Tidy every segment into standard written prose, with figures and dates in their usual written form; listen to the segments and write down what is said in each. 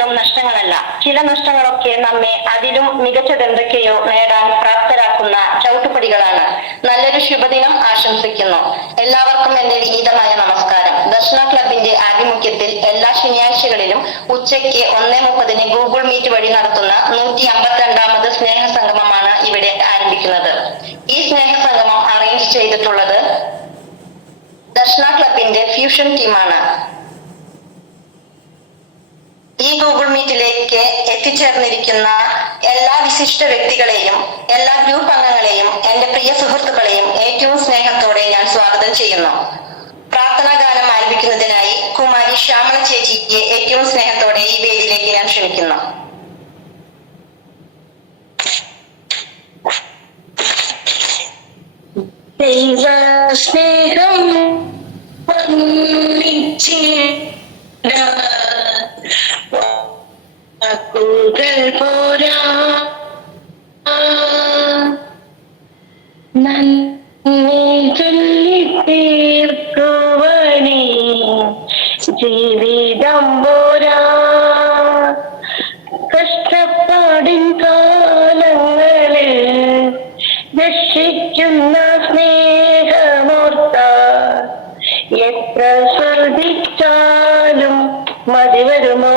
നഷ്ടങ്ങളും നഷ്ടങ്ങളല്ല. ചില നഷ്ടങ്ങളൊക്കെ നമ്മെ അതിലും മികച്ചതെന്തൊക്കെയോ നേടാൻ പ്രാപ്തരാക്കുന്ന ചവിട്ടുപടികളാണ്. നല്ലൊരു ശുഭദിനം ആശംസിക്കുന്നു. എല്ലാവർക്കും എന്റെ വിനീതമായ നമസ്കാരം. ദർശന ക്ലബിന്റെ ആഭിമുഖ്യത്തിൽ എല്ലാ ശനിയാഴ്ചകളിലും ഉച്ചയ്ക്ക് 1:30 ഗൂഗിൾ മീറ്റ് വഴി നടത്തുന്ന 152ാമത് സ്നേഹസംഗമമാണ് ഇവിടെ ആരംഭിക്കുന്നത്. ഈ സ്നേഹസംഗമം അറേഞ്ച് ചെയ്തിട്ടുള്ളത് ദർശന ക്ലബിന്റെ ഫ്യൂഷൻ ടീമാണ്. ഈ ഗൂഗിൾ മീറ്റിലേക്ക് എത്തിച്ചേർന്നിരിക്കുന്ന എല്ലാ വിശിഷ്ട വ്യക്തികളെയും എല്ലാ ഗ്രൂപ്പ് അംഗങ്ങളെയും എന്റെ പ്രിയ സുഹൃത്തുക്കളെയും ഏറ്റവും സ്നേഹത്തോടെ ഞാൻ സ്വാഗതം ചെയ്യുന്നു. പ്രാർത്ഥനാ ഗാനം ആരംഭിക്കുന്നതിനായി കുമാരി ശ്യാമള ചേച്ചിയെ ഏറ്റവും സ്നേഹത്തോടെ ഈ വേദിയിലേക്ക് ഞാൻ ക്ഷണിക്കുന്നു. ദൈവ സ്നേഹം വാക്കുകൾ പോരാ, നന്ദി ചൊല്ലി തീർക്കുവനേ ജീവിതം പോരാ. കഷ്ടപ്പാടിൻ കാലങ്ങളിൽ രക്ഷിക്കുന്ന സ്നേഹമോർത്ത എത്ര ശ്രദ്ധിച്ചാലും മതി വരുമോ?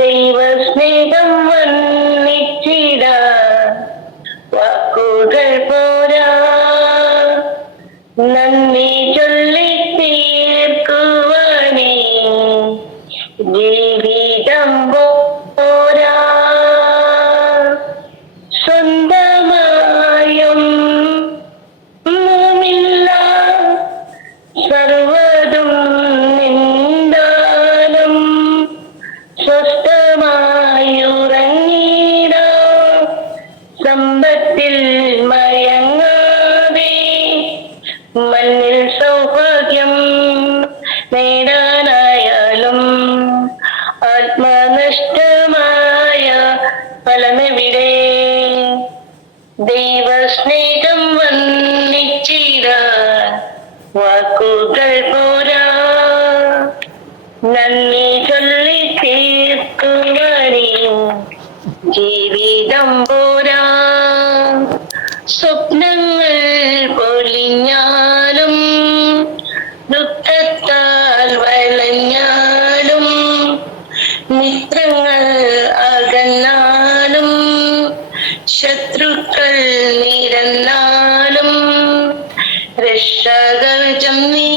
ദൈവ സ്നേഹം വന്നിച്ചിട വാക്കുകൾ പോരാ, നന്ദി ചൊല്ലി തീർക്കുവാനേ ജീവിതം പോരാ. സ്വന്തമായും സർവതും നിന്ദാനം സ്വസ്ഥമായുറങ്ങിട സമ്പത്തിൽ മയങ്ങാതെ മണ്ണിൽ സൗഭാഗ്യം നേടാനായാലും ആത്മനഷ്ടമായ ഫലമെവിടെ? ദൈവസ്നേഹം വന്നിച്ചിടാൻ വാക്കുകൾ പോരാ, നന്ദി ചൊല്ലി തീർക്കുവാനേ ജീവിതം പോരാ. സ്വപ്നങ്ങൾ പൊളിഞ്ഞാലും ദുഃഖത്താൽ വലഞ്ഞാലും മിത്രങ്ങൾ അകന്നാലും ശത്രുക്കൾ നിരന്നാലും രക്ഷകവചം നീ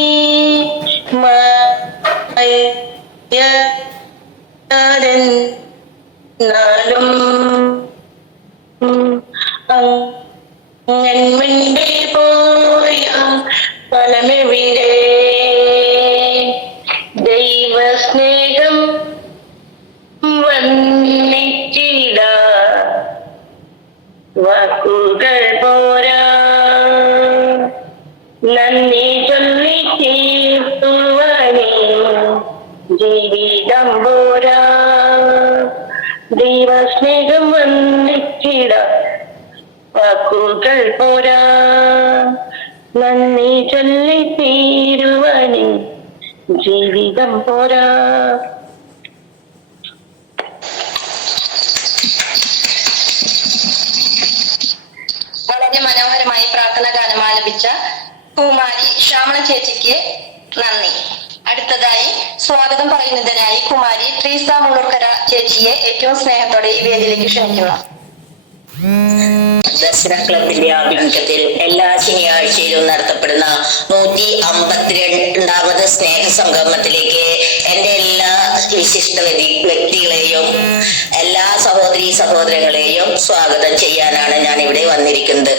ും അങ്ങൻമിണ്ടേ പോയ ഫലമെവിടെ? ദൈവസ്നേഹം വന്നിച്ചിട വാക്കുകൾ പോരാ, നന്ദി ചൊല്ലി തീർക്കുവാനേ ജീവിതം പോരാ. ദൈവസ്നേഹം വന്നിച്ചിട വാക്കുകൾ പോരാ, നന്ദി ചൊല്ലി തീരുവാനേ ജീവിതം പോരാ. വളരെ മനോഹരമായി പ്രാർത്ഥന ഗാനം ആലപിച്ച കുമാരി ശ്യാമള ചേച്ചിക്ക് നന്ദി. അടുത്തതായി സ്വാഗതം പറയുന്നതിനായി കുമാരി ട്രീസ മുള്ളൂർക്കര ചേച്ചിയെ ഏറ്റവും സ്നേഹത്തോടെ ഈ വേദിയിലേക്ക് ക്ഷണിക്കുന്നു. ദർശന ക്ലബിന്റെ ആഭിമുഖ്യത്തിൽ എല്ലാ ശനിയാഴ്ചയിലും നടത്തപ്പെടുന്ന 152ാമത് സ്നേഹ സംഗമത്തിലേക്ക് എന്റെ എല്ലാ വിശിഷ്ട വ്യക്തികളെയും എല്ലാ സഹോദരീ സഹോദരങ്ങളെയും സ്വാഗതം ചെയ്യാനാണ് ഞാൻ ഇവിടെ വന്നിരിക്കുന്നത്.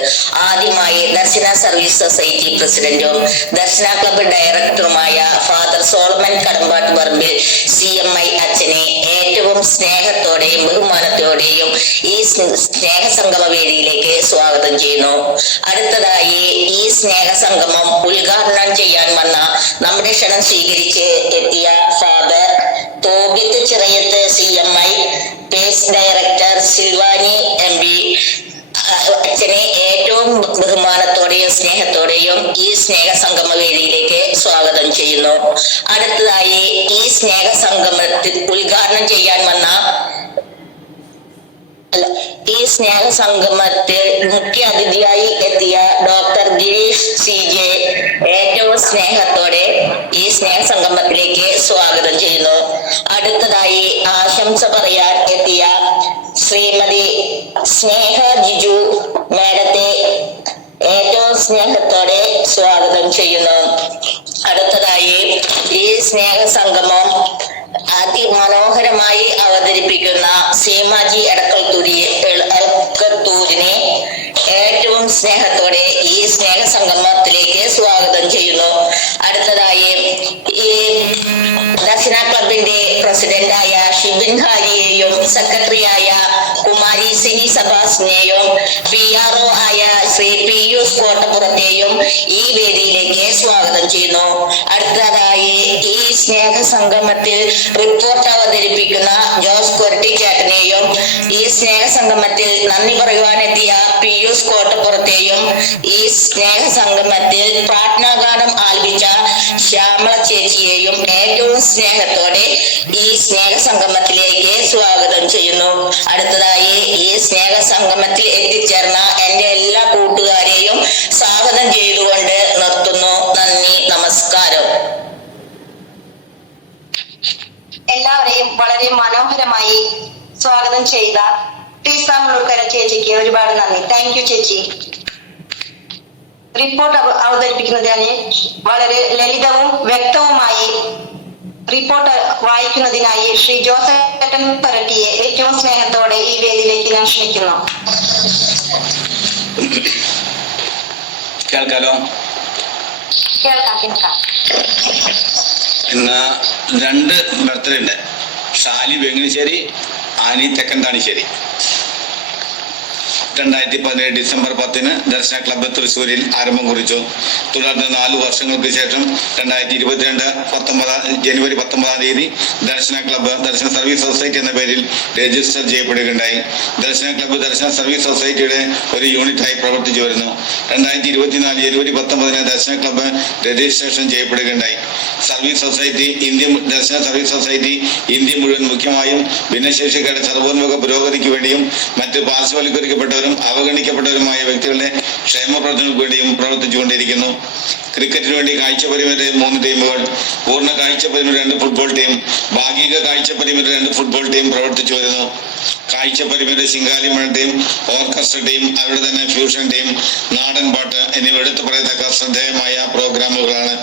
ആദ്യമായി ദർശന സർവീസ് സൊസൈറ്റി പ്രസിഡന്റും ദർശന ക്ലബ് ഡയറക്ടറുമായ ഫാദർ സോളമൻ കടമ്പാട്ട് പറമ്പിൽ CMI അച്ഛനെ ഏറ്റവും സ്നേഹത്തോടെയും ബഹുമാനത്തോടെയും ഈ സ്നേഹ സംഗമ വേദിയിലേക്ക് സ്വാഗതം ചെയ്യുന്നു. അടുത്തതായി ഈ സ്നേഹ സംഗമം ഉദ്ഘാടനം ചെയ്യാൻ വന്ന നമ്മുടെ ക്ഷണം സ്വീകരിച്ച് എത്തിയ father Tobit Chirayath CMI Pace director Silvani MP അച്ഛനെ ഏറ്റവും ഏറ്റവും ബഹുമാനത്തോടെയും സ്നേഹത്തോടെയും ഈ സ്നേഹ സംഗമ വേദിയിലേക്ക് സ്വാഗതം ചെയ്യുന്നു. അടുത്തതായി ഈ സ്നേഹ സംഗമത്തിൽ ഉദ്ഘാടനം ചെയ്യാൻ വന്ന ഈ സ്നേഹ സംഗമത്തിൽ മുഖ്യ അതിഥിയായി എത്തിയ ഡോക്ടർ ഗിരീഷ് CJ ഏറ്റവും സ്നേഹത്തോടെ ഈ സ്നേഹ സംഗമത്തിലേക്ക് സ്വാഗതം ചെയ്യുന്നു. അടുത്തതായി ആശംസ പറയാൻ എത്തിയ ശ്രീമതി സ്നേഹ ജിജു മേഡത്തെ ഏറ്റവും സ്നേഹത്തോടെ സ്വാഗതം ചെയ്യുന്നു. അടുത്തതായി ഈ സ്നേഹ സംഗമം അതിമനോഹരമായി അവതരിപ്പിക്കുന്ന സീമാജി എടക്കത്തൂരിനെ ഏറ്റവും സ്നേഹത്തോടെ ഈ സ്നേഹ സംഗമത്തിലേക്ക് സ്വാഗതം ചെയ്യുന്നു. അടുത്തതായി ഈ ദർശന ക്ലബിന്റെ പ്രസിഡന്റായ ഷിബിൻ ഹാരിയെയും സെക്രട്ടറിയായ കുമാരി സിനി സബാസിനെയും PRO ആയ ശ്രീ പിയൂസ് കോട്ടപ്പുറത്തെയും ഈ വേദിയിലേക്ക് സ്വാഗതം ചെയ്യുന്നു. അടുത്തതായി ഈ സ്നേഹ സംഗമത്തിൽ റിപ്പോർട്ട് അവതരിപ്പിക്കുന്ന ജോസ് കൊരട്ടിച്ചേട്ടനെയും ഈ സ്നേഹ സംഗമത്തിൽ നന്ദി പറയുവാനെത്തിയ പിയൂസ് കോട്ടപ്പുറത്തെയും ഈ സ്നേഹ സംഗമത്തിൽ പ്രാർത്ഥനാഗാനം ആലപിച്ച ശ്യാമള ചേച്ചിയെയും ഏറ്റവും സ്നേഹത്തോടെ ഈ സ്നേഹ സംഗമത്തിലേക്ക് സ്വാഗതം ചെയ്യുന്നു. അടുത്തതായി ഈ സ്നേഹ സംഗമത്തിൽ എത്തിച്ചേർന്ന എന്റെ എല്ലാ കൂട്ടുകാരെയും സ്വാഗതം ചെയ്തുകൊണ്ട് നിർത്തുന്നു. നന്ദി, നമസ്കാരം. എല്ലാവരെയും വളരെ മനോഹരമായി സ്വാഗതം ചെയ്ത ടീസ മുള്ളൂർക്കര ചേച്ചിക്ക് ഒരുപാട് നന്ദി. താങ്ക് യു ചേച്ചി. റിപ്പോർട്ട് അവതരിപ്പിക്കുന്നതിനായി വളരെ ലളിതവും വ്യക്തവുമായി റിപ്പോർട്ട് വായിക്കുന്നതിനായി ശ്രീ ജോസേട്ടൻ പരട്ടിയെ ഏറ്റവും സ്നേഹത്തോടെ ഈ വേദിയിലേക്ക് ഞാൻ ക്ഷണിക്കുന്നു. കേൾക്കാലോ? കേൾക്കാം. ഇന്ന് 2 ബർത്ത്ഡേ ഉണ്ട്. ഷാലി വെങ്ങനശ്ശേരി, ആനി തെക്കന്താണിശ്ശേരി. 2017 ഡിസംബർ 10 ദർശന ക്ലബ്ബ് തൃശ്ശൂരിൽ ആരംഭം കുറിച്ചു. തുടർന്ന് 4 വർഷങ്ങൾക്ക് ശേഷം 2022 ജനുവരി 19 ദർശന ക്ലബ്ബ് ദർശന സർവീസ് സൊസൈറ്റി എന്ന പേരിൽ രജിസ്റ്റർ ചെയ്യപ്പെടുകയുണ്ടായി. ദർശന ക്ലബ്ബ് ദർശന സർവീസ് സൊസൈറ്റിയുടെ ഒരു യൂണിറ്റായി പ്രവർത്തിച്ചു വരുന്നു. 2024 ജനുവരി 19 ദർശന ക്ലബ്ബ് രജിസ്ട്രേഷൻ ചെയ്യപ്പെടുകയുണ്ടായി. സർവീസ് സൊസൈറ്റി ദർശന സർവീസ് സൊസൈറ്റി ഇന്ത്യ മുഴുവൻ മുഖ്യമായും ഭിന്നശേഷിക്കാരുടെ സർവോന്മുഖ പുരോഗതിക്ക് വേണ്ടിയും മറ്റ് പാർശ്വവൽക്കരിക്കപ്പെട്ടവരും അവഗണിക്കപ്പെട്ടവരുമായ വ്യക്തികളുടെ ക്ഷേമ പ്രവർത്തനങ്ങൾക്ക് വേണ്ടിയും പ്രവർത്തിച്ചുകൊണ്ടിരിക്കുന്നു. ക്രിക്കറ്റിന് വേണ്ടി കാഴ്ച പരിമിതി 3 ടീമുകൾ, പൂർണ്ണ കാഴ്ച പരിമിതി 2 ഫുട്ബോൾ ടീം, ഭാഗിക കാഴ്ച പരിമിതി 2 ഫുട്ബോൾ ടീം പ്രവർത്തിച്ചു വരുന്നു. കാഴ്ച പരിമിതി ശിങ്കാലി മഴ ടീം, ഓർക്കസ്ട്ര ടീം, അവരുടെ തന്നെ ഫ്യൂഷൻ ടീം, നാടൻ പാട്ട് എന്നിവ എടുത്തു പറയത്തക്ക ശ്രദ്ധേയമായ പ്രോഗ്രാമുകളാണ്.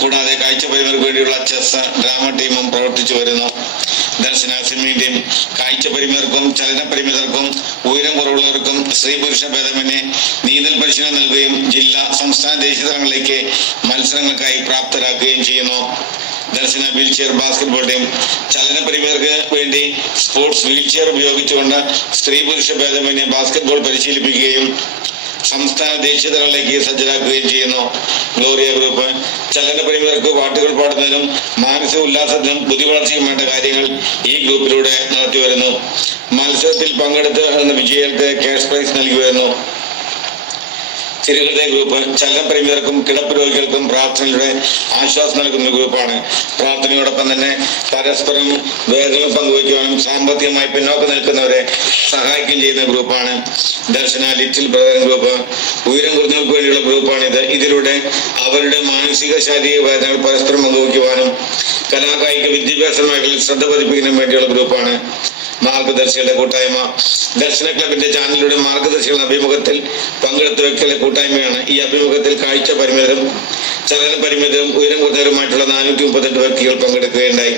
കൂടാതെ കാഴ്ച പരിമിതിക്ക് വേണ്ടിയുള്ള ചെസ്, ഡ്രാമ ടീമും പ്രവർത്തിച്ചു വരുന്നു. ദർശന സ്വിമ്മിംഗ് ടീം കാഴ്ച പരിമിതർക്കും ചലന പരിമിതർക്കും ഉയരം കുറവുള്ളവർക്കും സ്ത്രീ പുരുഷ ഭേദമന്യേ നീന്തൽ പരിശീലനം നൽകുകയും ജില്ലാ, സംസ്ഥാന, ദേശീയ തലങ്ങളിലേക്ക് മത്സരങ്ങൾക്കായി പ്രാപ്തരാക്കുകയും ചെയ്യുന്നു. ദർശന വീൽചെയർ ബാസ്കറ്റ്ബോൾ ടീം ചലന പരിമിതർക്ക് വേണ്ടി സ്പോർട്സ് വീൽചെയർ ഉപയോഗിച്ചുകൊണ്ട് സ്ത്രീ പുരുഷ ഭേദമന്യേ ബാസ്കറ്റ്ബോൾ പരിശീലിപ്പിക്കുകയും സംസ്ഥാന, ദേശീയ തലങ്ങളിലേക്ക് സജ്ജരാക്കുകയും ചെയ്യുന്നു. ഗ്ലോറിയ ഗ്രൂപ്പ് ചലന പരിമിതർക്ക് പാട്ടുകൾ പാടുന്നതിനും മാനസിക ഉല്ലാസത്തിനും ബുദ്ധി വളർച്ചയും വേണ്ട കാര്യങ്ങൾ ഈ ഗ്രൂപ്പിലൂടെ നടത്തി വരുന്നു. മത്സരത്തിൽ പങ്കെടുത്ത് വിജയികൾക്ക് ക്യാഷ് പ്രൈസ് നൽകി വരുന്നു. തിരുഹൃദയ ഗ്രൂപ്പ് ചലന പരിമിതർക്കും കിടപ്പ് രോഗികൾക്കും പ്രാർത്ഥനയുടെ ആശ്വാസം നൽകുന്ന ഗ്രൂപ്പാണ്. പ്രാർത്ഥനയോടൊപ്പം തന്നെ പരസ്പരം വേദനകൾ പങ്കുവയ്ക്കുവാനും സാമ്പത്തികമായി പിന്നോക്കം നിൽക്കുന്നവരെ സഹായിക്കുകയും ചെയ്യുന്ന ഗ്രൂപ്പാണ്. ദർശന ലിറ്റിൽ ബ്രദർ ഗ്രൂപ്പ് ഉയരം കുറഞ്ഞവർക്ക് വേണ്ടിയുള്ള ഗ്രൂപ്പാണിത്. ഇതിലൂടെ അവരുടെ മാനസിക, ശാരീരിക വേദനകൾ പരസ്പരം പങ്കുവയ്ക്കുവാനും കലാകായിക വിദ്യാഭ്യാസ മേഖലയിൽ ശ്രദ്ധ പതിപ്പിക്കുന്നതിനും വേണ്ടിയുള്ള ഗ്രൂപ്പാണ്. മാർഗദർശികളുടെ കൂട്ടായ്മ ദർശന ക്ലബിന്റെ ചാനലിലൂടെ മാർഗദർശികളുടെ അഭിമുഖത്തിൽ പങ്കെടുത്ത വ്യക്തികളുടെ കൂട്ടായ്മയാണ്. ഈ അഭിമുഖത്തിൽ കാഴ്ച പരിമിതരും ചലന പരിമിതരും ഉയരം കുറഞ്ഞവരുമായിട്ടുള്ള 438 വ്യക്തികൾ പങ്കെടുക്കുകയുണ്ടായി.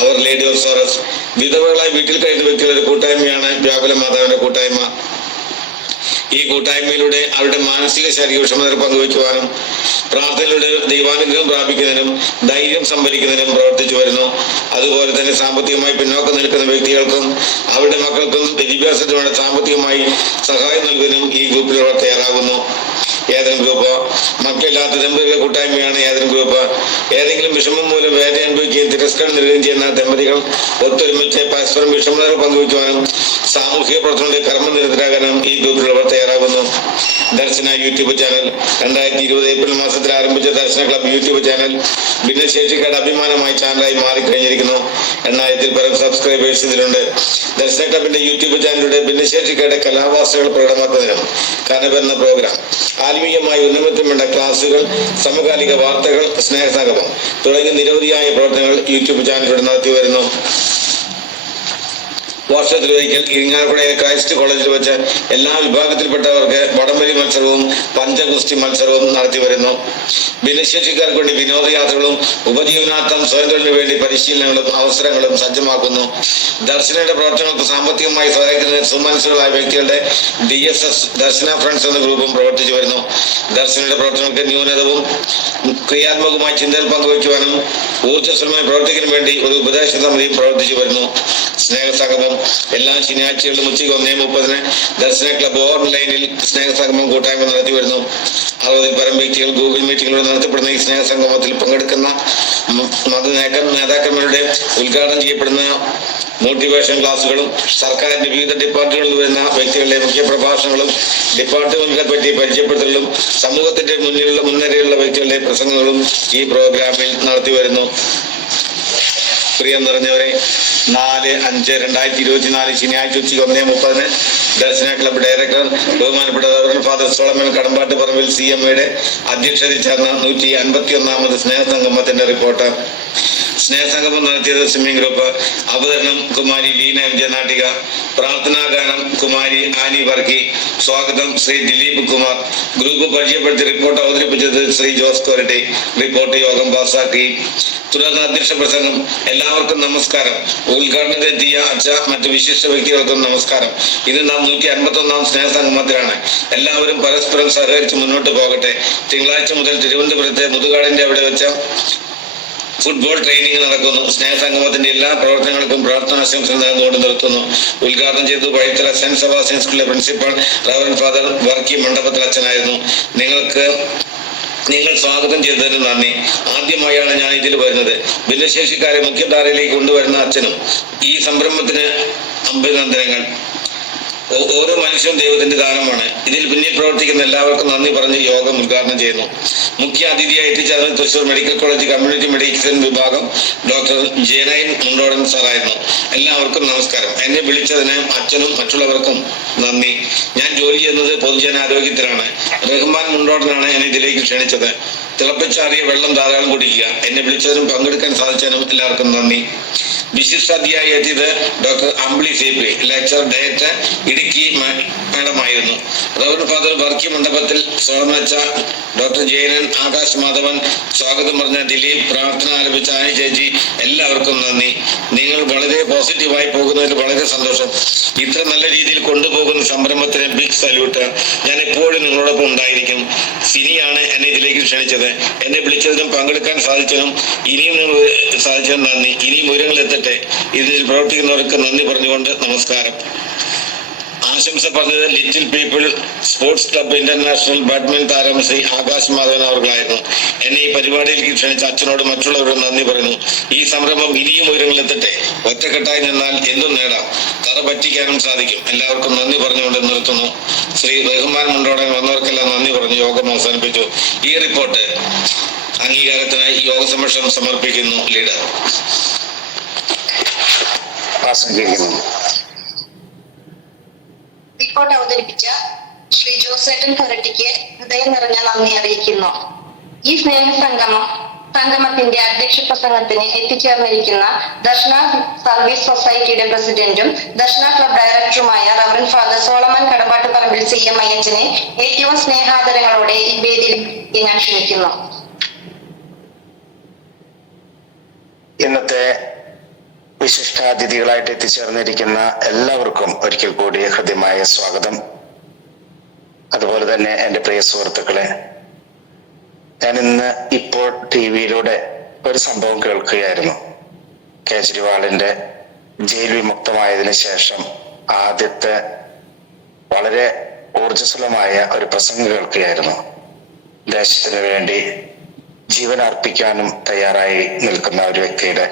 അവർ ലേഡി ഓഫ് സോറസ് വിധവകളായി വീട്ടിൽ കഴിയുന്ന വ്യക്തികളുടെ കൂട്ടായ്മയാണ് വ്യാകുല മാതാവിന്റെ കൂട്ടായ്മ. ഈ കൂട്ടായ്മയിലൂടെ അവരുടെ മാനസിക, ശാരീരിക വിഷമതകൾ പങ്കുവയ്ക്കുവാനും പ്രാർത്ഥനയിലൂടെ ദൈവാനുഗ്രഹം പ്രാപിക്കുന്നതിനും ധൈര്യം സംഭരിക്കുന്നതിനും പ്രവർത്തിച്ചു വരുന്നു. അതുപോലെ തന്നെ സാമ്പത്തികമായി പിന്നോക്കം നിൽക്കുന്ന വ്യക്തികൾക്കും അവരുടെ മക്കൾക്കും വിദ്യാഭ്യാസത്തിന് വേണ്ട സാമ്പത്തികമായി സഹായം നൽകുന്നതിനും ഈ ഗ്രൂപ്പിലുള്ളവർ തയ്യാറാകുന്നു. ഏതെങ്കിലും ഗ്രൂപ്പ് മക്കളില്ലാത്ത ദമ്പതികളുടെ കൂട്ടായ്മയാണ് ഏതെങ്കിലും ഗ്രൂപ്പ്. ഏതെങ്കിലും വിഷമം മൂലം വേദന അനുഭവിക്കുകയും തിരസ്കാരം നൽകുകയും ചെയ്യുന്ന ദമ്പതികൾ ഒത്തൊരുമിച്ച് പരസ്പരം വിഷമതകൾ പങ്കുവയ്ക്കുവാനും സാമൂഹിക പ്രവർത്തനങ്ങളുടെ കർമ്മനിരതരാകാനും ഈ ഗ്രൂപ്പിലുള്ളവർ തയ്യാറാകുന്നു. ദർശന യൂട്യൂബ് ചാനൽ, 2020 ഏപ്രിൽ മാസത്തിൽ ആരംഭിച്ച ദർശന ക്ലബ് യൂട്യൂബ് ചാനൽ ഭിന്നശേഷിക്കാരുടെ അഭിമാനമായ ചാനലായി മാറിക്കഴിഞ്ഞിരിക്കുന്നു. 1000-ൽ പരം സബ്സ്ക്രൈബേഴ്സ് ഇതിലുണ്ട്. ദർശന ക്ലബിന്റെ യൂട്യൂബ് ചാനലിലൂടെ ഭിന്നശേഷിക്കാരുടെ കലാവാസനകൾ പ്രകടമാക്കുന്നതിനും കനവെന്ന പ്രോഗ്രാം, ആത്മീയമായി ഉന്നമനത്തിന് വേണ്ട ക്ലാസുകൾ, സമകാലിക വാർത്തകൾ, സ്നേഹസംഗമം തുടങ്ങിയ നിരവധിയായ പ്രവർത്തനങ്ങൾ യൂട്യൂബ് ചാനലിലൂടെ നടത്തി വരുന്നു. വർഷത്തിലൊരിക്കൽ ഇരിങ്ങാലക്കുടയിലെ ക്രൈസ്റ്റ് കോളേജിൽ വെച്ച് എല്ലാ വിഭാഗത്തിൽപ്പെട്ടവർക്ക് വടംവലി മത്സരവും പഞ്ചഗുസ്തി മത്സരവും നടത്തി വരുന്നു. ഭിന്നശേഷിക്കാർക്ക് വേണ്ടി വിനോദയാത്രകളും ഉപജീവനാർത്ഥം സ്വയം തൊഴിലിനു വേണ്ടി പരിശീലനങ്ങളും അവസരങ്ങളും സജ്ജമാക്കുന്നു. ദർശനയുടെ പ്രവർത്തനങ്ങൾക്ക് സാമ്പത്തികമായി സഹായിക്കുന്നതിന് സുമനസ്സുകളായ വ്യക്തികളുടെ DSS ദർശന ഫ്രണ്ട്സ് എന്ന ഗ്രൂപ്പും പ്രവർത്തിച്ചു വരുന്നു. ദർശനയുടെ പ്രവർത്തനങ്ങൾക്ക് ന്യൂനതവും ക്രിയാത്മകമായ ചിന്തകൾ പങ്കുവയ്ക്കുവാനും ഊർജ്ജസ്വലമായി പ്രവർത്തിക്കുന്നതിനു വേണ്ടി ഒരു ഉപദേശ സമിതിയും പ്രവർത്തിച്ചു വരുന്നു. സ്നേഹസംഗമം എല്ലാ ശനിയാഴ്ചകളിലും ഉച്ചയ്ക്ക് 1:30 ദർശന ക്ലബ് ഓൺലൈനിൽ സ്നേഹസംഗമം കൂട്ടായ്മ നടത്തി വരുന്നു. 60-ൽ പരം വ്യക്തികൾ ഗൂഗിൾ മീറ്റിംഗിലൂടെ നടത്തപ്പെടുന്ന ഈ സ്നേഹസംഗമത്തിൽ പങ്കെടുക്കുന്ന നേതാക്കന്മാരുടെ ഉദ്ഘാടനം ചെയ്യപ്പെടുന്ന മോട്ടിവേഷൻ ക്ലാസുകളും സർക്കാരിന്റെ വിവിധ ഡിപ്പാർട്ട്മെന്റുകളിൽ വരുന്ന വ്യക്തികളുടെ മുഖ്യ പ്രഭാഷണങ്ങളും ഡിപ്പാർട്ട്മെന്റുകളെ പറ്റി പരിചയപ്പെടുത്തലും സമൂഹത്തിന്റെ മുൻനിരയിലുള്ള വ്യക്തികളുടെ പ്രസംഗങ്ങളും ഈ പ്രോഗ്രാമിൽ നടത്തി വരുന്നു. പ്രിയം നിറഞ്ഞവരെ, 4/5/2024 ശനിയാഴ്ച ഉച്ചയ്ക്ക് 1:30 ദർശന ക്ലബ് ഡയറക്ടർ ബഹുമാനപ്പെട്ട റവറൻഡ് ഫാദർ സോളമൻ കടമ്പാട്ട് പറമ്പിൽ CMAയുടെ അധ്യക്ഷതയിൽ ചേർന്ന 151ാമത് സ്നേഹസംഗമത്തിന്റെ റിപ്പോർട്ട്. സ്നേഹസംഗമം നടത്തിയത് സ്വിമ്മിംഗ് ഗ്രൂപ്പ്. അവതരണം കുമാരി ലീന MJ നാട്ടിക. പ്രാർത്ഥനാഗാനം കുമാരി ആനി വർക്കി. സ്വാഗതം ശ്രീ ദിലീപ് കുമാർ. ഗ്രൂപ്പ് പരിചയപ്പെടുത്തി റിപ്പോർട്ട് അവതരിപ്പിച്ചത് ശ്രീ ജോസ് കോരട്ടി. റിപ്പോർട്ട് യോഗം പാസാക്കി. തുടർന്ന് അധ്യക്ഷ പ്രസംഗം. എല്ലാവർക്കും നമസ്കാരം. ഉദ്ഘാടനത്തിനെത്തിയ മറ്റു വിശിഷ്ട വ്യക്തികൾക്കും നമസ്കാരം. ഇന്ന് നാം 151ാം സ്നേഹസംഗമത്തിലാണ്. എല്ലാവരും പരസ്പരം സഹകരിച്ച് മുന്നോട്ട് പോകട്ടെ. തിങ്കളാഴ്ച മുതൽ തിരുവനന്തപുരത്തെ മുതുകാടിന്റെ അവിടെ വെച്ച ഫുട്ബോൾ ട്രെയിനിങ് നടക്കുന്നു. സ്നേഹസംഗമത്തിന്റെ എല്ലാ പ്രവർത്തനങ്ങൾക്കും പ്രാർത്ഥനാശംസകൾ നേർന്നുകൊണ്ട് നിർത്തുന്നു. ഉദ്ഘാടനം ചെയ്തത് വഴിത്തല സെന്റ് സെബാസ്റ്റ്യൻ സ്കൂളിലെ പ്രിൻസിപ്പൽ റവറൻഡ് ഫാദർ വർക്കി മണ്ഡപത്തിൽ അച്ഛനായിരുന്നു. നിങ്ങൾ സ്വാഗതം ചെയ്തതിന് നന്ദി. ആദ്യമായാണ് ഞാൻ ഇതിൽ വരുന്നത്. ഭിന്നശേഷിക്കാരെ മുഖ്യധാരയിലേക്ക് കൊണ്ടുവരുന്ന അച്ഛനും ഈ സംരംഭത്തിന് അഭിനന്ദനങ്ങൾ. ഓരോ മനുഷ്യനും ദൈവത്തിന്റെ ദാനമാണ്. ഇതിൽ പിന്നിൽ പ്രവർത്തിക്കുന്ന എല്ലാവർക്കും നന്ദി പറഞ്ഞ് യോഗം ഉദ്ഘാടനം ചെയ്യുന്നു. മുഖ്യ അതിഥിയായി എത്തിച്ചേർന്നത് Thrissur medical college community medicine വിഭാഗം ഡോക്ടർ ജെനൈൻ മുണ്ടോടൻ സാറായിരുന്നു. എല്ലാവർക്കും നമസ്കാരം. എന്നെ വിളിച്ചതിന് അച്ഛനും മറ്റുള്ളവർക്കും നന്ദി. ഞാൻ ജോലി ചെയ്യുന്നത് പൊതുജനാരോഗ്യത്തിലാണ്. റഹ്മാൻ മുണ്ടോടനാണ് എന്നെ ഇതിലേക്ക് ക്ഷണിച്ചത്. തിളപ്പിച്ചാറിയ വെള്ളം ധാരാളം കുടിക്കുക. എന്നെ വിളിച്ചതിനും പങ്കെടുക്കാൻ സാധിച്ചതിനും എല്ലാവർക്കും നന്ദി. വിശിഷ്ടാതിഥിയായി എത്തിയത് doctor Ambili CP, lecturer DIET Idukki മാഡമായിരുന്നു. റവറൻഡ് ഫാദർ വർക്കി മണ്ഡപത്തിൽ സ്വാഗതം വെച്ച ഡോക്ടർ ജയനൻ, ആകാശ് മാധവൻ, സ്വാഗതം പറഞ്ഞ ദിലീപ്, പ്രാർത്ഥന ആലപിച്ച ആനി ചേച്ചി, എല്ലാവർക്കും നന്ദി. നിങ്ങൾ വളരെ പോസിറ്റീവായി പോകുന്നതിൽ വളരെ സന്തോഷം. ഇത്ര നല്ല രീതിയിൽ കൊണ്ടുപോകുന്ന സംരംഭത്തിന് ബിഗ് സല്യൂട്ട്. ഞാൻ എപ്പോഴും നിങ്ങളോടൊപ്പം ഉണ്ടായിരിക്കും. സിനിയാണ് എന്നെ ഇതിലേക്ക് ക്ഷണിച്ചത്. എന്നെ വിളിച്ചതിനും പങ്കെടുക്കാൻ സാധിച്ചതിനും ഇനിയും സാധിച്ചതിനും നന്ദി. ഇനിയും ഉയരങ്ങളെത്തട്ടെ. ഇതിൽ പ്രവർത്തിക്കുന്നവർക്ക് നന്ദി പറഞ്ഞുകൊണ്ട് നമസ്കാരം. ആശംസ പറഞ്ഞത് little people sports club international badminton താരം ശ്രീ ആകാശ് മാധവൻ അവർകളായിരുന്നു. എന്നെ ഈ പരിപാടിയിലേക്ക് ക്ഷണിച്ച അച്ഛനോട് മറ്റുള്ളവരോട് നന്ദി പറയുന്നു. ഈ സംരംഭം ഇനിയും ഉയരങ്ങളെത്തട്ടെ. ഒറ്റക്കെട്ടായി നിന്നാൽ എന്തും നേടാം. തറ പറ്റിക്കാനും സാധിക്കും. എല്ലാവർക്കും നന്ദി പറഞ്ഞുകൊണ്ട് നിർത്തുന്നു. ശ്രീ റഹ്മാൻ മുണ്ടോടൻ വന്നവർക്കെല്ലാം നന്ദി പറഞ്ഞു യോഗം അവസാനിപ്പിച്ചു. ഈ റിപ്പോർട്ട് അംഗീകാരത്തിനായി യോഗ സംരക്ഷണം സമർപ്പിക്കുന്നു. ലീഡർ റിപ്പോർട്ട് അവതരിപ്പിച്ച ശ്രീ ജോസേട്ടൻ കൊരട്ടിക്ക് ഹൃദയം നിറഞ്ഞ നന്ദി അറിയിക്കുന്നു. ഈ സംഗമത്തിന്റെ അധ്യക്ഷ പ്രസംഗത്തിന് എത്തിച്ചേർന്നിരിക്കുന്ന ദർശന സർവീസ് സൊസൈറ്റിയുടെ പ്രസിഡന്റും ദർശന ക്ലബ് ഡയറക്ടറുമായ റവറൻഡ് ഫാദർ സോളമൻ കടമ്പാട്ട് പറമ്പിൽ CMIHനെ ഏറ്റവും സ്നേഹാദരങ്ങളോടെ ഈ വേദിയിലേക്ക് ഞാൻ ക്ഷണിക്കുന്നു. ഇന്നത്തെ വിശിഷ്ടാതിഥികളായിട്ട് എത്തിച്ചേർന്നിരിക്കുന്ന എല്ലാവർക്കും ഒരിക്കൽ കൂടി ഹൃദ്യമായ സ്വാഗതം. അതുപോലെ തന്നെ എൻ്റെ പ്രിയ സുഹൃത്തുക്കളെ, ഞാൻ ഇന്ന് ഇപ്പോൾ TV-യിലൂടെ ഒരു സംഭവം കേൾക്കുകയായിരുന്നു. കേജ്രിവാളിന്റെ ജയിൽ വിമുക്തമായതിനു ശേഷം ആദ്യത്തെ വളരെ ഊർജ്ജസ്വലമായ ഒരു പ്രസംഗം കേൾക്കുകയായിരുന്നു. ദേശത്തിന് വേണ്ടി ജീവൻ അർപ്പിക്കാനും തയ്യാറായി നിൽക്കുന്ന ഒരു വ്യക്തിയുടെ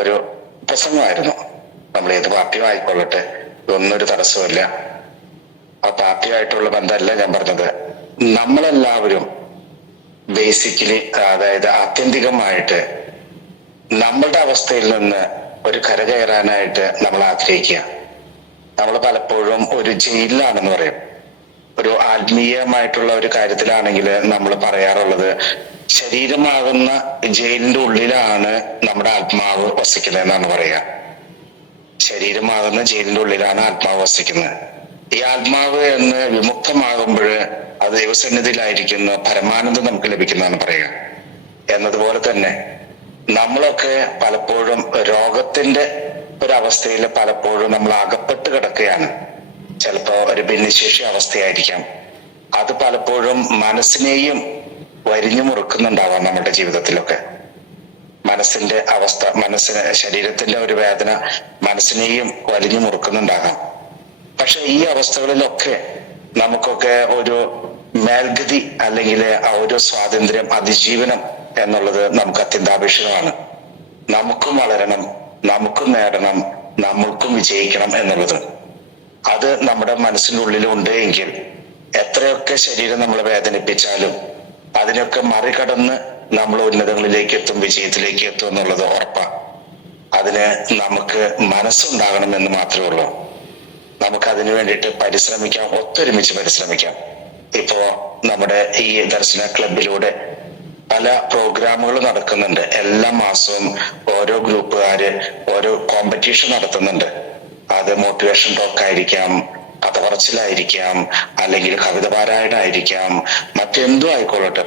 ഒരു പ്രസംഗമായിരുന്നു. നമ്മൾ ഏത് പാർട്ടിയും ആയിക്കൊള്ളട്ടെ, ഇതൊന്നൊരു തടസ്സമില്ല. ആ പാർട്ടിയായിട്ടുള്ള ബന്ധമല്ല ഞാൻ പറഞ്ഞത്. നമ്മളെല്ലാവരും ബേസിക്കലി, അതായത് ആത്യന്തികമായിട്ട് നമ്മളുടെ അവസ്ഥയിൽ നിന്ന് ഒരു കരകയറാനായിട്ട് നമ്മൾ ആഗ്രഹിക്കുക. നമ്മൾ പലപ്പോഴും ഒരു ജയിലിലാണെന്ന് പറയും. ഒരു ആത്മീയമായിട്ടുള്ള ഒരു കാര്യത്തിലാണെങ്കിൽ നമ്മൾ പറയാറുള്ളത്, ശരീരമാകുന്ന ജയിലിന്റെ ഉള്ളിലാണ് നമ്മുടെ ആത്മാവ് വസിക്കുന്നത് എന്നാണ് പറയുക. ശരീരമാകുന്ന ജയിലിന്റെ ഉള്ളിലാണ് ആത്മാവ് വസിക്കുന്നത്. ഈ ആത്മാവ് എന്ന് വിമുക്തമാകുമ്പോൾ അത് ദൈവസന്നിധിയിലായിരിക്കുന്ന പരമാനന്ദം നമുക്ക് ലഭിക്കുന്നതാണ് പറയുക. എന്നതുപോലെ തന്നെ നമ്മളൊക്കെ പലപ്പോഴും രോഗത്തിന്റെ ഒരവസ്ഥയിൽ പലപ്പോഴും നമ്മൾ അകപ്പെട്ട് കിടക്കുകയാണ്. ചിലപ്പോ ഒരു ഭിന്നശേഷി അവസ്ഥയായിരിക്കാം. അത് പലപ്പോഴും മനസ്സിനെയും വരിഞ്ഞു മുറുക്കുന്നുണ്ടാവാം നമ്മുടെ ജീവിതത്തിലൊക്കെ. മനസ്സിന്റെ അവസ്ഥ, ശരീരത്തിന്റെ ഒരു വേദന മനസ്സിനെയും വലിഞ്ഞു മുറുക്കുന്നുണ്ടാകാം. പക്ഷെ ഈ അവസ്ഥകളിലൊക്കെ നമുക്കൊക്കെ ഒരു മേൽഗതി അല്ലെങ്കിൽ ആ ഒരു സ്വാതന്ത്ര്യം, അതിജീവനം എന്നുള്ളത് നമുക്ക് അത്യന്താപേക്ഷിതമാണ്. നമുക്കും വളരണം, നമുക്കും നേടണം, നമ്മൾക്കും വിജയിക്കണം എന്നുള്ളത്. അത് നമ്മുടെ മനസ്സിൻ്റെ ഉള്ളിലുണ്ട് എങ്കിൽ എത്രയൊക്കെ ശരീരം നമ്മളെ വേദനിപ്പിച്ചാലും അതിനൊക്കെ മറികടന്ന് നമ്മൾ ഉന്നതങ്ങളിലേക്ക് എത്തും, വിജയത്തിലേക്ക് എത്തും എന്നുള്ളത് ഉറപ്പാണ്. അതിന് നമുക്ക് മനസ്സുണ്ടാകണമെന്ന് മാത്രമേ ഉള്ളൂ. നമുക്ക് അതിനു വേണ്ടിയിട്ട് പരിശ്രമിക്കാം, ഒത്തൊരുമിച്ച് പരിശ്രമിക്കാം. ഇപ്പോ നമ്മുടെ ഈ ദർശന ക്ലബിലൂടെ പല പ്രോഗ്രാമുകൾ നടക്കുന്നുണ്ട്. എല്ലാ മാസവും ഓരോ ഗ്രൂപ്പുകാര് ഓരോ കോമ്പറ്റീഷൻ നടത്തുന്നുണ്ട്. അത് മോട്ടിവേഷൻ ടോക്ക് ആയിരിക്കാം, കഥ പറച്ചിലായിരിക്കാം, അല്ലെങ്കിൽ കവിത പാരായണമായിരിക്കാം, മറ്റെന്തും ആയിക്കൊള്ളട്ടെ,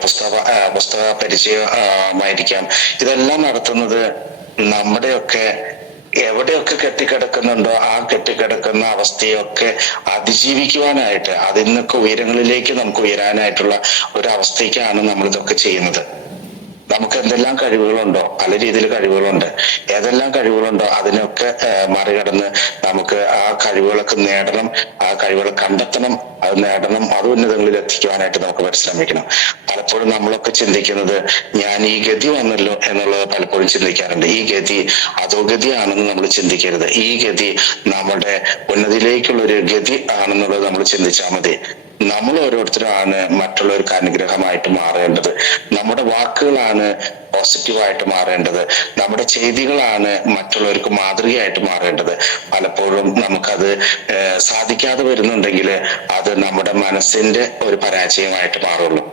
പുസ്തക പരിചയമായിരിക്കാം. ഇതെല്ലാം നടത്തുന്നത് നമ്മുടെയൊക്കെ എവിടെയൊക്കെ കെട്ടിക്കിടക്കുന്നുണ്ടോ ആ കെട്ടിക്കിടക്കുന്ന അവസ്ഥയൊക്കെ അതിജീവിക്കുവാനായിട്ട്, അതിൽ നിന്നൊക്കെ ഉയരങ്ങളിലേക്ക് നമുക്ക് ഉയരാനായിട്ടുള്ള ഒരു അവസ്ഥയ്ക്കാണ് നമ്മൾ ഇതൊക്കെ ചെയ്യുന്നത്. നമുക്ക് എന്തെല്ലാം കഴിവുകളുണ്ടോ, പല രീതിയിൽ കഴിവുകളുണ്ട്. ഏതെല്ലാം കഴിവുകളുണ്ടോ അതിനൊക്കെ മറികടന്ന് നമുക്ക് ആ കഴിവുകളൊക്കെ നേടണം, ആ കഴിവുകൾ കണ്ടെത്തണം, അത് നേടണം, അത് ഉന്നതങ്ങളിൽ എത്തിക്കുവാനായിട്ട് നമുക്ക് പരിശ്രമിക്കണം. പലപ്പോഴും നമ്മളൊക്കെ ചിന്തിക്കുന്നത്, ഞാൻ ഈ ഗതി വന്നല്ലോ എന്നുള്ളത് പലപ്പോഴും ചിന്തിക്കാറുണ്ട്. ഈ ഗതി അധോഗതിയാണെന്ന് നമ്മൾ ചിന്തിക്കരുത്. ഈ ഗതി നമ്മുടെ ഉന്നതിയിലേക്കുള്ള ഒരു ഗതി ആണെന്നുള്ളത് നമ്മൾ ചിന്തിച്ചാൽ മതി. നമ്മൾ ഓരോരുത്തരുമാണ് മറ്റുള്ളവർക്ക് അനുഗ്രഹമായിട്ട് മാറേണ്ടത്. നമ്മുടെ വാക്കുകളാണ് പോസിറ്റീവായിട്ട് മാറേണ്ടത്. നമ്മുടെ ചെയ്തികളാണ് മറ്റുള്ളവർക്ക് മാതൃകയായിട്ട് മാറേണ്ടത്. പലപ്പോഴും നമുക്കത് സാധിക്കാതെ വരുന്നുണ്ടെങ്കിൽ അത് നമ്മുടെ മനസ്സിന്റെ ഒരു പരാജയമായിട്ട് മാറുള്ളൂ.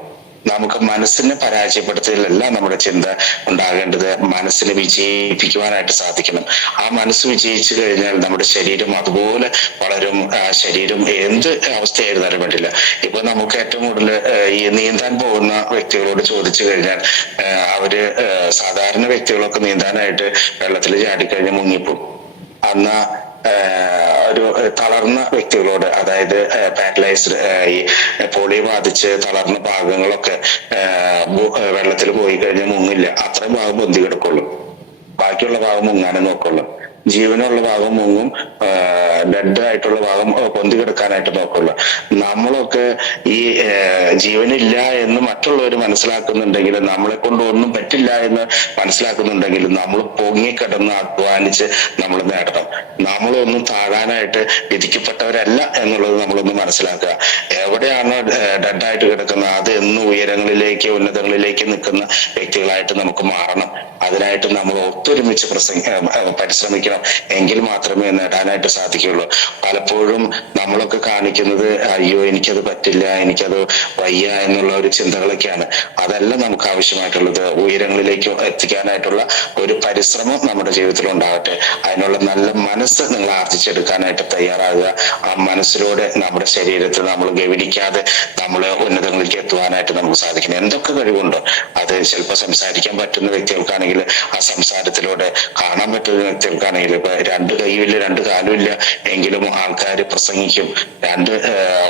നമുക്ക് മനസ്സിനെ പരാജയപ്പെടുത്തുകയല്ല നമ്മുടെ ചിന്ത ഉണ്ടാകേണ്ടത്. മനസ്സിനെ വിജയിപ്പിക്കുവാനായിട്ട് സാധിക്കണം. ആ മനസ്സ് വിജയിച്ചു കഴിഞ്ഞാൽ നമ്മുടെ ശരീരം അതുപോലെ വളരും. ശരീരം എന്ത് അവസ്ഥയായിരുന്നാലും വേണ്ടില്ല. ഇപ്പൊ നമുക്ക് ഏറ്റവും കൂടുതൽ ഈ നീന്താൻ പോകുന്ന വ്യക്തികളോട് ചോദിച്ചു കഴിഞ്ഞാൽ അവര് സാധാരണ വ്യക്തികളൊക്കെ നീന്താനായിട്ട് വെള്ളത്തിൽ ചാടിക്കഴിഞ്ഞ് മുങ്ങിപ്പോകും. അന്ന് ഒരു തളർന്ന വ്യക്തികളോട്, അതായത് പാരലൈസ്ഡ്, ഈ പോളിയോ ബാധിച്ച് തളർന്ന ഭാഗങ്ങളൊക്കെ വെള്ളത്തിൽ പോയി കഴിഞ്ഞാൽ മുങ്ങില്ല. അത്രയും ഭാഗം പൊന്തി കിടക്കുള്ളൂ, ബാക്കിയുള്ള ഭാഗം മുങ്ങാനേ നോക്കുള്ളൂ. ജീവനുള്ള ഭാഗം മുങ്ങും, ഡെഡ് ആയിട്ടുള്ള ഭാഗം പൊന്തി കിടക്കാനായിട്ട് നോക്കുള്ളൂ. നമ്മളൊക്കെ ഈ ജീവനില്ല എന്ന് മറ്റുള്ളവർ മനസ്സിലാക്കുന്നുണ്ടെങ്കിൽ, നമ്മളെ കൊണ്ട് ഒന്നും പറ്റില്ല എന്ന് മനസ്സിലാക്കുന്നുണ്ടെങ്കിൽ, നമ്മൾ പൊങ്ങിക്കിടന്ന് അധ്വാനിച്ച് നമ്മൾ നേടണം. നമ്മളൊന്നും താഴാനായിട്ട് വിധിക്കപ്പെട്ടവരല്ല എന്നുള്ളത് നമ്മളൊന്ന് മനസ്സിലാക്കുക. എവിടെയാണോ ഡെഡായിട്ട് കിടക്കുന്നത് അത് എന്നും ഉയരങ്ങളിലേക്ക്, ഉന്നതങ്ങളിലേക്ക് നിൽക്കുന്ന വ്യക്തികളായിട്ട് നമുക്ക് മാറണം. അതിനായിട്ട് നമ്മൾ ഒത്തൊരുമിച്ച് പരിശ്രമിക്കണം. എങ്കിൽ മാത്രമേ നേടാനായിട്ട് സാധിക്കുകയുള്ളൂ. പലപ്പോഴും നമ്മളൊക്കെ കാണിക്കുന്നത്, അയ്യോ എനിക്കത് പറ്റില്ല, എനിക്കത് വയ്യ എന്നുള്ള ഒരു ചിന്തകളൊക്കെയാണ്. അതല്ല നമുക്ക് ആവശ്യമായിട്ടുള്ളത്. ഉയരങ്ങളിലേക്ക് എത്തിക്കാനായിട്ടുള്ള ഒരു പരിശ്രമം നമ്മുടെ ജീവിതത്തിൽ ഉണ്ടാകട്ടെ. അതിനുള്ള നല്ല മനസ്സ് നിങ്ങൾ ആർജിച്ചെടുക്കാനായിട്ട് തയ്യാറാകുക. ആ മനസ്സിലൂടെ നമ്മുടെ ശരീരത്തിൽ നമ്മൾ ഗവനിക്കാതെ നമ്മൾ ഉന്നതങ്ങളിലേക്ക് എത്തുവാനായിട്ട് നമുക്ക് സാധിക്കണം. എന്തൊക്കെ കഴിവുണ്ടോ അത് ചിലപ്പോൾ സംസാരിക്കാൻ പറ്റുന്ന വ്യക്തികൾക്കാണെങ്കിൽ ആ സംസാരത്തിലൂടെ, കാണാൻ പറ്റുന്ന വ്യക്തികൾക്കാണെങ്കിൽ, ഇപ്പൊ രണ്ട് കൈയില്ല രണ്ട് കാലുമില്ല എങ്കിലും ആൾക്കാർ പ്രസംഗിക്കും. രണ്ട്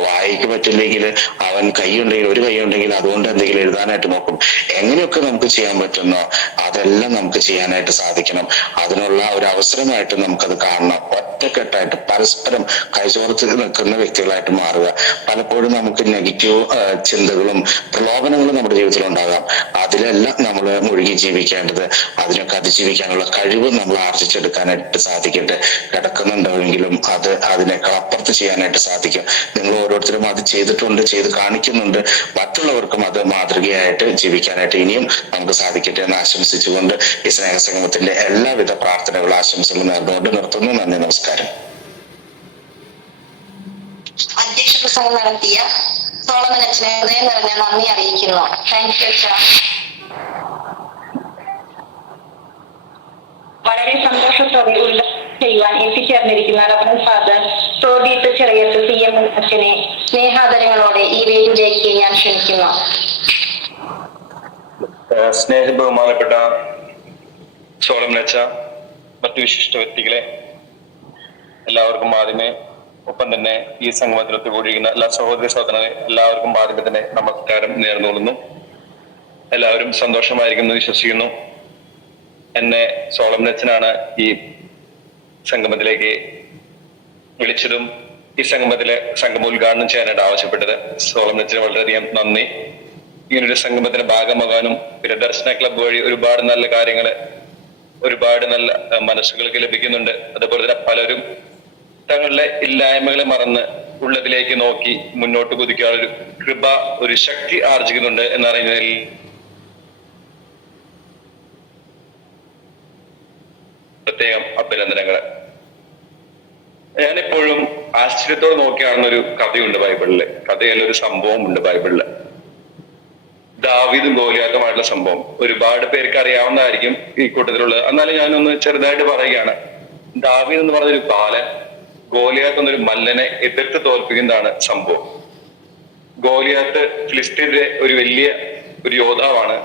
വായിക്ക് പറ്റില്ലെങ്കിൽ അവൻ കൈയുണ്ടെങ്കിൽ, ഒരു കൈ ഉണ്ടെങ്കിൽ അതുകൊണ്ട് എന്തെങ്കിലും എഴുതാനായിട്ട് നോക്കും. എങ്ങനെയൊക്കെ നമുക്ക് ചെയ്യാൻ പറ്റുന്നോ അതെല്ലാം നമുക്ക് ചെയ്യാനായിട്ട് സാധിക്കണം. അതിനുള്ള ഒരു അവസരമായിട്ട് നമുക്കത് കാണണം. ഒറ്റക്കെട്ടായിട്ട് പരസ്പരം കൈചോർത്ത് നിൽക്കുന്ന വ്യക്തികളായിട്ട് മാറുക. പലപ്പോഴും നമുക്ക് നെഗറ്റീവ് ചിന്തകളും പ്രലോഭനങ്ങളും നമ്മുടെ ജീവിതത്തിൽ ഉണ്ടാകാം. അതിലെല്ലാം നമ്മൾ മുഴുകി ജീവിക്കേണ്ടത്, അതിനൊക്കെ അതിജീവിക്കാനുള്ള കഴിവ് നമ്മൾ ആർജിച്ചെടുക്കാനായിട്ട് സാധിക്കട്ടെ. കിടക്കുന്നുണ്ടെങ്കിലും അതിനേക്കാൾ അപ്പുറത്ത് ചെയ്യാനായിട്ട് സാധിക്കും. നിങ്ങൾ ഓരോരുത്തരും അത് ചെയ്തിട്ടുണ്ട്, ചെയ്ത് കാണിക്കുന്നുണ്ട്. മറ്റുള്ളവർക്കും അത് മാതൃകയായിട്ട് ജീവിക്കാനായിട്ട് ഇനിയും നമുക്ക് സാധിക്കട്ടെ എന്ന് ആശംസിച്ചുകൊണ്ട് ഈ സ്നേഹസംഗമത്തിന്റെ എല്ലാവിധ പ്രാർത്ഥനകളും ആശംസകളും നേർന്നുകൊണ്ട് നിർത്തുന്നു. നന്ദി, നമസ്കാരം. അധ്യക്ഷ പ്രസംഗം നടത്തിയ സോളമൻ അച്ഛനെ ഹൃദയം നിറഞ്ഞ നന്ദി അറിയിക്കുന്നു. താങ്ക് യു അച്ഛ. വളരെ സന്തോഷത്തോടെ ചെയ്യുവാൻ എത്തിച്ചേർന്നിരിക്കുന്ന റവറൻഡ് ഫാദർ തോബീത്ത് ചെറിയത്ത് CM അച്ഛനെ സ്നേഹാദരങ്ങളോടെ ഈ വേദിയിലേക്ക് ഞാൻ ക്ഷണിക്കുന്നു. സ്നേഹ ബഹുമാനപ്പെട്ട സോളമൻ അച്ഛ, മറ്റു വിശിഷ്ട വ്യക്തികളെ, എല്ലാവർക്കും ആദ്യമേ, ഒപ്പം തന്നെ ഈ സംഗമത്തിൽ ഒത്തുകൂടിയിരിക്കുന്ന എല്ലാ സഹോദരി സഹോദരങ്ങളെ എല്ലാവർക്കും ആദ്യമേ തന്നെ നമസ്കാരം നേർന്നുകൊള്ളുന്നു. എല്ലാവരും സന്തോഷമായിരിക്കുന്നു വിശ്വസിക്കുന്നു. എന്നെ സോളമൻ അച്ഛനാണ് ഈ സംഗമത്തിലേക്ക് വിളിച്ചതും ഈ സംഗമം ഉദ്ഘാടനം ചെയ്യാനായിട്ട് ആവശ്യപ്പെട്ടത്. സോളമൻ അച്ഛന് വളരെയധികം നന്ദി. ഇങ്ങനൊരു സംഗമത്തിന്റെ ഭാഗമാകാനും പിന്നെ ദർശന ക്ലബ്ബ് വഴി ഒരുപാട് നല്ല കാര്യങ്ങള്, ഒരുപാട് നല്ല മനസ്സുകൾക്ക് ലഭിക്കുന്നുണ്ട്. അതുപോലെ തന്നെ പലരും തങ്ങളുടെ ഇല്ലായ്മകളെ മറന്ന് ഉള്ളതിലേക്ക് നോക്കി മുന്നോട്ട് കുതിക്കാനൊരു കൃപ, ഒരു ശക്തി ആർജിക്കുന്നുണ്ട് എന്നറിയുന്നതിൽ പ്രത്യേകം അഭിനന്ദനങ്ങൾ. ഞാനെപ്പോഴും ആശ്ചര്യത്തോടെ നോക്കിയാണെന്ന ഒരു കഥയുണ്ട് ബൈബിളില്. കഥയല്ല, ഒരു സംഭവം ഉണ്ട് ബൈബിളില്. ദാവീദും ഗോലിയാത്തുമായിട്ടുള്ള സംഭവം ഒരുപാട് പേർക്ക് അറിയാവുന്നതായിരിക്കും ഈ കൂട്ടത്തിലുള്ളത്. എന്നാലും ഞാനൊന്ന് ചെറുതായിട്ട് പറയുകയാണ്. ദാവീദ് എന്ന് പറഞ്ഞൊരു ബാലൻ ഗോലിയാത്ത് എന്നൊരു മല്ലനെ എതിർത്ത് തോൽപ്പിക്കുന്നതാണ് സംഭവം. ഗോലിയാത്ത് ഫിലിസ്തീനിലെ ഒരു വലിയ ഒരു യോദ്ധാവാണ്.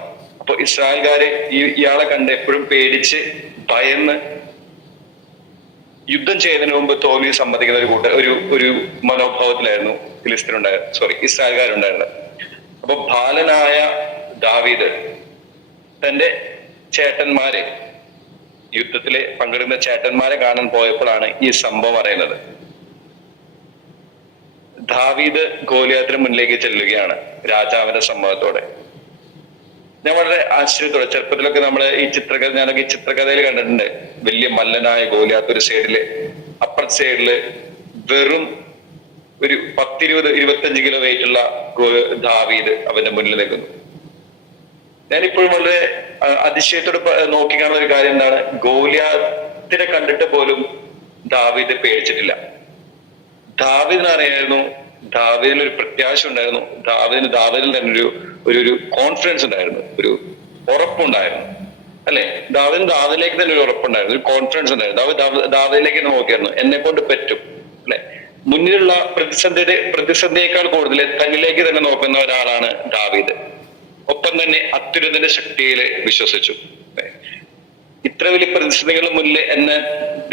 അപ്പൊ ഇസ്രായേൽക്കാരെ ഇയാളെ കണ്ട് എപ്പോഴും പേടിച്ച് ഭയന്ന് യുദ്ധം ചെയ്യുന്നതിന് മുമ്പ് തോൽവി സമ്മതിക്കുന്ന ഒരു മനോഭാവത്തിലായിരുന്നു ഇസ്രായേൽക്കാരുണ്ടായിരുന്നത്. അപ്പൊ ബാലനായ ദാവീദ് തന്റെ ചേട്ടന്മാരെ, യുദ്ധത്തില് പങ്കെടുക്കുന്ന ചേട്ടന്മാരെ കാണാൻ പോയപ്പോഴാണ് ഈ സംഭവം അറിയുന്നത്. ദാവീദ് ഗോലിയാത്തിന് മുന്നിലേക്ക് ചെല്ലുകയാണ് രാജാവിന്റെ സമ്മതത്തോടെ. ഞാൻ വളരെ ആശ്ചര്യത്തോടെ, ചെറുപ്പത്തിലൊക്കെ ഞാനൊക്കെ ഈ ചിത്രകഥയിൽ കണ്ടിട്ടുണ്ട്. വലിയ മല്ലനായ ഗോലിയാത്ത് ഒരു സൈഡില്, അപ്പുറത്തെ സൈഡില് വെറും ഒരു 10-20-25 കിലോ വെയിറ്റ് ഉള്ള ദാവീദ് അവന്റെ മുന്നിൽ നിൽക്കുന്നു. ഞാനിപ്പോഴും വളരെ അതിശയത്തോടെ നോക്കിക്കാണുന്ന ഒരു കാര്യം എന്താണ്, ഗോലിയാത്തിനെ കണ്ടിട്ട് പോലും ദാവീദ് പേടിച്ചിട്ടില്ല. ദാവീദിനറിയായിരുന്നു, ദാവീദിന് ഒരു പ്രത്യാശ ഉണ്ടായിരുന്നു, ദാവീദിൽ തന്നെ ഒരു കോൺഫിഡൻസ് ഉണ്ടായിരുന്നു, ഒരു ഉറപ്പുണ്ടായിരുന്നു. അല്ലെ, ദാവീദിലേക്ക് തന്നെ ഒരു ഉറപ്പുണ്ടായിരുന്നു, ഒരു കോൺഫിഡൻസ് ഉണ്ടായിരുന്നു. ദാവീദിലേക്ക് നോക്കിയായിരുന്നു, എന്നെ കൊണ്ട് പറ്റും. അല്ലെ, മുന്നിലുള്ള പ്രതിസന്ധിയേക്കാൾ കൂടുതൽ തന്നിലേക്ക് തന്നെ നോക്കുന്ന ഒരാളാണ് ദാവീദ്. ഒപ്പം തന്നെ അത്യുന്നതന്റെ ശക്തിയിൽ വിശ്വസിച്ചു. ഇത്ര വലിയ പ്രതിസന്ധികളുടെ മുന്നിൽ എന്നെ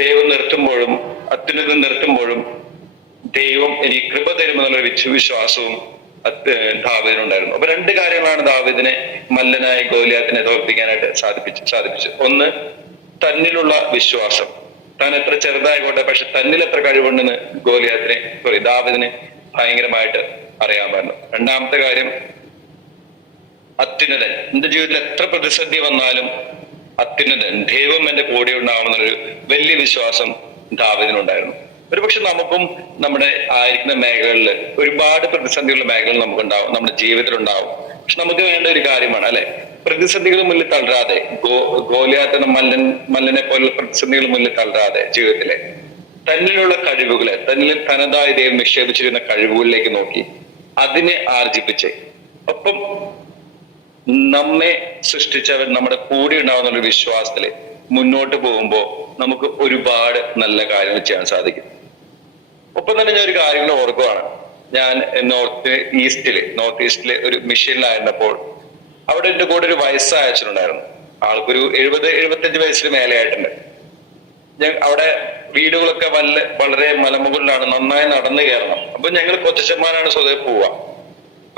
ദൈവം നിർത്തുമ്പോഴും, അത്യുന്നതൻ നിർത്തുമ്പോഴും ദൈവം എനിക്ക് കൃപ തരുമെന്നുള്ള വിശ്വാസവും ദാവീദിനുണ്ടായിരുന്നു. അപ്പൊ രണ്ട് കാര്യങ്ങളാണ് ദാവീദിനെ മല്ലനായ ഗോലിയാത്തിനെ തോൽപ്പിക്കാനായിട്ട് സാധിപ്പിച്ചത്. ഒന്ന്, തന്നിലുള്ള വിശ്വാസം. താൻ എത്ര ചെറുതായിക്കോട്ടെ, പക്ഷെ തന്നിൽ എത്ര കഴിവുണ്ടെന്ന് ദാവീദിന് ഭയങ്കരമായിട്ട് അറിയാമായിരുന്നു. രണ്ടാമത്തെ കാര്യം, അത്യുന്നതൻ. എന്റെ ജീവിതത്തിൽ എത്ര പ്രതിസന്ധി വന്നാലും അത്യുന്നതൻ, ദൈവം എന്റെ കൂടെ ഉണ്ടാവുന്നൊരു വലിയ വിശ്വാസം ദാവീദിനുണ്ടായിരുന്നു. ഒരുപക്ഷെ നമുക്കും നമ്മുടെ ആയിരിക്കുന്ന മേഖലകളിൽ ഒരുപാട് പ്രതിസന്ധിയുള്ള മേഖലകൾ നമുക്കുണ്ടാവും, നമ്മുടെ ജീവിതത്തിലുണ്ടാവും. പക്ഷെ നമുക്ക് വേണ്ട ഒരു കാര്യമാണ്, അല്ലെ, പ്രതിസന്ധികൾ മുന്നിൽ തളരാതെ, ഗോലിയാത്ത് എന്ന മല്ലനെ പോലുള്ള പ്രതിസന്ധികൾ മുന്നിൽ തളരാതെ ജീവിതത്തിലെ തന്നിലുള്ള കഴിവുകളെ, തനതായ ദൈവം നിക്ഷേപിച്ചിരുന്ന കഴിവുകളിലേക്ക് നോക്കി അതിനെ ആർജിപ്പിച്ച്, ഒപ്പം നമ്മെ സൃഷ്ടിച്ചവർ നമ്മുടെ കൂടെ ഉണ്ടാവുന്ന ഒരു വിശ്വാസത്തില് മുന്നോട്ട് പോകുമ്പോൾ നമുക്ക് ഒരുപാട് നല്ല കാര്യങ്ങൾ ചെയ്യാൻ സാധിക്കും. ഒപ്പം തന്നെ ഞാൻ ഒരു കാര്യം ഓർക്കുകയാണ്. ഞാൻ നോർത്ത് ഈസ്റ്റില് ഒരു മിഷനിലായിരുന്നപ്പോൾ അവിടെ എന്റെ കൂടെ ഒരു വയസ്സായ അച്ഛനുണ്ടായിരുന്നു. ആൾക്കൊരു 70-75 വയസ്സിന് മേലെയായിട്ടുണ്ട്. അവിടെ വീടുകളൊക്കെ വളരെ മലമുകളിലാണ്, നന്നായി നടന്നു കയറണം. അപ്പൊ ഞങ്ങൾ കൊച്ചന്മാരാണ് സ്വതവേ പോവുക.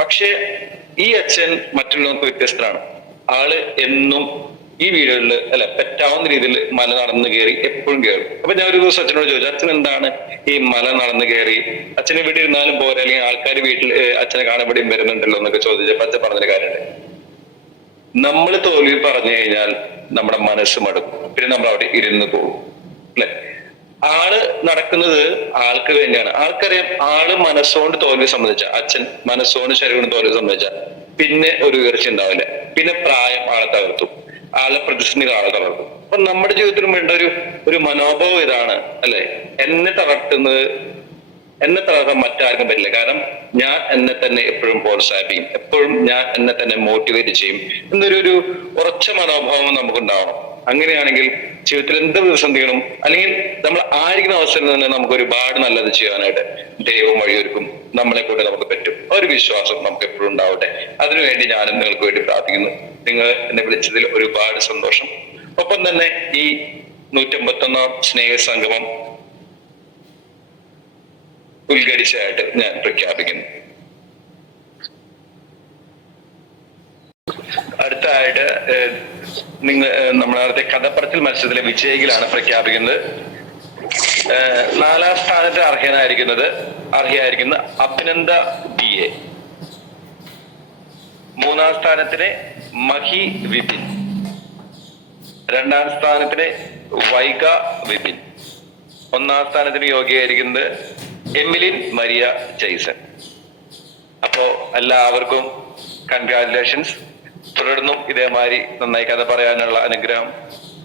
പക്ഷെ ഈ അച്ഛൻ മറ്റുള്ളവർക്ക് വ്യത്യസ്തനാണ്. ആള് എന്നും ഈ വീടുകളിൽ പറ്റാവുന്ന രീതിയിൽ മല നടന്നു കയറി എപ്പോഴും കയറും. അപ്പൊ ഞാൻ ഒരു ദിവസം അച്ഛനോട് ചോദിച്ചു, അച്ഛൻ എന്താണ് ഈ മല നടന്നു കയറി, അച്ഛനെ വീട്ടിൽ ഇരുന്നാലും പോരെ, അല്ലെങ്കിൽ ആൾക്കാർ വീട്ടിൽ അച്ഛനെ കാണാൻ ഇവിടെയും വരുന്നുണ്ടല്ലോ എന്നൊക്കെ ചോദിച്ചപ്പോ അച്ഛൻ പറഞ്ഞൊരു കാര്യമുണ്ട്. നമ്മൾ തോൽവി പറഞ്ഞു കഴിഞ്ഞാൽ നമ്മുടെ മനസ്സ് മടുക്കും, പിന്നെ നമ്മൾ അവിടെ ഇരുന്ന് പോകും അല്ലെ. ആള് നടക്കുന്നത് ആൾക്ക് വേണ്ടിയാണ്. ആൾക്കറിയാം ആള് മനസ്സുകൊണ്ട് തോൽവി സംബന്ധിച്ച, അച്ഛൻ മനസ്സുകൊണ്ട് ശരീരം തോൽവി സംബന്ധിച്ച പിന്നെ ഒരു ഉയർച്ച ഉണ്ടാവില്ല. പിന്നെ പ്രായം ആളെ തകർത്തും, ആളെ പ്രതിസന്ധികൾ ആളെ തകർത്തും. അപ്പൊ നമ്മുടെ ജീവിതത്തിലും വേണ്ട ഒരു മനോഭാവം ഇതാണ് അല്ലെ. എന്നെ തളർത്താൻ മറ്റാർക്കും പറ്റില്ല. കാരണം ഞാൻ എന്നെ തന്നെ എപ്പോഴും പ്രോത്സാഹിപ്പിക്കും, എപ്പോഴും ഞാൻ എന്നെ തന്നെ മോട്ടിവേറ്റ് ചെയ്യും എന്നൊരു ഉറച്ച മനോഭാവം നമുക്കുണ്ടാവണം. അങ്ങനെയാണെങ്കിൽ ജീവിതത്തിൽ എന്ത് പ്രതിസന്ധികളും അല്ലെങ്കിൽ നമ്മൾ ആയിരിക്കുന്ന അവസരത്തിൽ തന്നെ നമുക്ക് ഒരുപാട് നല്ലത് ചെയ്യാനായിട്ട് ദൈവം വഴിയൊരുക്കും, നമ്മളെ കൊണ്ട് നമുക്ക് പറ്റും. ഒരു വിശ്വാസം നമുക്ക് എപ്പോഴും ഉണ്ടാവട്ടെ. അതിനുവേണ്ടി ഞാനും നിങ്ങൾക്ക് വേണ്ടി പ്രാർത്ഥിക്കുന്നു. നിങ്ങൾ എന്നെ വിളിച്ചതിൽ ഒരുപാട് സന്തോഷം. ഒപ്പം തന്നെ ഈ 151 സ്നേഹ സംഗമം ഉദ്ഘാടിച്ചതായിട്ട് ഞാൻ പ്രഖ്യാപിക്കുന്നു. അടുത്തതായിട്ട് നമ്മുടെ നേരത്തെ കഥപ്പറച്ചിൽ മത്സരത്തിലെ വിജയികളാണ് പ്രഖ്യാപിക്കുന്നത്. 4ാം സ്ഥാനത്ത് അർഹയായിരിക്കുന്ന അഭിനന്ദ BA, 3ാം സ്ഥാനത്തിന് മഹി വിപിൻ, 2ാം സ്ഥാനത്തിന് വൈഗ വിപിൻ, 1ാം സ്ഥാനത്തിന് യോഗ്യയായിരിക്കുന്നത് എമിലിൻ മരിയ ജെയ്സൺ. അപ്പോ എല്ലാവർക്കും കൺഗ്രാറ്റുലേഷൻസ്. തുടർന്നും ഇതേമാതിരി നന്നായി കഥ പറയാനുള്ള അനുഗ്രഹം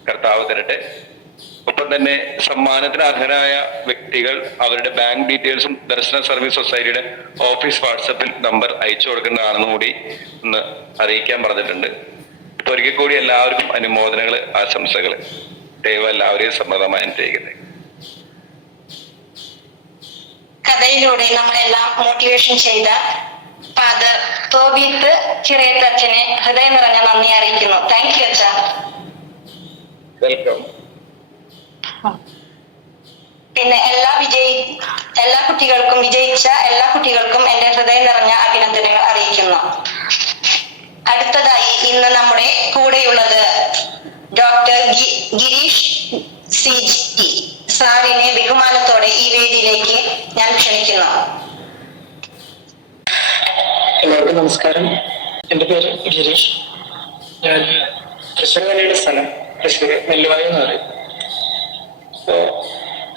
കർത്താവ് തരട്ടെ. ഒപ്പം തന്നെ സമ്മാനത്തിന് അർഹരായ വ്യക്തികൾ അവരുടെ ബാങ്ക് ഡീറ്റെയിൽസും ദർശന സർവീസ് സൊസൈറ്റിയുടെ ഓഫീസ് വാട്സപ്പിൽ നമ്പർ അയച്ചു കൊടുക്കുന്നതാണെന്ന് കൂടി ഒന്ന് അറിയിക്കാൻ പറഞ്ഞിട്ടുണ്ട്. ഇപ്പൊ ഒരിക്കൽ കൂടി എല്ലാവർക്കും അനുമോദനങ്ങൾ, ആശംസകൾ. ദൈവം എല്ലാവരെയും സമ്മതമായി അനുഗ്രഹിക്കട്ടെ. കഥയിലൂടെ നമ്മളെല്ലാം മോട്ടിവേഷൻ ചെയ്ത ഫാദർ തോബീത്ത് ചിറയത്തച്ഛനെ ഹൃദയം നിറഞ്ഞ നന്ദി അറിയിക്കുന്നു. താങ്ക് യു അച്ഛാ. വെൽക്കം. പിന്നെ എല്ലാ കുട്ടികൾക്കും, വിജയിച്ച എല്ലാ കുട്ടികൾക്കും എന്റെ ഹൃദയം നിറഞ്ഞ അഭിനന്ദനങ്ങൾ അറിയിക്കുന്നു. അടുത്തതായി ഇന്ന് നമ്മുടെ കൂടെയുള്ളത് ഡോക്ടർ ഗിരീഷ് CG സാറിനെ ബഹുമാനത്തോടെ ഈ വേദിയിലേക്ക് ഞാൻ ക്ഷണിക്കുന്നു. എല്ലാവർക്കും നമസ്കാരം. എൻ്റെ പേര് ഗിരീഷ്. ഞാൻ തൃശ്ശൂർ തന്നെയുടെ സ്ഥലം തൃശ്ശൂർ നെല്ലുവായി എന്ന് പറയും. അപ്പോൾ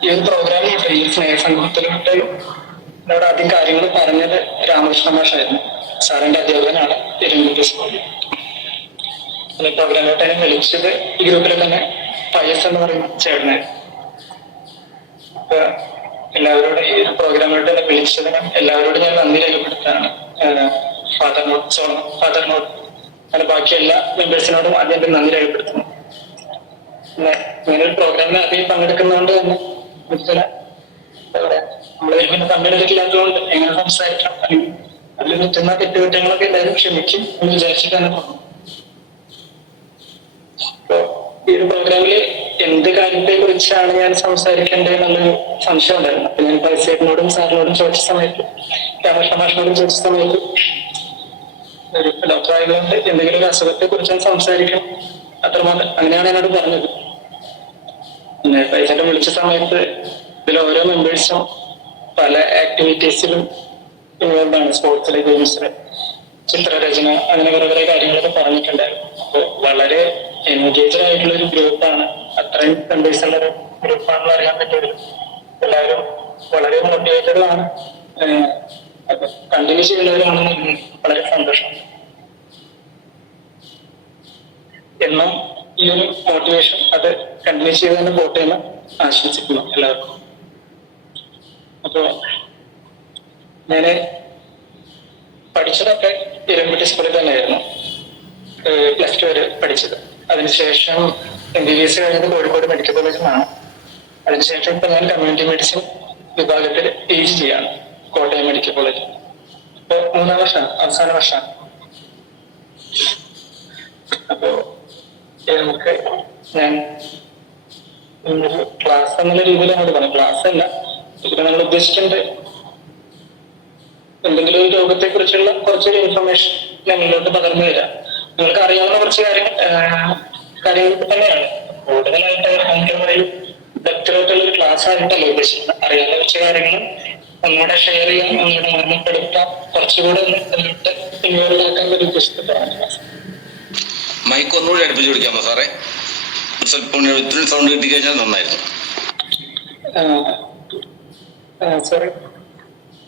ഈ ഒരു പ്രോഗ്രാമിലോട്ട്, ഈ സ്നേഹസംഗമത്തിലോട്ട് എന്നോട് ആദ്യം കാര്യങ്ങൾ പറഞ്ഞത് രാമകൃഷ്ണ മാഷായിരുന്നു. സാറിന്റെ അധ്യാപകനാണ് ഇരുമ്പുട്ടി സ്കൂളിൽ. ഈ പ്രോഗ്രാമിലോട്ട് എന്നെ വിളിച്ചത് ഈ ഗ്രൂപ്പിൽ തന്നെ പയസ് എന്ന് പറയുന്ന ചേട്ടനായിരുന്നു. അപ്പൊ എല്ലാവരോടും ഈ ഒരു പ്രോഗ്രാമിലോട്ട് എന്നെ വിളിച്ചതിനും എല്ലാവരോടും ഞാൻ നന്ദി രേഖപ്പെടുത്താണ്. ഫാദറിനോട് അങ്ങനെ ബാക്കി എല്ലാ മെമ്പേഴ്സിനോടും ആദ്യം നന്ദി രേഖപ്പെടുത്തുന്നു. പിന്നെ ഇങ്ങനെ ഒരു പ്രോഗ്രാമിൽ ആദ്യം പങ്കെടുക്കുന്നതുകൊണ്ട് തന്നെ ചില എന്താ പറയാ, നമ്മൾ പിന്നെ പങ്കെടുക്കില്ലാത്തതുകൊണ്ട് എങ്ങനെ സംസാരിക്കണം, അല്ലെങ്കിൽ അതിൽ പറ്റുന്ന തെറ്റുകുറ്റങ്ങളൊക്കെ എല്ലാവരും ക്ഷമിക്കും എന്ന് വിചാരിച്ചിട്ട് തന്നെ പറഞ്ഞു. അപ്പോ ഈ ഒരു പ്രോഗ്രാമിൽ എന്ത് കാര്യത്തെ കുറിച്ചാണ് ഞാൻ സംസാരിക്കേണ്ടത് എന്നുള്ളൊരു സംശയം ഉണ്ടായിരുന്നു. അപ്പൊ ഞാൻ പൈസേട്ടനോടും സാറിനോടും ചോദിച്ച സമയത്ത്, രാമകൃഷ്ണ മാഷിനോടും ചോദിച്ച സമയത്ത് ഒരു ഡോക്ടർ ആയതുകൊണ്ട് എന്തെങ്കിലും ഒരു അസുഖത്തെ കുറിച്ചാണ് സംസാരിക്കണം, അത്രമാത്രം അങ്ങനെയാണ് എന്നോട് പറഞ്ഞത്. പിന്നെ പൈസേട്ടൻ വിളിച്ച സമയത്ത് ഇതിൽ ഓരോ മെമ്പേഴ്സും പല ആക്ടിവിറ്റീസിലും ഇൻവോൾവാണ്. സ്പോർട്സിലെ, ഗെയിംസില്, ചിത്രരചന, അങ്ങനെ കുറെ കാര്യങ്ങളൊക്കെ പറഞ്ഞിട്ടുണ്ടായിരുന്നു. അപ്പൊ വളരെ എൻഗേജഡ് ആയിട്ടുള്ള ഒരു ഗ്രൂപ്പാണ്. അത്രയും മെമ്പേഴ്സ് ഉള്ള ഒരു ഗ്രൂപ്പാണെന്ന് അറിയാൻ പറ്റിയത്. എല്ലാവരും വളരെ മോട്ടിവേറ്റഡും ആണ്, അപ്പൊ കണ്ടിന്യൂ ചെയ്യുന്നവരാണെന്ന് വളരെ സന്തോഷം. എന്നും ഈ ഒരു മോട്ടിവേഷൻ അത് കണ്ടിന്യൂ ചെയ്ത് തന്നെ പോട്ടെ എന്ന് ആശംസിക്കുന്നു എല്ലാവർക്കും. അപ്പോ ഞാന് പഠിച്ചതൊക്കെ ഇരുമ്പുട്ടി സ്കൂളിൽ തന്നെയായിരുന്നു, +2 വരെ പഠിച്ചത്. അതിനുശേഷം MBBS കഴിഞ്ഞത് കോഴിക്കോട് മെഡിക്കൽ കോളേജിൽ നിന്നാണ്. അതിനുശേഷം ഇപ്പൊ ഞാൻ കമ്മ്യൂണിറ്റി മെഡിസിൻ വിഭാഗത്തിൽ PG ചെയ്യാണ് കോട്ടയം മെഡിക്കൽ കോളേജിൽ. ഇപ്പൊ 3ാം വർഷമാണ്, അവസാന വർഷമാണ്. അപ്പോ നമുക്ക് ഞാൻ ഒരു ക്ലാസ് എന്നുള്ള രീതിയിൽ നമ്മൾ പറഞ്ഞു, ക്ലാസ് അല്ല, ഇവിടെ നമ്മൾ ഉദ്ദേശിക്കേണ്ടത് എന്തെങ്കിലും ഒരു രോഗത്തെ കുറിച്ചുള്ള കുറച്ചൊരു ഇൻഫർമേഷൻ ഞങ്ങളിലോട്ട് പകർന്നു തരാം. നിങ്ങൾക്ക് അറിയാവുന്ന കുറച്ച് കാര്യങ്ങൾക്ക് തന്നെയാണ്. കൂടുതലായിട്ട് ഭയങ്കരമായി ഡെപ്തിലോട്ടുള്ള ഒരു ക്ലാസ് ആയിട്ടല്ല ഉദ്ദേശിക്കുന്നത്. അറിയാവുന്ന കുറച്ച് കാര്യങ്ങൾ ഒന്നുകൂടെ ഷെയർ ചെയ്യാൻ, ഒന്നുകൂടെ ഓർമ്മപ്പെടുത്താൻ, കുറച്ചുകൂടെ ഒന്ന് അതിലോട്ട് ഇൻവോൾവ് ആക്കാൻ ഒരു ഉദ്ദേശിച്ചിട്ടാണ് ക്ലാസ്. മൈക്ക് ഒന്നുകൂടി അടുപ്പിച്ച് പിടിക്കാമോ സാറേ? സ്വല്പം ഇത്തിരി സൗണ്ട് കിട്ടിക്കഴിഞ്ഞാൽ നന്നായിരുന്നു. സോറി,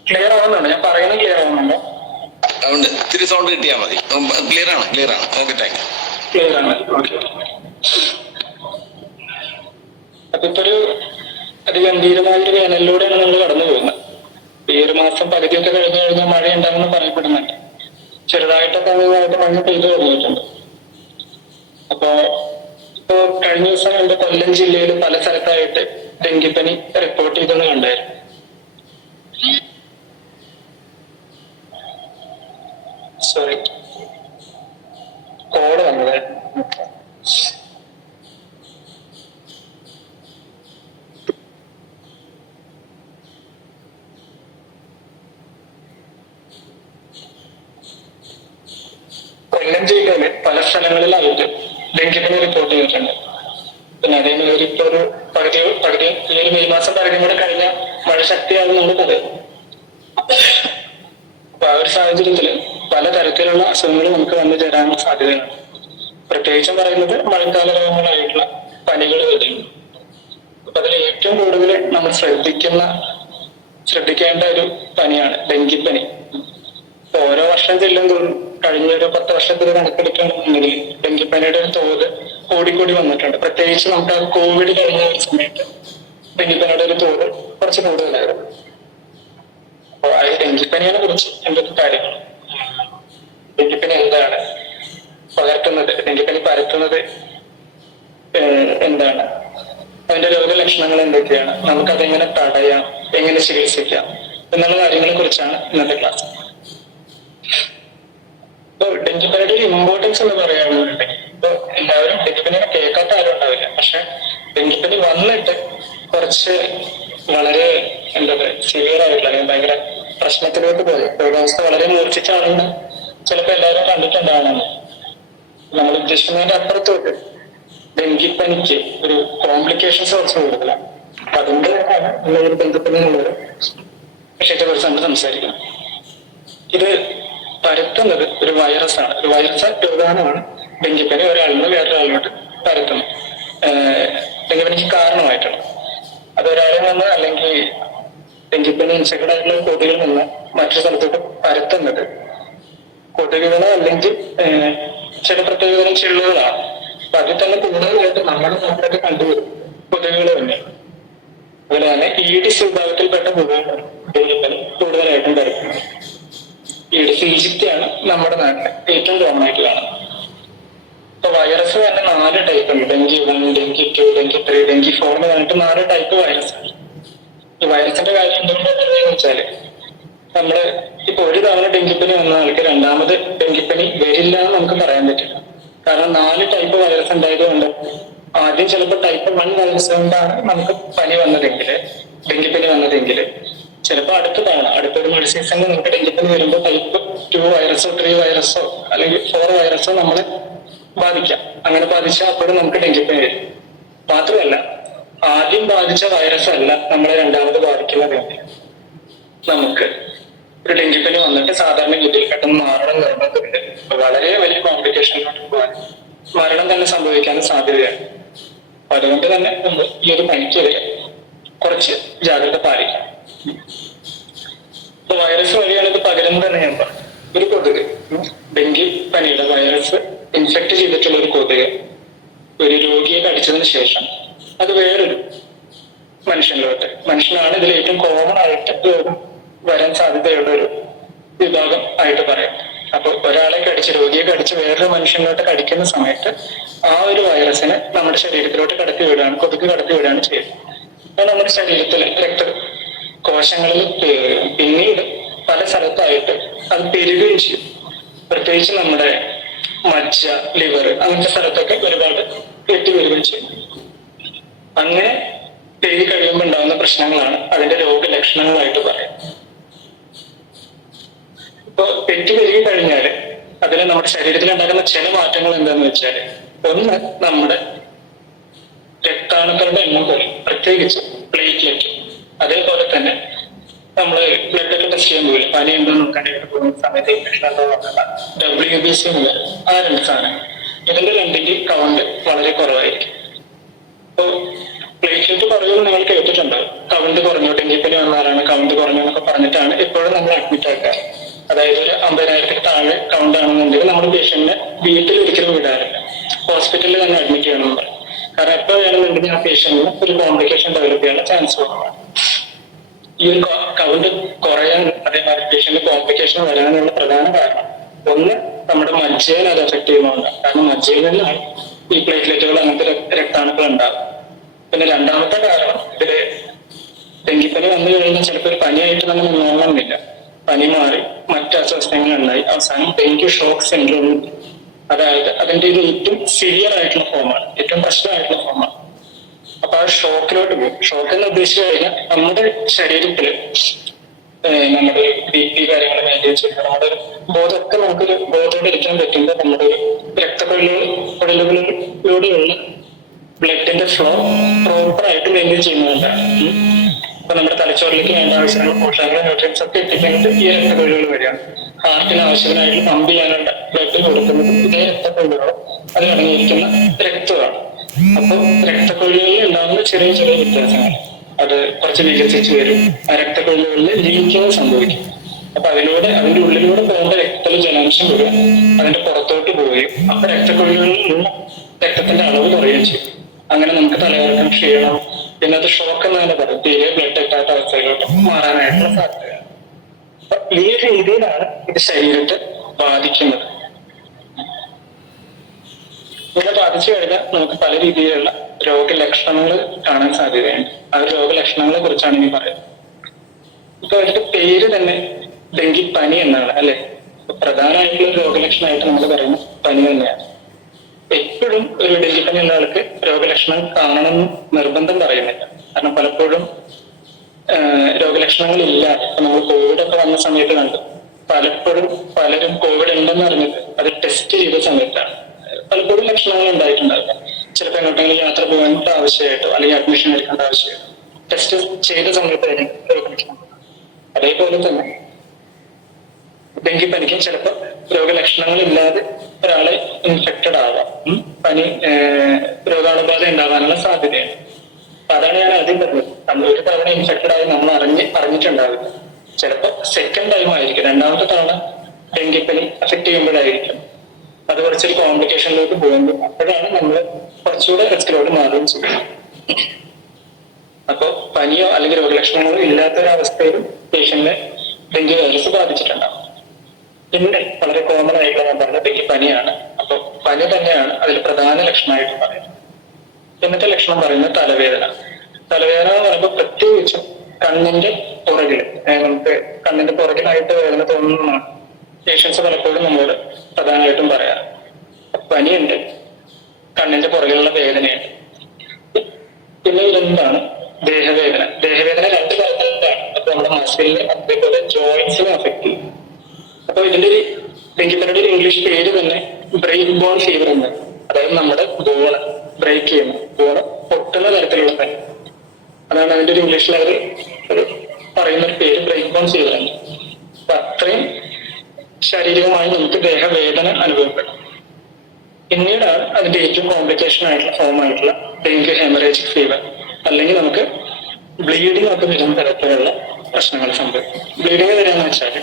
ക്ലിയർ ആവുന്നുണ്ടോ? ഞാൻ പറയുന്നത് ക്ലിയർ ആവുന്നുണ്ടോ? അതുകൊണ്ട് ഇത്തിരി സൗണ്ട് കിട്ടിയാൽ മതി. ക്ലിയർ ആണ്. Okay, thank U. ക്ലിയർ ആണ്. ഓക്കെ. അപ്പൊ ഇപ്പൊ ഒരു അതിഗംഭീരമായൊരു വേനലിലൂടെയാണ് നമ്മൾ കടന്നു പോകുന്നത്. ഈ ഒരു മാസം പകുതിയൊക്കെ കഴിഞ്ഞ് മഴ ഉണ്ടാകുമെന്ന് പറയപ്പെടുന്നുണ്ട്. ചെറുതായിട്ടൊക്കെ അങ്ങനെയായിട്ട് മഴ പെയ്തു തുടങ്ങിയിട്ടുണ്ട്. ഇപ്പൊ കഴിഞ്ഞ ദിവസം എന്റെ കൊല്ലം ജില്ലയിൽ പല സ്ഥലത്തായിട്ട് ഡെങ്കിപ്പനി റിപ്പോർട്ട് ചെയ്തെന്ന് കണ്ടായിരുന്നു. സോറി, കോള് വന്നത്. കൊല്ലം ജില്ലയില് പല സ്ഥലങ്ങളിലായിട്ട് ഡെങ്കിപ്പനി റിപ്പോർട്ട് ചെയ്തിട്ടുണ്ട്. പിന്നെ അതേമാതിരി ഇപ്പൊ ഒരു പകുതി ഈ ഒരു മെയ് മാസം പകുതിയും കൂടെ കഴിഞ്ഞ മഴ ശക്തിയാകും നമ്മൾ പറയാം. അപ്പൊ ആ ഒരു സാഹചര്യത്തില് പലതരത്തിലുള്ള അസുഖങ്ങൾ നമുക്ക് വന്നു ചേരാനുള്ള സാധ്യതയാണ്. പ്രത്യേകിച്ചും പറയുന്നത് മഴക്കാല രോഗങ്ങളായിട്ടുള്ള പനികൾ വരുന്നു. അപ്പൊ അതിൽ ഏറ്റവും കൂടുതൽ നമ്മൾ ശ്രദ്ധിക്കേണ്ട ഒരു പനിയാണ് ഡെങ്കിപ്പനി. ഇപ്പൊ ഓരോ വർഷം ചെല്ലും തോറും കഴിഞ്ഞ ഒരു 10 വർഷത്തിൽ കണക്കെടുക്കുകയാണെന്നുണ്ടെങ്കിൽ ഡെങ്കിപ്പനിയുടെ ഒരു തോത് കൂടിക്കൂടി വന്നിട്ടുണ്ട്. പ്രത്യേകിച്ച് നമുക്ക് കോവിഡ് കഴിഞ്ഞ ഒരു സമയത്ത് ഡെങ്കിപ്പനിയുടെ ഒരു തോത് കുറച്ച് കൂടുതലായിരുന്നു. അപ്പോൾ ആ ഡെങ്കിപ്പനിയെ കുറിച്ച് എന്തൊക്കെ കാര്യങ്ങൾ, ഡെങ്കിപ്പനി എന്താണ് പകർത്തുന്നത്, ഡെങ്കിപ്പനി പരത്തുന്നത് എന്താണ്, അതിന്റെ രോഗലക്ഷണങ്ങൾ എന്തൊക്കെയാണ്, നമുക്കതെങ്ങനെ തടയാം, എങ്ങനെ ചികിത്സിക്കാം എന്നുള്ള കാര്യങ്ങളെ കുറിച്ചാണ് ഇന്നത്തെ ക്ലാസ്. ഇപ്പൊ ഡെങ്കിപ്പനിയുടെ ഒരു ഇമ്പോർട്ടൻസ് എന്ന് പറയുകയാണെന്നുണ്ടെങ്കിൽ, ഇപ്പൊ എല്ലാവരും ഡെങ്കിപ്പനിനെ കേൾക്കാത്ത ആരും ഉണ്ടാവില്ല. പക്ഷെ ഡെങ്കിപ്പനി വന്നിട്ട് കുറച്ച് വളരെ എന്താ പറയുക സിവിയർ ആയിട്ടുള്ള അല്ലെങ്കിൽ ഭയങ്കര പ്രശ്നത്തിലേക്ക് പോയി രോഗാവസ്ഥ വളരെ മൂർച്ഛിച്ച ആളുകൾ ചിലപ്പോൾ എല്ലാവരും കണ്ടിട്ടുണ്ടാവണമെന്ന്. നമ്മൾ ഉദ്ദേശിക്കുന്നതിന്റെ അപ്പുറത്തോട്ട് ഡെങ്കിപ്പനിക്ക് ഒരു കോംപ്ലിക്കേഷൻസ് കുറച്ച് കൂടുതലാണ്. അപ്പൊ അതുകൊണ്ട് ഒരു ഡെങ്കിപ്പനി എന്നുള്ളൊരു വിഷയത്തെ കുറിച്ച് നമ്മൾ സംസാരിക്കണം. ഇത് പരത്തുന്നത് ഒരു വൈറസാണ്. ഒരു വൈറസ് രോഗാണുമാണ് ഡെങ്കിപ്പനി ഒരാളിൽ നിന്ന് വേറൊരാളിലോട്ട് പരത്തുന്നത്. ഡെങ്കിപ്പനിക്ക് കാരണമായിട്ടാണ് അത് ഒരാളിൽ നിന്ന് അല്ലെങ്കിൽ ഡെങ്കിപ്പനി ഇൻഫെക്റ്റഡ് ആയിട്ടുള്ള കൊതുകിൽ നിന്ന് മറ്റൊരു സ്ഥലത്തോട്ട് പരത്തുന്നത് കൊതുകുകളോ അല്ലെങ്കിൽ ചില പ്രത്യേകതരം ചെള്ളുകളാണ്. അപ്പൊ അതിൽ തന്നെ കൂടുതലായിട്ട് നമ്മുടെ നാട്ടിലൊക്കെ കണ്ടുവരും കൊതുകുകൾ തന്നെയാണ്. അതുപോലെ തന്നെ ഈഡിസ് വിഭാഗത്തിൽപ്പെട്ട കൊതുകുകളാണ് ഡെങ്കിപ്പനി കൂടുതലായിട്ടും പരത്തുന്നത്. ഈഡിസ് ഈജിപ്തിയാണ് നമ്മുടെ നാട്ടിൽ ഏറ്റവും കോമൺ ആയിട്ട് കാണുന്നത്. ഇപ്പൊ വൈറസ് തന്നെ 4 ടൈപ്പ് ഉണ്ട്. ഡെങ്കി 1, ഡെങ്കി 2, ഡെങ്കി 3, ഡെങ്കി 4 എന്ന് പറഞ്ഞിട്ട് 4 ടൈപ്പ് വൈറസ് ആണ്. ഈ വൈറസിന്റെ കാര്യം എന്തുകൊണ്ടാണെന്ന് വെച്ചാല് നമ്മള് ഇപ്പൊ ഒരു തവണ ഡെങ്കിപ്പനി വന്ന ആൾക്ക് രണ്ടാമത് ഡെങ്കിപ്പനി വരില്ല എന്ന് നമുക്ക് പറയാൻ പറ്റില്ല. കാരണം 4 ടൈപ്പ് വൈറസ് ഉണ്ടായതുകൊണ്ട് ആദ്യം ചിലപ്പോൾ ടൈപ്പ് 1 വൈറസ് കൊണ്ടാണ് നമുക്ക് ഡെങ്കിപ്പനി വന്നതെങ്കിൽ ചിലപ്പോൾ അടുത്ത തവണ അടുത്തൊരു മഴ സീസണിൽ നമുക്ക് ഡെങ്കിപ്പനി വരുമ്പോൾ ടൈപ്പ് 2 വൈറസോ 3 വൈറസോ അല്ലെങ്കിൽ 4 വൈറസോ നമ്മളെ ബാധിക്കാം. അങ്ങനെ ബാധിച്ചാൽ അപ്പോഴും നമുക്ക് ഡെങ്കിപ്പനി വരും. മാത്രമല്ല ആദ്യം ബാധിച്ച വൈറസ് അല്ല നമ്മളെ രണ്ടാമത് ബാധിക്കുന്നതെങ്കിൽ നമുക്ക് ഒരു ഡെങ്കിപ്പനി വന്നിട്ട് സാധാരണ ഗതിയിൽ പെട്ടെന്ന് മരണം നിർബന്ധമുണ്ട്. വളരെ വലിയ കോംപ്ലിക്കേഷനിലോട്ട് പോകാൻ മരണം തന്നെ സംഭവിക്കാനും സാധ്യതയാണ്. അപ്പൊ അതുകൊണ്ട് തന്നെ നമ്മൾ ഈ ഒരു പനിക്കെതിരെ കുറച്ച് ജാഗ്രത പാലിക്കാം. ഇപ്പൊ വൈറസ് വഴിയാണ് ഇത് പകരുന്നത് തന്നെ ഞാൻ പറഞ്ഞു. ഒരു കൊതുക് ഡെങ്കി പനിയുടെ വൈറസ് ഇൻഫെക്ട് ചെയ്തിട്ടുള്ള ഒരു കൊതുക് ഒരു രോഗിയെ കടിച്ചതിന് ശേഷം അത് വേറൊരു മനുഷ്യനാണ് ഇതിൽ ഏറ്റവും കോമൺ ആയിട്ട് രോഗം വരാൻ സാധ്യതയുള്ള ഒരു വിഭാഗം ആയിട്ട് പറയാം. അപ്പൊ രോഗിയെ കടിച്ച് വേറൊരു മനുഷ്യനിലോട്ട് കടിക്കുന്ന സമയത്ത് ആ ഒരു വൈറസിനെ നമ്മുടെ ശരീരത്തിലോട്ട് കൊതുക് കടത്തി വിടുകയാണ് ചെയ്യുന്നത്. അപ്പൊ നമ്മുടെ ശരീരത്തിലെ കോശങ്ങളിൽ പിന്നീട് പല സ്ഥലത്തായിട്ട് അത് പെരുകുകയും ചെയ്യും. പ്രത്യേകിച്ച് നമ്മുടെ മജ്ജ, ലിവർ അങ്ങനത്തെ സ്ഥലത്തൊക്കെ ഒരുപാട് പെറ്റി വരികയും ചെയ്യും. അങ്ങനെ പെരുകി കഴിയുമ്പോൾ ഉണ്ടാകുന്ന പ്രശ്നങ്ങളാണ് അതിന്റെ രോഗലക്ഷണങ്ങളായിട്ട് പറയാം. ഇപ്പൊ പെറ്റി പെരുകി കഴിഞ്ഞാല് അതിന് നമ്മുടെ ശരീരത്തിൽ ഉണ്ടാകുന്ന ചില മാറ്റങ്ങൾ എന്താന്ന് വെച്ചാല്, ഒന്ന് നമ്മുടെ രക്താണുക്കളുടെ എണ്ണം കുറയും, പ്രത്യേകിച്ച് പ്ലേറ്റ്ലെറ്റ്. അതേപോലെ തന്നെ നമ്മള് ബ്ലഡ് ഒക്കെ ടെസ്റ്റ് ചെയ്യാൻ പോലും പനി ഉണ്ടോ നോക്കാൻ പോകുന്ന സമയത്ത് ഇൻഫെക്ഷൻ ഉണ്ടോ നോക്കണ്ട WBC എന്ന് വരും. ആ 2 സാധനങ്ങൾ ഇതിന്റെ രണ്ടിന്റെയും കൗണ്ട് വളരെ കുറവായിരിക്കും. അപ്പോ പ്ലേറ്റ്ലെറ്റ് കുറയുമെന്ന് നിങ്ങൾ കേട്ടിട്ടുണ്ടാവും. കൗണ്ട് കുറഞ്ഞു, ഡെങ്കിപ്പനി വന്നാലാണ് കൗണ്ട് കുറഞ്ഞു എന്നൊക്കെ പറഞ്ഞിട്ടാണ് എപ്പോഴും നമ്മൾ അഡ്മിറ്റ് ആക്കുക. അതായത് ഒരു 50,000 താഴെ കൗണ്ട് ആണെന്നുണ്ടെങ്കിൽ നമ്മൾ പേഷ്യന്റിനെ വീട്ടിൽ ഒരിക്കലും വിടാറില്ല, ഹോസ്പിറ്റലിൽ തന്നെ അഡ്മിറ്റ് ചെയ്യണമെന്ന് പറയും. കാരണം എപ്പോൾ വേണമെന്നുണ്ടെങ്കിൽ ആ പേഷ്യന്റിന് ഒരു കോംപ്ലിക്കേഷൻ ഡെവലപ്പ് ചെയ്യാനുള്ള ചാൻസ് കുറവാണ്. ഈ ഒരു കൗണ്ട് കുറയാൻ, അതേമാതിരി പേഷ്യന്റ് കോംപ്ലിക്കേഷൻ വരാനുള്ള പ്രധാന കാരണം ഒന്ന് നമ്മുടെ മജ്ജയിൽ അത് എഫക്ട് ചെയ്യുന്നതുകൊണ്ടാണ്. കാരണം മജ്ജയിൽ നിന്നാണ് ഈ പ്ലേറ്റ്ലെറ്റുകൾ അങ്ങനത്തെ രക്താണുക്കൾ ഉണ്ടാകും. പിന്നെ രണ്ടാമത്തെ കാരണം ഇതില് ഡെങ്കിപ്പനി വന്നു കഴിഞ്ഞാൽ ചിലപ്പോൾ ഒരു പനിയായിട്ട് നമ്മൾ നിന്നോളണമെന്നില്ല. പനി മാറി മറ്റ് അസ്വസ്ഥങ്ങൾ ഉണ്ടായി അവസാനം ഡെങ്കി ഷോക്ക് സിൻഡ്രോം, അതായത് അതിന്റെ ഒരു ഏറ്റവും സിവിയർ ആയിട്ടുള്ള ഫോമാണ്, ഏറ്റവും പ്രശ്നമായിട്ടുള്ള ഫോമാണ്. അപ്പൊ ആ ഷോക്കിലോട്ട് പോകും. ഷോക്ക് എന്ന് ഉദ്ദേശിച്ചു കഴിഞ്ഞാൽ നമ്മുടെ ശരീരത്തില് നമ്മുടെ BP കാര്യങ്ങൾ മെയിൻറ്റെയിൻ ചെയ്യുക, നമ്മുടെ ബോധമൊക്കെ നമുക്കൊരു ബോധത്തോടെ ഇരിക്കാൻ പറ്റുമ്പോൾ നമ്മുടെ കുഴലുകളിലൂടെയുള്ള ബ്ലഡിന്റെ ഫ്ലോ പ്രോപ്പർ ആയിട്ട് മെയിൻറ്റെയിൻ ചെയ്യുന്നതുകൊണ്ടാണ്. അപ്പൊ നമ്മുടെ തലച്ചോറിലേക്ക് വേണ്ട ആവശ്യമുള്ള പോഷകങ്ങളും ന്യൂട്രിയൻസ് ഒക്കെ എത്തിക്കുന്നത് ഈ രക്തക്കൊഴിലുകൾ വഴിയാണ്. ഹാർട്ടിന് ആവശ്യത്തിനായിട്ട് പമ്പ് ചെയ്യാനുള്ള ബ്ലഡ് കൊടുക്കുന്നത് ഇതേ രക്തക്കൊഴിലുകളോ അത് അടങ്ങിയിരിക്കുന്ന രക്തമാണ്. അപ്പൊ രക്തക്കൊഴിലുകളിൽ ഉണ്ടാകുന്ന ചെറിയ ചെറിയ വ്യത്യാസങ്ങൾ അത് കുറച്ച് വികസിച്ച് വരും. ആ രക്തക്കൊഴിലുകളിൽ ലീക്കിങ് സംഭവിക്കും. അപ്പൊ അതിന്റെ ഉള്ളിലൂടെ പോകുന്ന രക്തത്തിലെ ജലാംശം വരിക അതിന്റെ പുറത്തോട്ട് പോവുകയും അപ്പൊ രക്തക്കൊഴിലുകളിലുള്ള രക്തത്തിന്റെ അളവ് കുറയുകയും ചെയ്യും. അങ്ങനെ നമുക്ക് തലകറക്കം, ക്ഷീണം, പിന്നെ അത് ഷോക്ക് എന്ന് തന്നെ പറയും, തീരെ ബ്ലഡ് എത്താത്ത അവസ്ഥയിലോട്ട് മാറാനായിട്ടുള്ള സാധ്യതയാണ്. അപ്പൊ ഈ രീതിയിലാണ് ഇത് ശരീരത്തെ ബാധിക്കുന്നത്. ഇങ്ങനെ ബാധിച്ചു കഴിഞ്ഞാൽ നമുക്ക് പല രീതിയിലുള്ള രോഗലക്ഷണങ്ങൾ കാണാൻ സാധ്യതയുണ്ട്. ആ രോഗലക്ഷണങ്ങളെ കുറിച്ചാണ് ഇനി പറയുന്നത്. ഇപ്പൊ അതിന്റെ പേര് തന്നെ ഡെങ്കിപ്പനി എന്നാണ് അല്ലെ. പ്രധാനമായിട്ടുള്ള രോഗലക്ഷണമായിട്ട് നമ്മൾ പറയുന്നത് പനി തന്നെയാണ്. എപ്പോഴും ഒരു ഡെങ്കിപ്പനി ഉള്ള ആൾക്ക് രോഗലക്ഷണം കാണണമെന്ന് നിർബന്ധം പറയുന്നില്ല. കാരണം പലപ്പോഴും രോഗലക്ഷണങ്ങൾ ഇല്ല. ഇപ്പൊ നമ്മൾ കോവിഡ് ഒക്കെ വന്ന സമയത്ത് കണ്ടു, പലപ്പോഴും പലരും കോവിഡ് ഉണ്ടെന്ന് അറിഞ്ഞത് അത് ടെസ്റ്റ് ചെയ്ത സമയത്താണ്. പലപ്പോഴും ലക്ഷണങ്ങൾ ഉണ്ടായിട്ടുണ്ടാവില്ല. ചിലപ്പോൾ എങ്ങോട്ടെങ്കിലും യാത്ര പോകാനുള്ള ആവശ്യമായിട്ടോ അല്ലെങ്കിൽ അഡ്മിഷൻ എടുക്കേണ്ട ആവശ്യമായിട്ടോ ടെസ്റ്റ് ചെയ്ത സമയത്തായിരിക്കും രോഗലക്ഷണം. അതേപോലെ തന്നെ ഡെങ്കിപ്പനിക്കും ചിലപ്പോൾ രോഗലക്ഷണങ്ങൾ ഇല്ലാതെ ഒരാളെ ഇൻഫെക്റ്റഡ് ആവാം, പനി രോഗാണുബാധ ഉണ്ടാകാനുള്ള സാധ്യതയാണ്. അപ്പൊ അതാണ് ഞാൻ ആദ്യം പറഞ്ഞത്. നമ്മൾ ഒരു തവണ ഇൻഫെക്റ്റഡ് ആയി നമ്മൾ അറിഞ്ഞിട്ടുണ്ടാവില്ല. ചിലപ്പോൾ സെക്കൻഡ് ടൈം ആയിരിക്കും, രണ്ടാമത്തെ തവണ ഡെങ്കിപ്പനി അഫക്ട് ചെയ്യുമ്പോഴായിരിക്കും അത് കുറച്ചൊരു കോംപ്ലിക്കേഷനിലേക്ക് പോകുന്നത്. അപ്പോഴാണ് നമ്മൾ കുറച്ചുകൂടെ റിസ്കിലോട്ട് മാറുകയും ചെയ്യുന്നത്. അപ്പൊ പനിയോ അല്ലെങ്കിൽ രോഗലക്ഷണങ്ങളോ ഇല്ലാത്തൊരവസ്ഥയിലും പേഷ്യന്റിനെ ഡെങ്കി വൈറസ് ബാധിച്ചിട്ടുണ്ടാവും. പിന്നെ വളരെ കോമൺ ആയിട്ടുള്ള ഞാൻ പറഞ്ഞ ഡെങ്കിപ്പനിയാണ്. അപ്പൊ പനി തന്നെയാണ് അതിൽ പ്രധാന ലക്ഷണമായിട്ട് പറയുന്നത്. ഇന്നത്തെ ലക്ഷണം പറയുന്നത് തലവേദന. തലവേദന എന്ന് പറയുമ്പോൾ പ്രത്യേകിച്ചും കണ്ണിന്റെ പുറകിൽ, നമുക്ക് കണ്ണിന്റെ പുറകിലായിട്ട് വേദന തോന്നുന്നതാണ് പേഷ്യൻസ് പലപ്പോഴും നമ്മളോട് പ്രധാനമായിട്ടും പറയാറ്. പനിയുണ്ട്, കണ്ണിന്റെ പുറകിലുള്ള വേദനയുണ്ട്. പിന്നെ ഇതെന്താണ് ദേഹവേദന. ദേഹവേദന രണ്ട് തരത്തിലാണ്. അപ്പൊ നമ്മുടെ മസിലിനെ അതേപോലെ ജോയിന്റ്സിനെ അഫക്ട് ചെയ്യും. അപ്പൊ ഇതിന്റെ ഒരു ഡെങ്കിപ്പനിയുടെ ഒരു ഇംഗ്ലീഷ് പേര് തന്നെ ബ്രേക്ക് ബോൺ ഫീവർ എന്നാണ്. അതായത് നമ്മുടെ ബോണ് ബ്രേക്ക് ചെയ്യുന്ന, ബോണ് പൊട്ടുന്ന തരത്തിലുള്ള പനി. അതാണ് അതിന്റെ ഒരു ഇംഗ്ലീഷിൽ അവർ പറയുന്ന ഒരു പേര്, ബ്രേക്ക് ബോൺ ഫീവർ ആണ്. അപ്പൊ അത്രയും ശാരീരികമായി നമുക്ക് ദേഹവേദന അനുഭവപ്പെടും. പിന്നീടാണ് അതിന്റെ ഏറ്റവും കോംപ്ലിക്കേഷൻ ആയിട്ടുള്ള ഫോം ആയിട്ടുള്ള ഡെങ്കി ഹെമറേജിക് ഫീവർ, അല്ലെങ്കിൽ നമുക്ക് ബ്ലീഡിംഗ് ഒക്കെ വരുന്ന തരത്തിലുള്ള പ്രശ്നങ്ങൾ സംഭവിക്കും. ബ്ലീഡിംഗ് വരാന്ന് വെച്ചാൽ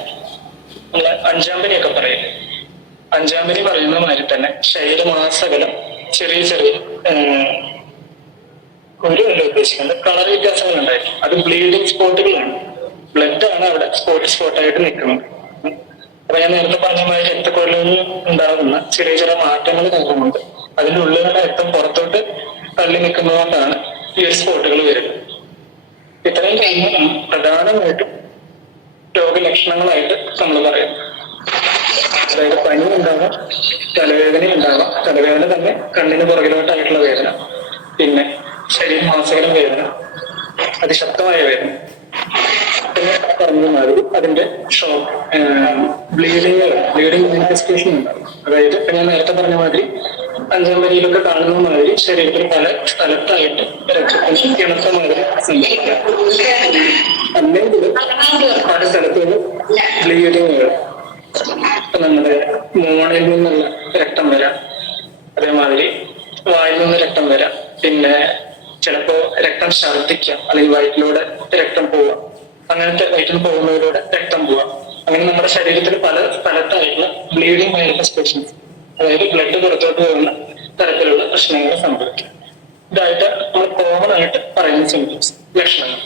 നമ്മള് അഞ്ചാമ്പനിയൊക്കെ പറയില്ലേ, അഞ്ചാമ്പനി പറയുന്ന മാതിരി തന്നെ ശരീരമാസകലം ചെറിയ ചെറിയ ഒരു അല്ല ഉദ്ദേശിക്കുന്നത് കളർ വ്യത്യാസങ്ങൾ ഉണ്ടായിരിക്കും. അത് ബ്ലീഡിംഗ് സ്പോട്ടുകളാണ്. ബ്ലഡാണ് അവിടെ സ്പോട്ടായിട്ട് നിൽക്കുന്നത്. അപ്പൊ ഞാൻ നേരത്തെ പറഞ്ഞ മാതിരി രക്തക്കൊഴലുകളിൽ ഉണ്ടാകുന്ന ചെറിയ ചെറിയ മാറ്റങ്ങൾ കാരണമുണ്ട്. അതിന്റെ ഉള്ളിലുള്ള രക്തം പുറത്തോട്ട് തള്ളി നിൽക്കുന്നതുകൊണ്ടാണ് ഈ ഒരു സ്പോട്ടുകൾ വരുന്നത്. ഇത്രയും കാര്യങ്ങളാണ് പ്രധാനമായിട്ടും രോഗലക്ഷണങ്ങളായിട്ട് നമ്മൾ പറയുന്നത്. അതായത് പനി ഉണ്ടാവാം, തലവേദന ഉണ്ടാവാം, തലവേദന തന്നെ കണ്ണിന് പുറകിലോട്ടായിട്ടുള്ള വേദന, പിന്നെ ശരീരമാസകലം വേദന, അതിശക്തമായ വേദന, പിന്നെ പറഞ്ഞ മാതിരി അതിന്റെ ഷോക്ക്, ബ്ലീഡിംഗ് മാനിഫെസ്റ്റേഷൻ ഉണ്ടാവും. അതായത് ഇപ്പൊ ഞാൻ നേരത്തെ പറഞ്ഞ മാതിരി അഞ്ചാമ്പനിയിലൊക്കെ കാണുന്ന മാതിരി ശരീരത്തിൽ പല സ്ഥലത്തായിട്ട് രക്തത്തിന് കിണത്ത മാതിരി സംഭവിക്കാം. അല്ലെങ്കിൽ പല സ്ഥലത്ത് നിന്ന് ബ്ലീഡിങ് വരാം. ഇപ്പൊ നമ്മുടെ മോണയിൽ നിന്നുള്ള രക്തം വരാം, അതേമാതിരി വായിൽ നിന്ന് രക്തം വരാം, പിന്നെ ചിലപ്പോ രക്തം ഛർദ്ദിക്കാം, അല്ലെങ്കിൽ വയറ്റിലൂടെ രക്തം പോവാം, അങ്ങനത്തെ വയറ്റിൽ പോകുന്നതിലൂടെ രക്തം പോവാം. അങ്ങനെ നമ്മുടെ ശരീരത്തിൽ പല സ്ഥലത്തായിട്ടുള്ള ബ്ലീഡിംഗ് മാനിഫെസ്റ്റേഷൻസ്, അതായത് ബ്ലഡ് പുറത്തോട്ട് പോകുന്ന തരത്തിലുള്ള പ്രശ്നങ്ങൾ സംഭവിക്കും. ഇതായിട്ട് നമ്മൾ കോമൺ ആയിട്ട് പറയുന്ന സിംറ്റംസ്, ലക്ഷണങ്ങൾ.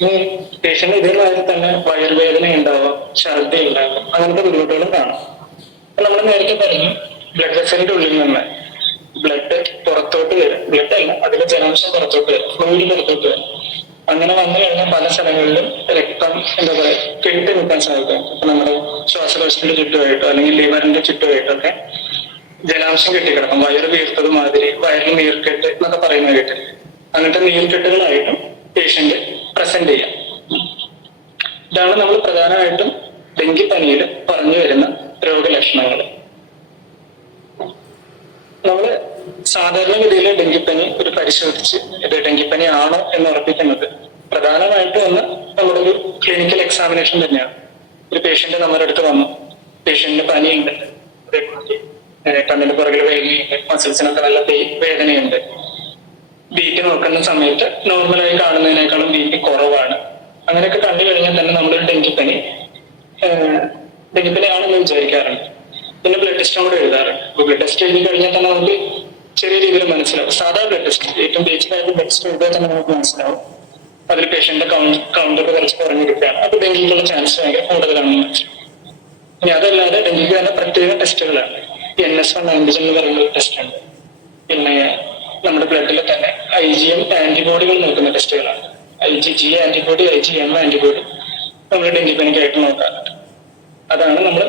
ഇനി പേഷ്യന്റ് ഇതേമാതിരി തന്നെ വയറുവേദന ഉണ്ടാവാം, ഛർദി ഉണ്ടാകും, അങ്ങനത്തെ ബുദ്ധിമുട്ടുകളും കാണും. നമ്മൾ നേരത്തെ പറഞ്ഞു ബ്ലഡ് വെസലിന്റെ ഉള്ളിൽ നിന്ന് ബ്ലഡ് പുറത്തോട്ട് വരും, ബ്ലഡ് അല്ല അതിന്റെ ജലാംശം പുറത്തോട്ട് വരും, ഫ്ലൂയിഡ് പുറത്തോട്ട് വരും. അങ്ങനെ വന്നു കഴിഞ്ഞാൽ പല സ്ഥലങ്ങളിലും രക്തം എന്താ പറയുക കെട്ടി നിൽക്കാൻ സാധിക്കും. ഇപ്പൊ നമ്മുടെ ശ്വാസകോശത്തിന്റെ ചുറ്റുമായിട്ടോ അല്ലെങ്കിൽ ലിവറിന്റെ ചുറ്റുമായിട്ടോ ഒക്കെ ജലാംശം കെട്ടിക്കിടക്കും. വയറ് വീർത്തത് മാതിരി, വയറിൽ നീർക്കെട്ട് എന്നൊക്കെ പറയുന്ന കേട്ട് അങ്ങനത്തെ നീർക്കെട്ടുകളായിട്ടും പേഷ്യന്റ് പ്രസന്റ് ചെയ്യാം. ഇതാണ് നമ്മൾ പ്രധാനമായിട്ടും ഡെങ്കിപ്പനിയിൽ പറഞ്ഞു വരുന്ന രോഗലക്ഷണങ്ങൾ. നമ്മൾ സാധാരണഗതിയിൽ ഡെങ്കിപ്പനി ഒരു പരിശോധിച്ച് ഇത് ഡെങ്കിപ്പനി ആണോ എന്ന് ഉറപ്പിക്കുന്നത് പ്രധാനമായിട്ടും ഒന്ന് നമ്മുടെ ഒരു ക്ലിനിക്കൽ എക്സാമിനേഷൻ തന്നെയാണ്. ഒരു പേഷ്യന്റ് നമ്മുടെ അടുത്ത് വന്നു, പേഷ്യന്റിന് പനിയുണ്ട്, കണ്ണിന് പുറകിൽ വേദനയുണ്ട്, മസിൽസിനൊക്കെ നല്ല വേദനയുണ്ട്, ബി പി നോക്കുന്ന സമയത്ത് നോർമലായി കാണുന്നതിനേക്കാളും ബി പി കുറവാണ്, അങ്ങനെയൊക്കെ കണ്ടു കഴിഞ്ഞാൽ തന്നെ നമ്മളൊരു ഡെങ്കിപ്പനി ആണെന്ന് വിചാരിക്കാറുണ്ട്. പിന്നെ ബ്ലഡ് ടെസ്റ്റും കൂടെ എഴുതാറുണ്ട്. ബ്ലഡ് ടെസ്റ്റ് എഴുതി കഴിഞ്ഞാൽ തന്നെ നമുക്ക് ചെറിയ രീതിയിൽ മനസ്സിലാവും. സാധാ ബ്ലഡ് ടെസ്റ്റ്, ഏറ്റവും ബേസിക് ആയിട്ട് ബ്ലഡ് ടെസ്റ്റ് എഴുതിയാൽ തന്നെ നമുക്ക് മനസ്സിലാവും അതിൽ പേഷ്യന്റ് കൗണ്ടൊക്കെ കുറച്ച് കുറഞ്ഞിരിക്കുകയാണ്, അപ്പൊ ഡെങ്കിക്കുള്ള ചാൻസ് ഭയങ്കര കൂടുതലാണെന്ന് മനസ്സിലാവും. ഇനി അതല്ലാതെ ഡെങ്കിക്ക് തന്നെ പ്രത്യേക ടെസ്റ്റുകളാണ്. NS1 ആന്റിജൻ എന്ന് പറയുന്ന ഒരു ടെസ്റ്റ് ഉണ്ട്. പിന്നെ നമ്മുടെ ബ്ലഡിൽ തന്നെ IgM ആന്റിബോഡികൾ നോക്കുന്ന ടെസ്റ്റുകളാണ്. IgG ആന്റിബോഡി, IgM ആന്റിബോഡി നമ്മൾ ഡെങ്കിപ്പനിക്കായിട്ട് നോക്കാറുണ്ട്. അതാണ് നമ്മൾ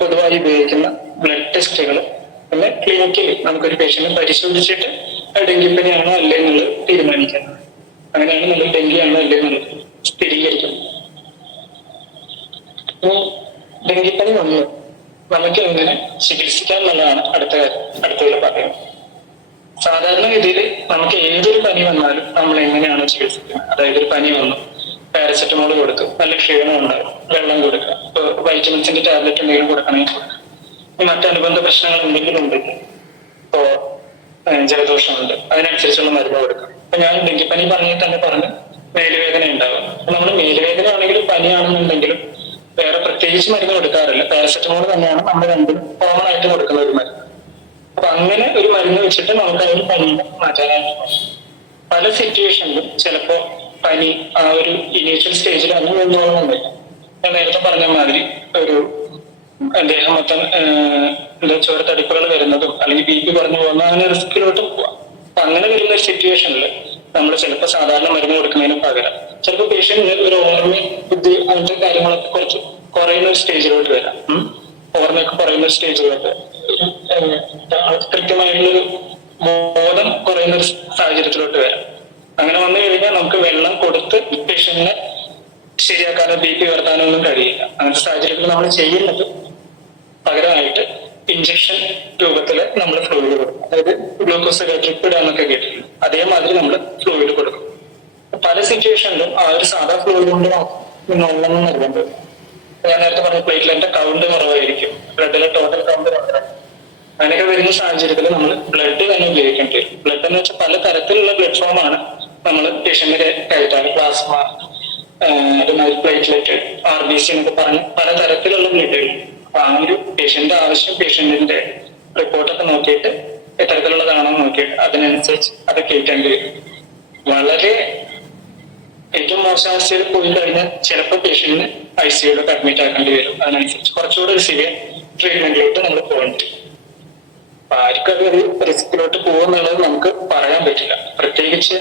പൊതുവായി ഉപയോഗിക്കുന്ന ബ്ലഡ് ടെസ്റ്റുകൾ. പിന്നെ ക്ലിനിക്കലി നമുക്കൊരു പേഷ്യന്റ് പരിശോധിച്ചിട്ട് ഡെങ്കിപ്പനിയാണോ അല്ലേ എന്നുള്ളത് തീരുമാനിക്കുന്നത്. അങ്ങനെയാണ് നമ്മൾ ഡെങ്കിയാണോ അല്ലേ എന്നുള്ളത് സ്ഥിരീകരിക്കുന്നത്. ഡെങ്കിപ്പനി വന്നു നമുക്ക് എങ്ങനെ ചികിത്സിക്കാം എന്നുള്ളതാണ് അടുത്തുള്ള പറയുന്നത്. സാധാരണഗതിയിൽ നമുക്ക് ഏതൊരു പനി വന്നാലും നമ്മൾ എങ്ങനെയാണ് ചികിത്സിക്കുന്നത്? അതായത് ഒരു പനി വന്നു, പാരസെറ്റമോൾ കൊടുത്തു, നല്ല ക്ഷീണം ഉണ്ടാകും, വെള്ളം കൊടുക്കുക, ഇപ്പൊ വൈറ്റമിൻസിന്റെ ടാബ്ലറ്റ് എന്തെങ്കിലും കൊടുക്കണമെങ്കിൽ മറ്റനുബന്ധ പ്രശ്നങ്ങൾ എന്തെങ്കിലും ഉണ്ടെങ്കിൽ, ഇപ്പോ ജലദോഷമുണ്ട്, അതിനനുസരിച്ചുള്ള മരുന്ന് കൊടുക്കുക. അപ്പൊ ഞാൻ ഡെങ്കിപ്പനി പറഞ്ഞാൽ തന്നെ പറഞ്ഞു മേലുവേദന ഉണ്ടാകും. അപ്പൊ നമ്മൾ മേലുവേദന ആണെങ്കിലും പനിയാണെന്നുണ്ടെങ്കിലും വേറെ പ്രത്യേകിച്ച് മരുന്ന് കൊടുക്കാറില്ല, പാരസെറ്റമോൾ തന്നെയാണ് നമ്മൾ രണ്ടും കോമൺ ആയിട്ട് കൊടുക്കുന്ന ഒരു മരുന്ന്. അപ്പൊ അങ്ങനെ ഒരു മരുന്ന് വെച്ചിട്ട് നമുക്ക് അതിന് പനിയെ മാറ്റാനായിട്ട് പല സിറ്റുവേഷനിലും ചിലപ്പോ പനി ആ ഒരു ഇനീഷ്യൽ സ്റ്റേജിൽ അന്ന് നിന്നോളുന്നുണ്ട്. ഞാൻ നേരത്തെ പറഞ്ഞ മാതിരി ഒരു ദേഹം മൊത്തം ചോര തടിപ്പുകൾ വരുന്നതും അല്ലെങ്കിൽ BP കുറഞ്ഞു പോകുന്ന അങ്ങനെ റിസ്കിലോട്ട് പോവാം. അപ്പൊ അങ്ങനെ വരുന്ന ഒരു സിറ്റുവേഷനിൽ നമ്മൾ ചിലപ്പോൾ സാധാരണ മരുന്ന് കൊടുക്കുന്നതിന് പകരം ചിലപ്പോൾ പേഷ്യന്റ് ഒരു ഓർമ്മ ബുദ്ധി അങ്ങനത്തെ കാര്യങ്ങളൊക്കെ കുറച്ച് കുറയുന്ന ഒരു സ്റ്റേജിലോട്ട് വരാം. ഓർമ്മയൊക്കെ കുറയുന്ന ഒരു സ്റ്റേജിലോട്ട് കൃത്യമായിട്ടുള്ളൊരു ബോധം കുറയുന്ന ഒരു സാഹചര്യത്തിലോട്ട് വരാം. അങ്ങനെ വന്നു കഴിഞ്ഞാൽ നമുക്ക് വെള്ളം കൊടുത്ത് പേഷ്യന്റിനെ ശരിയാക്കാനോ BP ഉയർത്താനോ ഒന്നും കഴിയില്ല. അങ്ങനത്തെ സാഹചര്യത്തിൽ നമ്മൾ ചെയ്യുന്നത് പകരമായിട്ട് ഇഞ്ചക്ഷൻ രൂപത്തിൽ നമ്മൾ ഫ്ലൂയിഡ് കൊടുക്കും. അതായത് ഗ്ലൂക്കോസ് ഡ്രിപ്പ് ഇടാന്നൊക്കെ കേട്ടിട്ടുണ്ട്, അതേമാതിരി നമ്മൾ ഫ്ലൂയിഡ് കൊടുക്കും. പല സിറ്റുവേഷനിലും ആ ഒരു സാധാ ഫ്ലൂയിഡ് കൊണ്ട് നോക്കണം നിർബന്ധം. ഞാൻ നേരത്തെ പറഞ്ഞ പ്ലേറ്റ്ലെറ്റിന്റെ കൗണ്ട് കുറവായിരിക്കും, ബ്ലഡിലെ ടോട്ടൽ കൗണ്ട് കുറവായിരിക്കും. അങ്ങനെയൊക്കെ വരുന്ന സാഹചര്യത്തിൽ നമ്മൾ ബ്ലഡ് തന്നെ ഉപയോഗിക്കേണ്ടി വരും. ബ്ലഡ് എന്ന് വെച്ചാൽ പല തരത്തിലുള്ള ബ്ലഡ് ഫോമാണ് നമ്മൾ പേഷ്യന്റിന്റെ കയറ്റാൻ, പ്ലാസ്മ, അതുമാതിരി പ്ലേറ്റ്ലെറ്റ്, RBC എന്നൊക്കെ പറഞ്ഞ് പല തരത്തിലുള്ള ബ്ലഡുകൾ. അപ്പൊ ആ ഒരു പേഷ്യന്റ് ആവശ്യം പേഷ്യന്റിന്റെ റിപ്പോർട്ടൊക്കെ നോക്കിയിട്ട് എത്തരത്തിലുള്ളതാണോ നോക്കിയിട്ട് അതിനനുസരിച്ച് അത് കയറ്റേണ്ടി വരും. വളരെ ഏറ്റവും മോശാവസ്ഥയിൽ പോയി കഴിഞ്ഞാൽ ചിലപ്പോൾ പേഷ്യന്റിന് ICUയിലൊക്കെ അഡ്മിറ്റ് ആക്കേണ്ടി വരും. അതിനനുസരിച്ച് കുറച്ചുകൂടെ ഒരു സിവിയർ ട്രീറ്റ്മെന്റിലോട്ട് നമ്മൾ പോകേണ്ടി വരും. അപ്പൊ ആർക്കും അത് ഒരു റിസ്കിലോട്ട് പോകുന്നുള്ളത് നമുക്ക് പറയാൻ പറ്റില്ല. പ്രത്യേകിച്ച്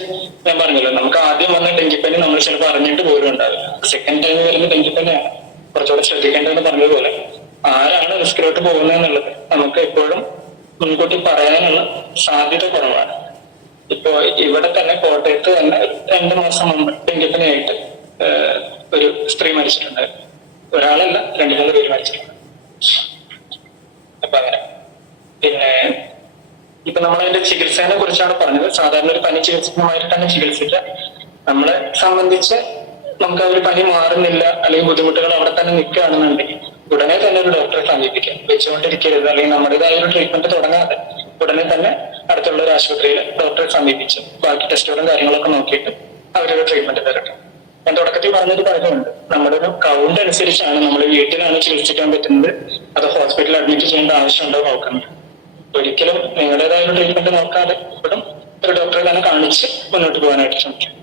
ഞാൻ പറഞ്ഞല്ലോ, നമുക്ക് ആദ്യം വന്ന ഡെങ്കിപ്പനി നമ്മൾ ചിലപ്പോൾ അറിഞ്ഞിട്ട് പോലും ഉണ്ടാവില്ല. സെക്കൻഡ് ടൈം വരുന്ന ഡെങ്കിപ്പനിയാണ് കുറച്ചുകൂടെ ശ്രദ്ധിക്കേണ്ടതെന്ന് പറഞ്ഞതുപോലെ ആരാണ് റിസ്കിലോട്ട് പോകുന്നത് എന്നുള്ളത് നമുക്ക് എപ്പോഴും മുൻകൂട്ടി പറയാനുള്ള സാധ്യത കുറവാണ്. ഇപ്പോ ഇവിടെ തന്നെ കോട്ടയത്ത് തന്നെ 2 മാസം മുമ്പ് ഡെങ്കിപ്പനിയായിട്ട് ഒരു സ്ത്രീ മരിച്ചിട്ടുണ്ടായിരുന്നു. ഒരാളല്ല, 2-3 പേര് മരിച്ചിട്ടുണ്ട്. അപ്പൊ അങ്ങനെ പിന്നെ ഇപ്പൊ നമ്മളതിന്റെ ചികിത്സയെ കുറിച്ചാണ് പറഞ്ഞത്. സാധാരണ ഒരു പനി ചികിത്സിക്കുന്നമായിട്ട് തന്നെ ചികിത്സിക്കുക. നമ്മളെ സംബന്ധിച്ച് നമുക്ക് ആ ഒരു പനി മാറുന്നില്ല അല്ലെങ്കിൽ ബുദ്ധിമുട്ടുകൾ അവിടെ തന്നെ നിൽക്കുകയാണെന്നുണ്ടെങ്കിൽ ഉടനെ തന്നെ ഒരു ഡോക്ടറെ സമീപിക്കാം. വെച്ചുകൊണ്ടിരിക്കരുത്, അല്ലെങ്കിൽ നമ്മുടേതായ ഒരു ട്രീറ്റ്മെന്റ് തുടങ്ങാതെ ഉടനെ തന്നെ അടുത്തുള്ള ഒരു ആശുപത്രിയിൽ ഡോക്ടറെ സമീപിച്ച് ബാക്കി ടെസ്റ്റുകളും കാര്യങ്ങളൊക്കെ നോക്കിയിട്ട് അവരൊരു ട്രീറ്റ്മെന്റ് തരട്ടെ. ഞാൻ തുടക്കത്തിൽ പറഞ്ഞൊരു കാര്യമുണ്ട്, നമ്മുടെ ഒരു കൗണ്ട് അനുസരിച്ചാണ് നമ്മൾ വീട്ടിലാണ് ചികിത്സിക്കാൻ പറ്റുന്നത് അത് ഹോസ്പിറ്റലിൽ അഡ്മിറ്റ് ചെയ്യേണ്ട ആവശ്യമുണ്ടോ നോക്കുന്നത്. ഒരിക്കലും നിങ്ങളുടേതായ ഒരു ട്രീറ്റ്മെന്റ് നോക്കാതെ ഇപ്പോഴും ഒരു ഡോക്ടറെ തന്നെ കാണിച്ച് മുന്നോട്ട് പോകാനായിട്ട് ശ്രമിക്കും.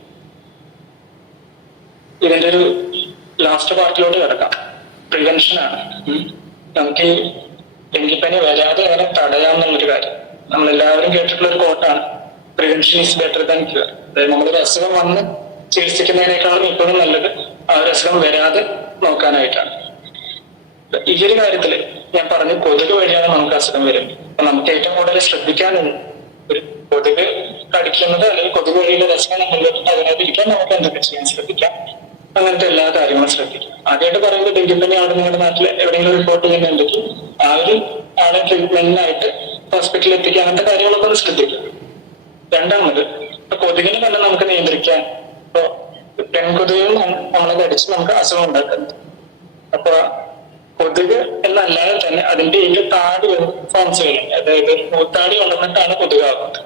ഇതിന്റെ ഒരു ലാസ്റ്റ് പാർട്ടിലോട്ട് കിടക്കാം. പ്രിവെൻഷൻ ആണ്. നമുക്ക് ഈ ഡെങ്കിപ്പനി വരാതെ വരെ തടയാമെന്നുള്ളൊരു കാര്യം നമ്മളെല്ലാവരും കേട്ടിട്ടുള്ള ഒരു കോട്ടാണ്, prevention is better than cure. അതായത് നമ്മളൊരു അസുഖം വന്ന് ചികിത്സിക്കുന്നതിനേക്കാളും ഇപ്പോഴും നല്ലത് ആ ഒരു അസുഖം വരാതെ നോക്കാനായിട്ടാണ്. ഈ ഒരു കാര്യത്തില് ഞാൻ പറഞ്ഞു, കൊതുക് വഴിയാണ് നമുക്ക് അസുഖം വരുന്നത്. അപ്പൊ നമുക്ക് ഏറ്റവും കൂടുതൽ ശ്രദ്ധിക്കാനുണ്ട് ഒരു കൊതുക് കടിക്കുന്നത് അല്ലെങ്കിൽ കൊതുക് വഴിയുള്ള അസുഖം നമ്മളിലോട്ട് പകരാതിരിക്കാൻ നമുക്ക് എന്തൊക്കെ ചെയ്യാൻ ശ്രദ്ധിക്കാം, അങ്ങനത്തെ എല്ലാ കാര്യങ്ങളും ശ്രദ്ധിക്കാം. ആദ്യമായിട്ട് പറയുമ്പോൾ ഡെങ്കിപ്പനി ആണ് നിങ്ങളുടെ നാട്ടിൽ എവിടെയെങ്കിലും റിപ്പോർട്ട് ചെയ്യുന്നുണ്ടെങ്കിൽ ആ ഒരു ആളെ ട്രീറ്റ്മെന്റിനായിട്ട് ഹോസ്പിറ്റലിൽ എത്തിക്കുക, അങ്ങനത്തെ കാര്യങ്ങളൊക്കെ ഒന്ന് ശ്രദ്ധിക്കും. രണ്ടാമത് കൊതുകിനെ തന്നെ നമുക്ക് നിയന്ത്രിക്കാൻ. ഇപ്പൊ പെൺകൊതുകും നമ്മളെ കടിച്ച് നമുക്ക് അസുഖം ഉണ്ടാക്കുന്നത്. അപ്പൊ കൊതുക് എന്നല്ലാതെ തന്നെ അതിന്റെ ഏറ്റവും താടി ഫോംസുകളുണ്ട്, അതായത് മൂത്താടി കൊണ്ടുവന്നിട്ടാണ് കൊതുകാകുന്നത്.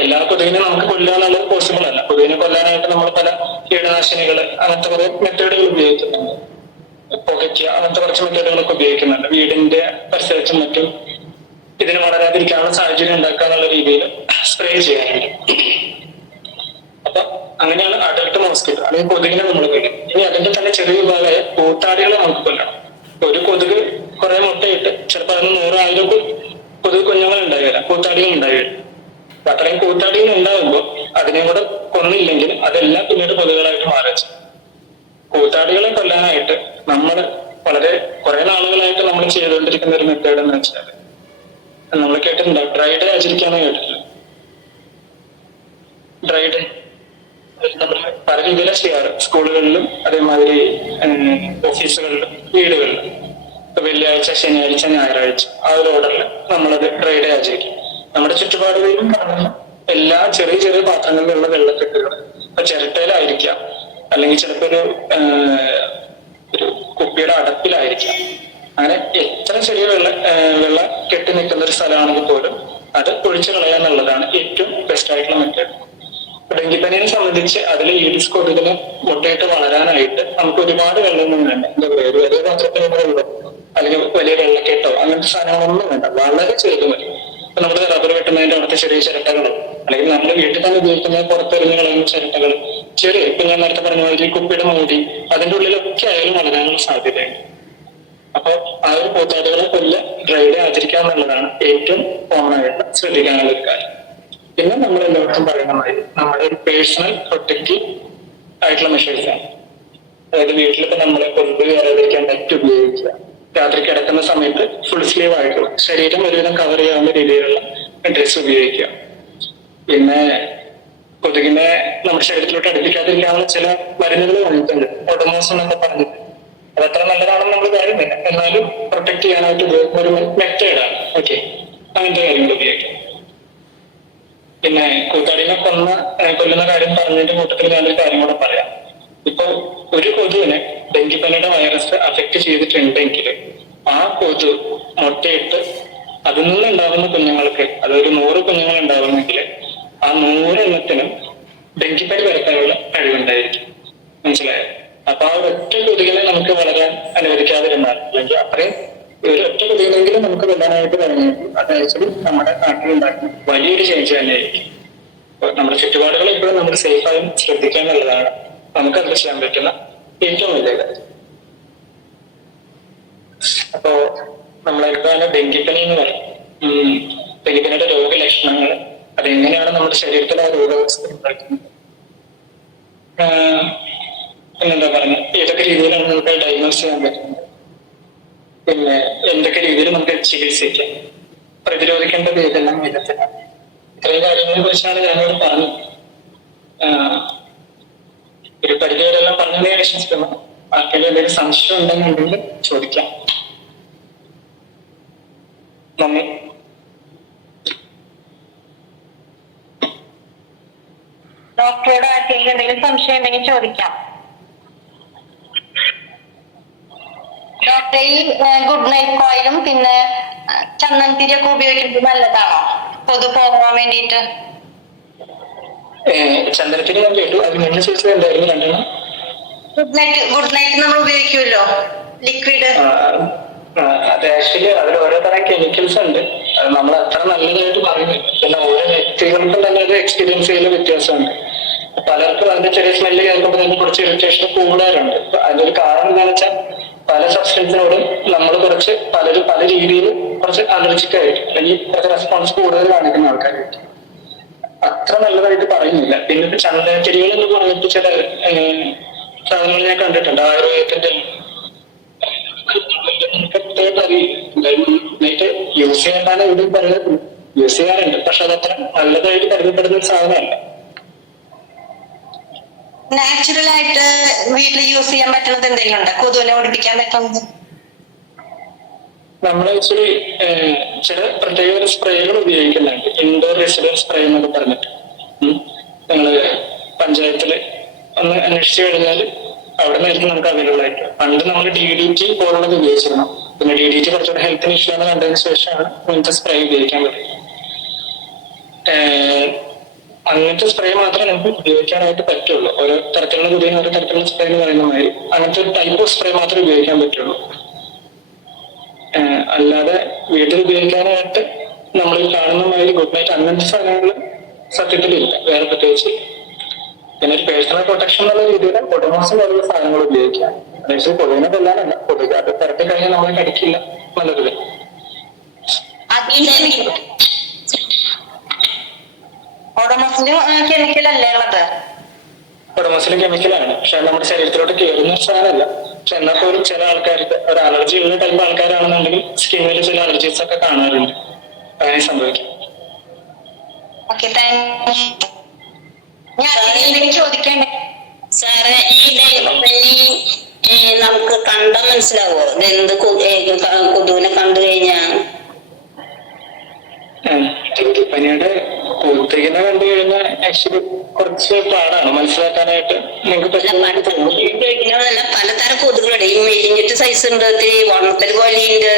എല്ലാ കൊതുകിനെ നമുക്ക് കൊല്ലുക എന്നുള്ളത് പോസിബിൾ അല്ല. കൊതുകിനെ കൊല്ലാനായിട്ട് നമ്മൾ പല കീടനാശിനികൾ അങ്ങനത്തെ കുറെ മെത്തേഡുകൾ ഉപയോഗിക്കുന്നുണ്ട്. പുകയ്ക്കുക അങ്ങനത്തെ കുറച്ച് മെത്തേഡുകളൊക്കെ ഉപയോഗിക്കുന്നുണ്ട്. വീടിന്റെ പരിസരത്തും മറ്റും ഇതിന് വളരാതിരിക്കാനുള്ള സാഹചര്യം ഉണ്ടാക്കുക എന്നുള്ള രീതിയിൽ സ്പ്രേ ചെയ്യാനുണ്ട്. അപ്പൊ അങ്ങനെയാണ് അഡൽട്ട് മോസ്കിറ്റോ അല്ലെങ്കിൽ കൊതുകിനെ നമ്മൾ കൊല്ലും. ഇനി അതിന്റെ തന്നെ ചെറിയ വിഭാഗമായ കൂത്താടികളെ നമുക്ക് കൊല്ലണം. ഒരു കൊതുക് കുറെ മുട്ടയിട്ട് ചിലപ്പോൾ അതിന് 100,000 കൊതുക് കുഞ്ഞുങ്ങൾ ഉണ്ടായി വരാം, കൂത്താടികൾ ഉണ്ടായി വരും. അപ്പൊ അത്രയും കൂത്താടികൾ ഉണ്ടാകുമ്പോൾ അതിനെയും കൂടെ കൊന്നില്ലെങ്കിൽ അതെല്ലാം പിന്നീട് കൊതുകുകളായിട്ട് മാറിച്ചു. കൂത്താടികളെ കൊല്ലാനായിട്ട് നമ്മൾ വളരെ കുറെ നാളുകളായിട്ട് നമ്മൾ ചെയ്തുകൊണ്ടിരിക്കുന്ന ഒരു മെത്തേഡ് എന്ന് വെച്ചാൽ നമ്മൾ കേട്ടിട്ടുണ്ടോ, ഡ്രൈ ഡേ ആചരിക്കാന്ന് കേട്ടിട്ടില്ല. ഡ്രൈ ഡേ നമ്മൾ പല രീതിയിലാണ് ചെയ്യാറ്. സ്കൂളുകളിലും അതേമാതിരി ഓഫീസുകളിലും വീടുകളിലും. വെള്ളിയാഴ്ച, ശനിയാഴ്ച, ഞായറാഴ്ച ആ ഒരു ഓർഡറിൽ നമ്മളത് ഡ്രൈ ഡേ ആചരിക്കും. നമ്മുടെ ചുറ്റുപാടുകളിലും എല്ലാ ചെറിയ ചെറിയ പാത്രങ്ങളിലുള്ള വെള്ളക്കെട്ടുകൾ ഇപ്പൊ ചിരട്ടയിലായിരിക്കാം, അല്ലെങ്കിൽ ചിലപ്പോ ഒരു കുപ്പിയുടെ അടപ്പിലായിരിക്കാം. അങ്ങനെ എത്ര ചെറിയ വെള്ളം കെട്ടി നിൽക്കുന്ന ഒരു സ്ഥലമാണെങ്കിൽ പോലും അത് ഒഴിച്ചു കളയാന്നുള്ളതാണ് ഏറ്റവും ബെസ്റ്റ് ആയിട്ടുള്ള മെത്തേഡ്. ഡെങ്കിപ്പനിയെ സംബന്ധിച്ച് അതിൽ ഈഡിസ് കൊതുകിന് മുട്ടയിട്ട് വളരാനായിട്ട് നമുക്ക് ഒരുപാട് വെള്ളമൊന്നും വേണ്ട. എന്താ പറയുക, വലിയ പാത്രത്തിൽ വെള്ളം അല്ലെങ്കിൽ വലിയ വെള്ളക്കെട്ടോ അങ്ങനത്തെ സാധനങ്ങളൊന്നും വേണ്ട, വളരെ ചെറുത് മതി. ഇപ്പൊ നമ്മൾ റബ്ബർ വെട്ടുന്നതിന്റെ അവിടുത്തെ ചെറിയ ചിരട്ടകളോ അല്ലെങ്കിൽ നമ്മൾ വീട്ടിൽ തന്നെ ഉപയോഗിക്കുന്ന പുറത്തെറിഞ്ഞ് കളയുന്ന ചിരട്ടകൾ, ചെറിയ ഇപ്പൊ ഞാൻ നേരത്തെ പറഞ്ഞ മാതിരി കുപ്പിയുടെ മൂടി, അതിന്റെ ഉള്ളിലൊക്കെ ആയാലും വളരാനുള്ള സാധ്യതയുണ്ട്. അപ്പൊ ആ ഒരു കൂത്താടികളെ ഡ്രൈ ഡേ ആചരിക്കുക എന്നുള്ളതാണ് ഏറ്റവും കോമൺ ആയിട്ട് ശ്രദ്ധിക്കാനുള്ള ഒരു കാര്യം. പിന്നെ നമ്മൾ എല്ലാവർക്കും പറയുന്ന മാതിരി നമ്മുടെ ഒരു പേഴ്സണൽ പ്രൊട്ടക്റ്റീവ് ആയിട്ടുള്ള മെഷേഴ്സ് ആണ്. അതായത് വീട്ടിലിപ്പോ നമ്മളെ കൊതുക് കയറാതിരിക്കാൻ നെറ്റ് ഉപയോഗിക്കുക, രാത്രി കിടക്കുന്ന സമയത്ത് ഫുൾ സ്ലീവ് ആയിട്ടുള്ള ശരീരം ഒരുവിധം കവർ ചെയ്യാവുന്ന രീതിയിലുള്ള ഡ്രസ് ഉപയോഗിക്കുക. പിന്നെ കൊതുകിനെ നമ്മുടെ ശരീരത്തിലോട്ട് അടുപ്പിക്കാതിരിക്കാനുള്ള ചില മരുന്നുകൾ വന്നിട്ടുണ്ട്, ഒഡോമോസ് എന്നൊക്കെ പറഞ്ഞിട്ട്. അതത്ര നല്ലതാണെന്ന് നമ്മൾ പറയുന്നില്ല, എന്നാലും പ്രൊട്ടക്ട് ചെയ്യാനായിട്ട് ഉപയോഗിക്കുന്ന ഒരു മെത്തേഡാണ്. ഓക്കെ, അങ്ങനത്തെ കാര്യങ്ങൾ ഉപയോഗിക്കാം. പിന്നെ കൂത്താടിനെ കൊല്ലുന്ന കാര്യം പറഞ്ഞതിന്റെ കൂട്ടത്തിൽ ഞാനൊരു കാര്യം കൂടെ പറയാം. ഇപ്പൊ ഒരു കൊതുവിനെ ഡെങ്കിപ്പനിയുടെ വൈറസ് അഫക്ട് ചെയ്തിട്ടുണ്ടെങ്കിൽ ആ കൊതു മുട്ടയിട്ട് അതിൽ നിന്നുണ്ടാകുന്ന കുഞ്ഞുങ്ങൾക്ക്, അതൊരു 100 കുഞ്ഞുങ്ങൾ ഉണ്ടാകുന്നെങ്കിൽ ആ 100 എണ്ണത്തിനും ഡെങ്കിപ്പനി വരക്കാനുള്ള കഴിവുണ്ടായിരിക്കും. മനസ്സിലായോ? അപ്പൊ ആ ഒരൊറ്റ കൊതുകിനെ നമുക്ക് വളരാൻ അനുവദിക്കാതിരുന്നാൽ, അല്ലെങ്കിൽ അത്രയും ഒരു ഒറ്റ കൊതുകിനെങ്കിലും നമുക്ക് കൊല്ലാനായിട്ട് കഴിഞ്ഞെങ്കിൽ അത് ആക്ച്വലി നമ്മുടെ നാട്ടിലുണ്ടാക്കുന്ന വലിയൊരു ചേഞ്ച് തന്നെയായിരിക്കും. അപ്പൊ നമ്മുടെ ചുറ്റുപാടുകൾ എപ്പോഴും നമ്മൾ സേഫായും ശ്രദ്ധിക്കാനുള്ളതാണ് നമുക്കത് ചെയ്യാൻ പറ്റുന്ന ഏറ്റവും വലിയ കാര്യം. അപ്പോ നമ്മളെന്താണ് ഡെങ്കിപ്പനി എന്ന് പറയും, ഡെങ്കിപ്പനിയുടെ രോഗലക്ഷണങ്ങൾ, അതെങ്ങനെയാണ് നമ്മുടെ ശരീരത്തിൽ ആ രോഗാവസ്ഥ ഉണ്ടാക്കുന്നത്, എന്നെന്താ പറയുന്നത്, ഏതൊക്കെ രീതിയിലാണ് നമുക്ക് ഡയഗ്നോസ് ചെയ്യാൻ പറ്റുന്നത്, പിന്നെ എന്തൊക്കെ രീതിയിൽ നമുക്ക് ചികിത്സിക്കാം, പ്രതിരോധിക്കേണ്ടത് ഏതെല്ലാം വിധത്തിലാണ്, ഇത്രയും കാര്യങ്ങളെ കുറിച്ചാണ് ഞാനിവിടെ പറഞ്ഞത്. ഒരു പരിധിവരെല്ലാം പറഞ്ഞതേ വിശ്വസിക്കുന്നു. ആർക്കെങ്കിലും എന്തെങ്കിലും സംശയം ഉണ്ടെന്നുണ്ടെങ്കിൽ ചോദിക്കാം. നന്ദി. ഡോക്ടറോട് ആർക്കെങ്കിലും എന്തെങ്കിലും സംശയം ഉണ്ടെങ്കിൽ ചോദിക്കാം. ഡോക്ടർ രാത്രിയിൽ ഗുഡ് നൈറ്റ് കോയിലും പിന്നെ ചന്ദനത്തിരിയൊക്കെ ഉപയോഗിക്കുന്നത് നല്ലതാണോ കൊതു പോകാൻ വേണ്ടിയിട്ട്? ചന്ദനത്തിന് ഞാൻ കേട്ടു. അത് മുന്നേ ചോദിച്ചത് എന്തായിരുന്നു രണ്ടെണ്ണം? ഗുഡ് നൈറ്റ് നമ്മൾ ഉപയോഗിക്കുമല്ലോ ലിക്വിഡ്. അത് ആക്ച്വലി അതിൽ ഓരോ തരം കെമിക്കൽസ് ഉണ്ട്. അത് നമ്മൾ അത്ര നല്ലതായിട്ട് പറയുന്നില്ല. പിന്നെ ഓരോ വ്യക്തികൾക്കും തന്നെ അത് എക്സ്പീരിയൻസ് ചെയ്യുന്ന വ്യത്യാസമുണ്ട്. പലർക്കും അതിന്റെ ചെറിയ സ്മെല്ല് കേൾക്കുമ്പോൾ തന്നെ കുറച്ച് ഇറിറ്റേഷൻ കൂടാറുണ്ട്. അതിനൊരു കാരണം എന്താണെന്ന് വെച്ചാൽ പല സബ്സ്റ്റൻസിനോടും നമ്മൾ പലരും പല രീതിയിൽ കുറച്ച് അലർജിക് ആയിരിക്കും, അല്ലെങ്കിൽ കുറച്ച് റെസ്പോൺസ് കൂടുതൽ കാണിക്കുന്ന ആൾക്കാരായിരിക്കും. അത്ര നല്ലതായിട്ട് പറയുന്നില്ല. പിന്നെ ചന്ദനത്തിരികൾ എന്ന് പറഞ്ഞിട്ട് ചില സാധനങ്ങൾ ഞാൻ കണ്ടിട്ടുണ്ട്. ആയുർവേദത്തിന്റെ യൂസ് ചെയ്യേണ്ടാണ് ഇവിടെ പറയുന്നത്. യൂസ് ചെയ്യാറുണ്ട്, പക്ഷെ അതത്ര നല്ലതായിട്ട് കരുതപ്പെടുന്ന ഒരു സാധനമല്ല. നാച്ചുറൽ ആയിട്ട് വീട്ടിൽ യൂസ് ചെയ്യാൻ പറ്റുന്നത് എന്തെങ്കിലും ഉണ്ടോ കൊതുവിനെ ഓടിപ്പിക്കാൻ പറ്റുന്നത്? നമ്മൾ ആക്ച്വലി ചില പ്രത്യേക സ്പ്രേകൾ ഉപയോഗിക്കുന്നുണ്ട്. ഇൻഡോർ റെസിഡൻസ് സ്പ്രേ എന്നൊക്കെ പറഞ്ഞിട്ട് നിങ്ങള് പഞ്ചായത്തില് ഒന്ന് അന്വേഷിച്ചു കഴിഞ്ഞാൽ അവിടെ നിന്നായിരിക്കും നമുക്ക് അവൈലബിൾ ആയിട്ട്. പണ്ട് നമ്മൾ DDT പോലുള്ളത് ഉപയോഗിച്ചിരുന്നു. പിന്നെ DDT കുറച്ചുകൂടെ ഹെൽത്തിന് ഇഷ്യൂ എന്ന് കണ്ടതിന് ശേഷമാണ് ഇങ്ങനത്തെ സ്പ്രേ ഉപയോഗിക്കാൻ പറ്റും. അങ്ങനത്തെ സ്പ്രേ മാത്രമേ നമുക്ക് ഉപയോഗിക്കാനായിട്ട് പറ്റുള്ളൂ. ഓരോ തരത്തിലുള്ള പുതിയ ഓരോ തരത്തിലുള്ള സ്പ്രേ എന്ന് പറയുന്ന മാതിരി അങ്ങനത്തെ ഒരു ടൈപ്പ് ഓഫ് സ്പ്രേ മാത്രമേ ഉപയോഗിക്കാൻ പറ്റുള്ളൂ. അല്ലാതെ വീട്ടിൽ ഉപയോഗിക്കാനായിട്ട് നമ്മൾ കാണുന്ന മാതിരി ഗുഡ് നൈറ്റ് അങ്ങനത്തെ സാധനങ്ങൾ സത്യത്തിലില്ല, വേറെ പ്രത്യേകിച്ച്. പിന്നെ ഒരു പേഴ്സണൽ പ്രൊട്ടക്ഷൻ എന്നുള്ള രീതിയിൽ ഒഡോമോസ് പോലുള്ള സാധനങ്ങൾ ഉപയോഗിക്കാം. അതായത് കൊതുകിനെ കൊല്ലാനല്ല, കൊതുക് അത് തിരക്കി കഴിഞ്ഞാൽ നമ്മളെ കടിക്കില്ല നല്ലതില്. ഒഡോമോസിലും കെമിക്കലാണ്, പക്ഷെ നമ്മുടെ ശരീരത്തിലോട്ട് കയറുന്ന ഒരു സാധനമല്ല. പക്ഷെ എന്നാൽ പോലും ചില ആൾക്കാർക്ക് ഒരു അലർജി ഉള്ള ടൈപ്പ് ആൾക്കാരാണെന്നുണ്ടെങ്കിൽ സ്കിന്നിൽ ചില അലർജീസ് ഒക്കെ കാണാറുണ്ട്. അങ്ങനെ സംഭവിക്കും. സാറേ, ഈ നമുക്ക് കണ്ടാ മനസ്സിലാവോ ഇതെന്ത് കൊതുവിനെ കണ്ടു കഴിഞ്ഞാ? ഡെങ്കിപ്പനിയുടെ കൊതുകിനെ കണ്ടു കഴിഞ്ഞാൽ ആക്ച്വലി കുറച്ച് പാടാണ് മനസ്സിലാക്കാനായിട്ട്. ഉപയോഗിക്കുന്നതല്ല, പലതരം കൊതുകളുണ്ട്. ഈ മെലിഞ്ഞിട്ട് സൈസ് ഉണ്ട്, വണ്ണത്തിൽ പോലെയുണ്ട്.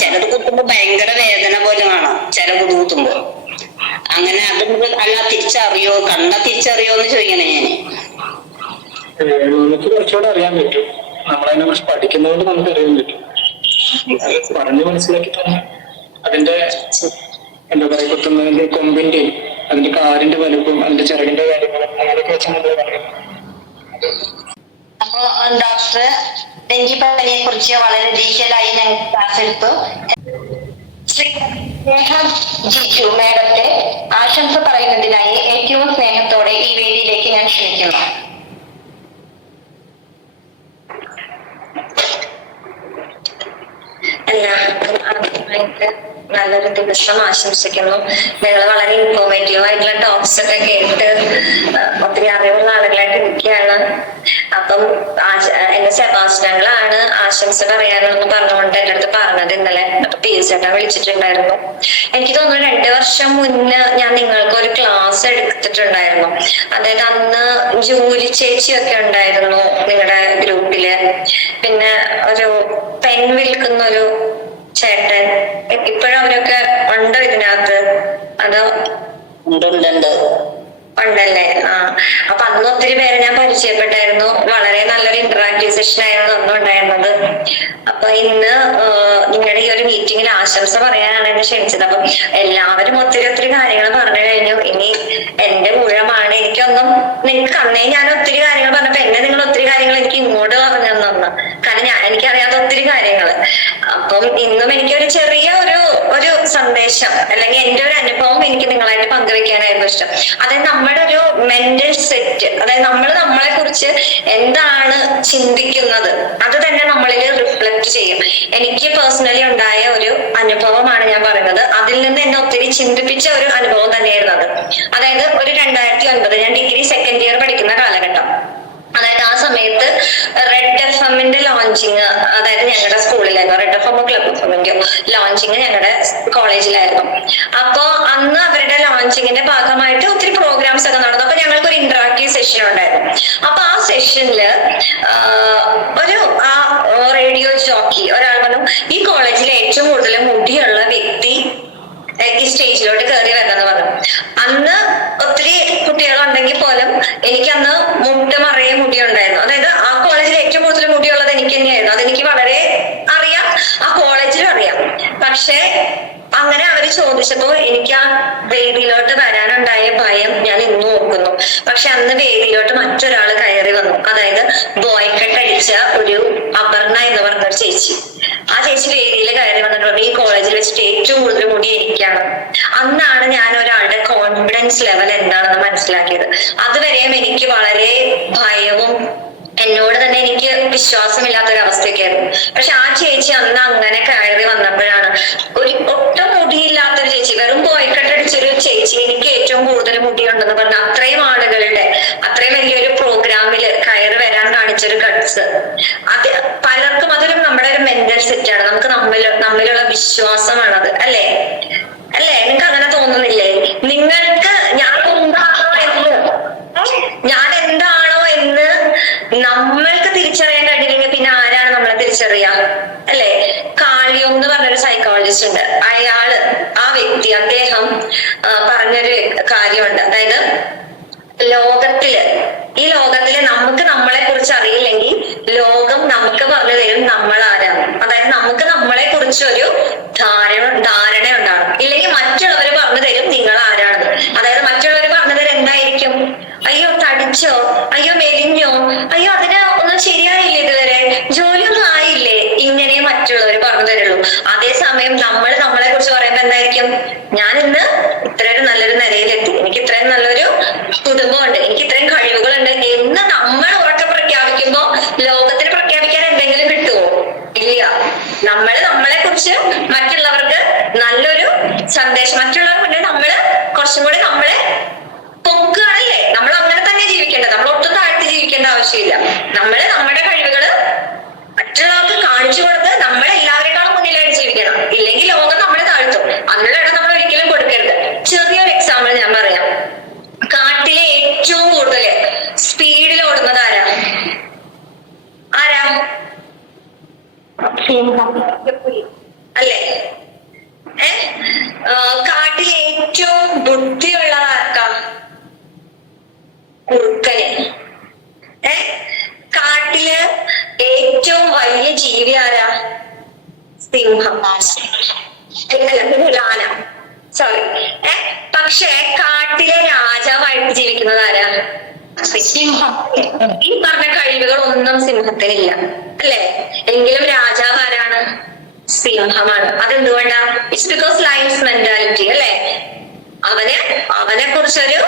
ചിലത് കുത്തുമ്പോ ഭയങ്കര വേദന പോലെ കാണാം ചില കൊതു കുത്തുമ്പോ. അങ്ങനെ അത് അല്ല തിരിച്ചറിയോ, കണ്ടാ തിരിച്ചറിയോ എന്ന് ചോദിക്കണേ ഞാൻ. നമുക്ക് കുറച്ചുകൂടെ അറിയാൻ പറ്റും. നമ്മളതിനെ കുറിച്ച് പഠിക്കുന്നതുകൊണ്ട് നമുക്ക് അറിയാൻ പറ്റും. അത് പറഞ്ഞ് മനസ്സിലാക്കി തന്നെ അതിന്റെ എന്താ പറയാ കുത്തുന്നതിന്റെ കൊമ്പിന്റെയും അതിന്റെ കാലിന്റെ വലുപ്പം അതിന്റെ ചിറകിന്റെ കാര്യങ്ങളും അങ്ങനെയൊക്കെ വെച്ച് നമ്മൾ പറയുന്നത്. അപ്പൊ ഡോക്ടർ ഡെങ്കിപ്പനിയെ കുറിച്ച് വളരെ ഡീറ്റെയിൽ ആയി ഞങ്ങൾ ക്ലാസ് എടുത്തു. ജിജു മാഡത്തെ ആശംസ പറയുന്നതിനായി ഏറ്റവും സ്നേഹത്തോടെ ഈ വേദിയിലേക്ക് ഞാൻ ക്ഷണിക്കുന്നു. എല്ലാവർക്കും ആദ്യമായിട്ട് നല്ലൊരു ദിവസം ആശംസിക്കുന്നു. നിങ്ങൾ വളരെ ഇൻഫോർമേറ്റീവ് ആയിട്ടുള്ള ടോക്സ് ഒക്കെ കേട്ട് ഒത്തിരി അറിവുള്ള ആളുകളായിട്ട് ഇരിക്കുകയാണ്. അപ്പം എന്റെ സെബാസ്റ്റ്യനിലാണ് ആശംസ പറയാനെന്ന് പറഞ്ഞുകൊണ്ട് എന്റെ അടുത്ത് പറഞ്ഞത് ഇന്നലെ. അപ്പൊ ചേട്ടൻ വിളിച്ചിട്ടുണ്ടായിരുന്നു. എനിക്ക് തോന്നുന്നു 2 വർഷം മുന്നേ ഞാൻ നിങ്ങൾക്ക് ഒരു ക്ലാസ് എടുത്തിട്ടുണ്ടായിരുന്നു. അതായത് അന്ന് ജൂലി ചേച്ചിയൊക്കെ ഉണ്ടായിരുന്നു നിങ്ങളുടെ ഗ്രൂപ്പില്. പിന്നെ ഒരു പെൻ വിൽക്കുന്ന ഒരു ചേട്ടൻ, ഇപ്പോഴും അവരൊക്കെ ഉണ്ടോ ഇതിനകത്ത്? അതോ ഉണ്ടല്ലേ? അപ്പൊ അന്ന് ഒത്തിരി പേരെ ഞാൻ പരിചയപ്പെട്ടായിരുന്നു. വളരെ നല്ലൊരു ഇന്ററാക്റ്റീവ് സെഷൻ ആയിരുന്നു അന്ന് ഉണ്ടായിരുന്നത്. അപ്പൊ ഇന്ന് നിങ്ങളുടെ ഈ ഒരു മീറ്റിംഗിൽ ആശംസ പറയാനാണ് എന്നെ ക്ഷണിച്ചത്. അപ്പൊ എല്ലാവരും ഒത്തിരി കാര്യങ്ങൾ പറഞ്ഞു കഴിഞ്ഞു. ഇനി എന്റെ ഊഴമാണ്. എനിക്കൊന്നും നിങ്ങൾക്ക് അന്നേ ഞാൻ ഒത്തിരി കാര്യങ്ങൾ പറഞ്ഞപ്പോ എന്നെ നിങ്ങൾ ഒത്തിരി കാര്യങ്ങൾ എനിക്ക് ഇങ്ങോട്ട് പറഞ്ഞു തന്നു. കാരണം എനിക്കറിയാത്ത ഒത്തിരി കാര്യങ്ങൾ. അപ്പം ഇന്നും എനിക്കൊരു ചെറിയ ഒരു സന്ദേശം അല്ലെങ്കിൽ എന്റെ ഒരു അനുഭവം എനിക്ക് നിങ്ങളായിട്ട് പങ്കുവെക്കാനായിരുന്നു ഇഷ്ടം. അതായത് നമ്മുടെ ഒരു മെന്റൽ സെറ്റ്, അതായത് നമ്മളെ കുറിച്ച് എന്താണ് ചിന്തിക്കുന്നത് അത് തന്നെ നമ്മളിൽ റിഫ്ലക്ട് ചെയ്യും. എനിക്ക് പേഴ്സണലി ഉണ്ടായ ഒരു അനുഭവമാണ് ഞാൻ പറയുന്നത്. അതിൽ നിന്ന് എന്നെ ഒത്തിരി ചിന്തിപ്പിച്ച ഒരു അനുഭവം തന്നെയായിരുന്നു അത്. അതായത് ഒരു 2009 ഞാൻ ഡിഗ്രി സെക്കൻഡ് ഇയർ പഠിക്കുന്ന കാലഘട്ടം. അതായത് ആ സമയത്ത് റെഡ് FM ലോഞ്ചിങ്, അതായത് ഞങ്ങളുടെ സ്കൂളിലായിരുന്നു. Red FM club FM launching ഞങ്ങളുടെ കോളേജിലായിരുന്നു. അപ്പൊ അന്ന് അവരുടെ ലോഞ്ചിങ്ങിന്റെ ഭാഗമായിട്ട് ഒത്തിരി പ്രോഗ്രാംസ് ഒക്കെ നടന്നു. അപ്പൊ ഞങ്ങൾക്ക് ഒരു ഇന്ററാക്റ്റീവ് സെഷൻ ഉണ്ടായിരുന്നു. അപ്പൊ ആ സെഷനില് ഒരു റേഡിയോ ജോക്കി നോക്കി. ഒരാൾ പറഞ്ഞു ഈ കോളേജിൽ ഏറ്റവും കൂടുതൽ മുടിയുള്ള വ്യക്തി ഈ സ്റ്റേജിലോട്ട് കയറി വരണമെന്ന് പറഞ്ഞു. അന്ന് ഒത്തിരി കുട്ടികളുണ്ടെങ്കിൽ പോലും എനിക്ക് അന്ന് മുട്ടമറിയ മുടി ഉണ്ടായിരുന്നു. അതായത് ആ കോളേജിൽ ഏറ്റവും കൂടുതൽ മുടിയുള്ളത് എനിക്ക് തന്നെയായിരുന്നു. അതെനിക്ക് വളരെ അറിയാം, ആ കോളേജിലും അറിയാം. പക്ഷെ അങ്ങനെ അവര് ചോദിച്ചപ്പോ എനിക്ക് ആ വേദിയിലോട്ട് വരാനുണ്ടായ ഭയം ഞാൻ ഇന്നും ഓർക്കുന്നു. പക്ഷെ അന്ന് വേദിയിലോട്ട് മറ്റൊരാൾ കയറി വന്നു. അതായത് ബോയ് കട്ട് അടിച്ച ഒരു അപർണ എന്ന് പറഞ്ഞൊരു ചേച്ചി. ആ ചേച്ചി വേദിയിൽ കയറി വന്നിട്ടുണ്ട് ഈ കോളേജിൽ വെച്ചിട്ട് ഏറ്റവും കൂടുതൽ മുടി എനിക്കാണ്. അന്നാണ് ഞാൻ ഒരാളുടെ കോൺഫിഡൻസ് ലെവൽ എന്താണെന്ന് മനസ്സിലാക്കിയത്. അതുവരെയും എനിക്ക് വളരെ ഭയവും എന്നോട് തന്നെ എനിക്ക് വിശ്വാസമില്ലാത്തൊരവസ്ഥയൊക്കെ ആയിരുന്നു. പക്ഷെ ആ ചേച്ചി അന്ന് അങ്ങനെ കയറി വന്നപ്പോഴാണ് ഒട്ടും മുടിയില്ലാത്തൊരു ചേച്ചി, വെറും ബോയ്ക്കട്ടടിച്ചൊരു ചേച്ചി എനിക്ക് ഏറ്റവും കൂടുതൽ മുടിയുണ്ടെന്ന് പറഞ്ഞ അത്രയും ആളുകളുടെ അത്രയും വലിയൊരു പ്രോഗ്രാമില് കയറി വരാൻ കാണിച്ചൊരു ഗട്സ്, അത് പലർക്കും അതൊരു നമ്മുടെ ഒരു മെന്റൽ സെറ്റാണ്. നമുക്ക് നമ്മിലുള്ള വിശ്വാസമാണത്. അല്ലേ നിങ്ങൾക്ക് അങ്ങനെ തോന്നുന്നില്ലേ? നിങ്ങൾക്ക് ഞാൻ എന്താണോ എന്ന് നമ്മൾക്ക് തിരിച്ചറിയാൻ കഴിയില്ലെങ്കിൽ പിന്നെ ആരാണ് നമ്മളെ തിരിച്ചറിയാ? അല്ലെ? കാളിയോ എന്ന് പറഞ്ഞൊരു സൈക്കോളജിസ്റ്റ് ഉണ്ട്. ആ വ്യക്തി അദ്ദേഹം പറഞ്ഞൊരു കാര്യമുണ്ട്. അതായത് ഈ ലോകത്തില് നമുക്ക് നമ്മളെ കുറിച്ച് അറിയില്ലെങ്കിൽ ലോകം നമുക്ക് പറഞ്ഞു തരും നമ്മൾ ആരാണ്. അതായത് നമുക്ക് നമ്മളെ കുറിച്ചൊരു ധാരണ ഉണ്ടാകും. ഇല്ലെങ്കിൽ മറ്റുള്ളവർ പറഞ്ഞു തരും നിങ്ങൾ ആരാണെന്ന്. അതായത് മറ്റുള്ളവർ പറഞ്ഞു തരും എന്തായിരിക്കും? അയ്യോ തടിച്ചോ, അയ്യോ മെലിഞ്ഞോ, അയ്യോ അതിന് ഒന്നും ശരിയായില്ലേ, ഇതുവരെ ജോലിയൊന്നും ആയില്ലേ, ഇങ്ങനെ മറ്റുള്ളവർ പറഞ്ഞു തരുള്ളൂ. അതേസമയം നമ്മളെ കുറിച്ച് പറയുമ്പോ എന്തായിരിക്കും? ഞാൻ ഇന്ന് ഇത്രയൊരു നല്ലൊരു നിലയിലെത്തി, എനിക്ക് ഇത്രയും നല്ലൊരു കുടുംബമുണ്ട്, എനിക്ക് ഇത്രയും കഴിവുകളുണ്ട് എന്ന് നമ്മൾ ഉറക്കെ പ്രഖ്യാപിക്കുമ്പോ ലോകത്തിന് പ്രഖ്യാപിക്കാൻ എന്തെങ്കിലും കിട്ടുമോ? ഇല്ല. നമ്മളെ കുറിച്ച് മറ്റുള്ളവർക്ക് നല്ലൊരു സന്ദേശം, മറ്റുള്ളവർക്ക് മുന്നിൽ നമ്മള് കുറച്ചും കൂടി നമ്മളെ പൊക്കുകയാണല്ലേ. നമ്മൾ അങ്ങനെ തന്നെ ജീവിക്കേണ്ടത്. നമ്മൾ ഒട്ടും താഴ്ത്തി ജീവിക്കേണ്ട ആവശ്യമില്ല. നമ്മുടെ കഴിവുകള് മറ്റുള്ളവർക്ക് കാണിച്ചു കൊടുത്ത് നമ്മളെല്ലാവരെക്കാളും മുന്നിലായിട്ട് ജീവിക്കണം. ഇല്ലെങ്കിൽ ലോകം നമ്മളെ താഴ്ത്തും. അതിനുള്ള ഇടം നമ്മൾ ഒരിക്കലും കൊടുക്കരുത്. ചെറിയൊരു എക്സാമ്പിൾ ഞാൻ പറയാം. കാട്ടിലെ ഏറ്റവും കൂടുതൽ സ്പീഡിൽ ഓടുന്നത് ആരാ? അല്ലേ? കാട്ടിലെ ഏറ്റവും ബുദ്ധിയുള്ളത് ആർക്കാ? കുറുക്കന്. കാട്ടില് ഏറ്റവും വലിയ ജീവി ആരാ? സിംഹം. ആന, സോറി. പക്ഷെ കാട്ടിലെ രാജാവായിട്ട് ജീവിക്കുന്നത് ആരാ? സിംഹം. ഈ പറഞ്ഞ കഴിവുകളൊന്നും സിംഹത്തിനില്ല, അല്ലെ? എങ്കിലും രാജാവ് ആരാണ്? സിംഹമാണ്. അതെന്തുകൊണ്ടാ? ഇറ്റ്സ് ബിക്കോസ് ലയൺസ് മെന്റാലിറ്റി, അല്ലെ? അവനെ കുറിച്ചൊരു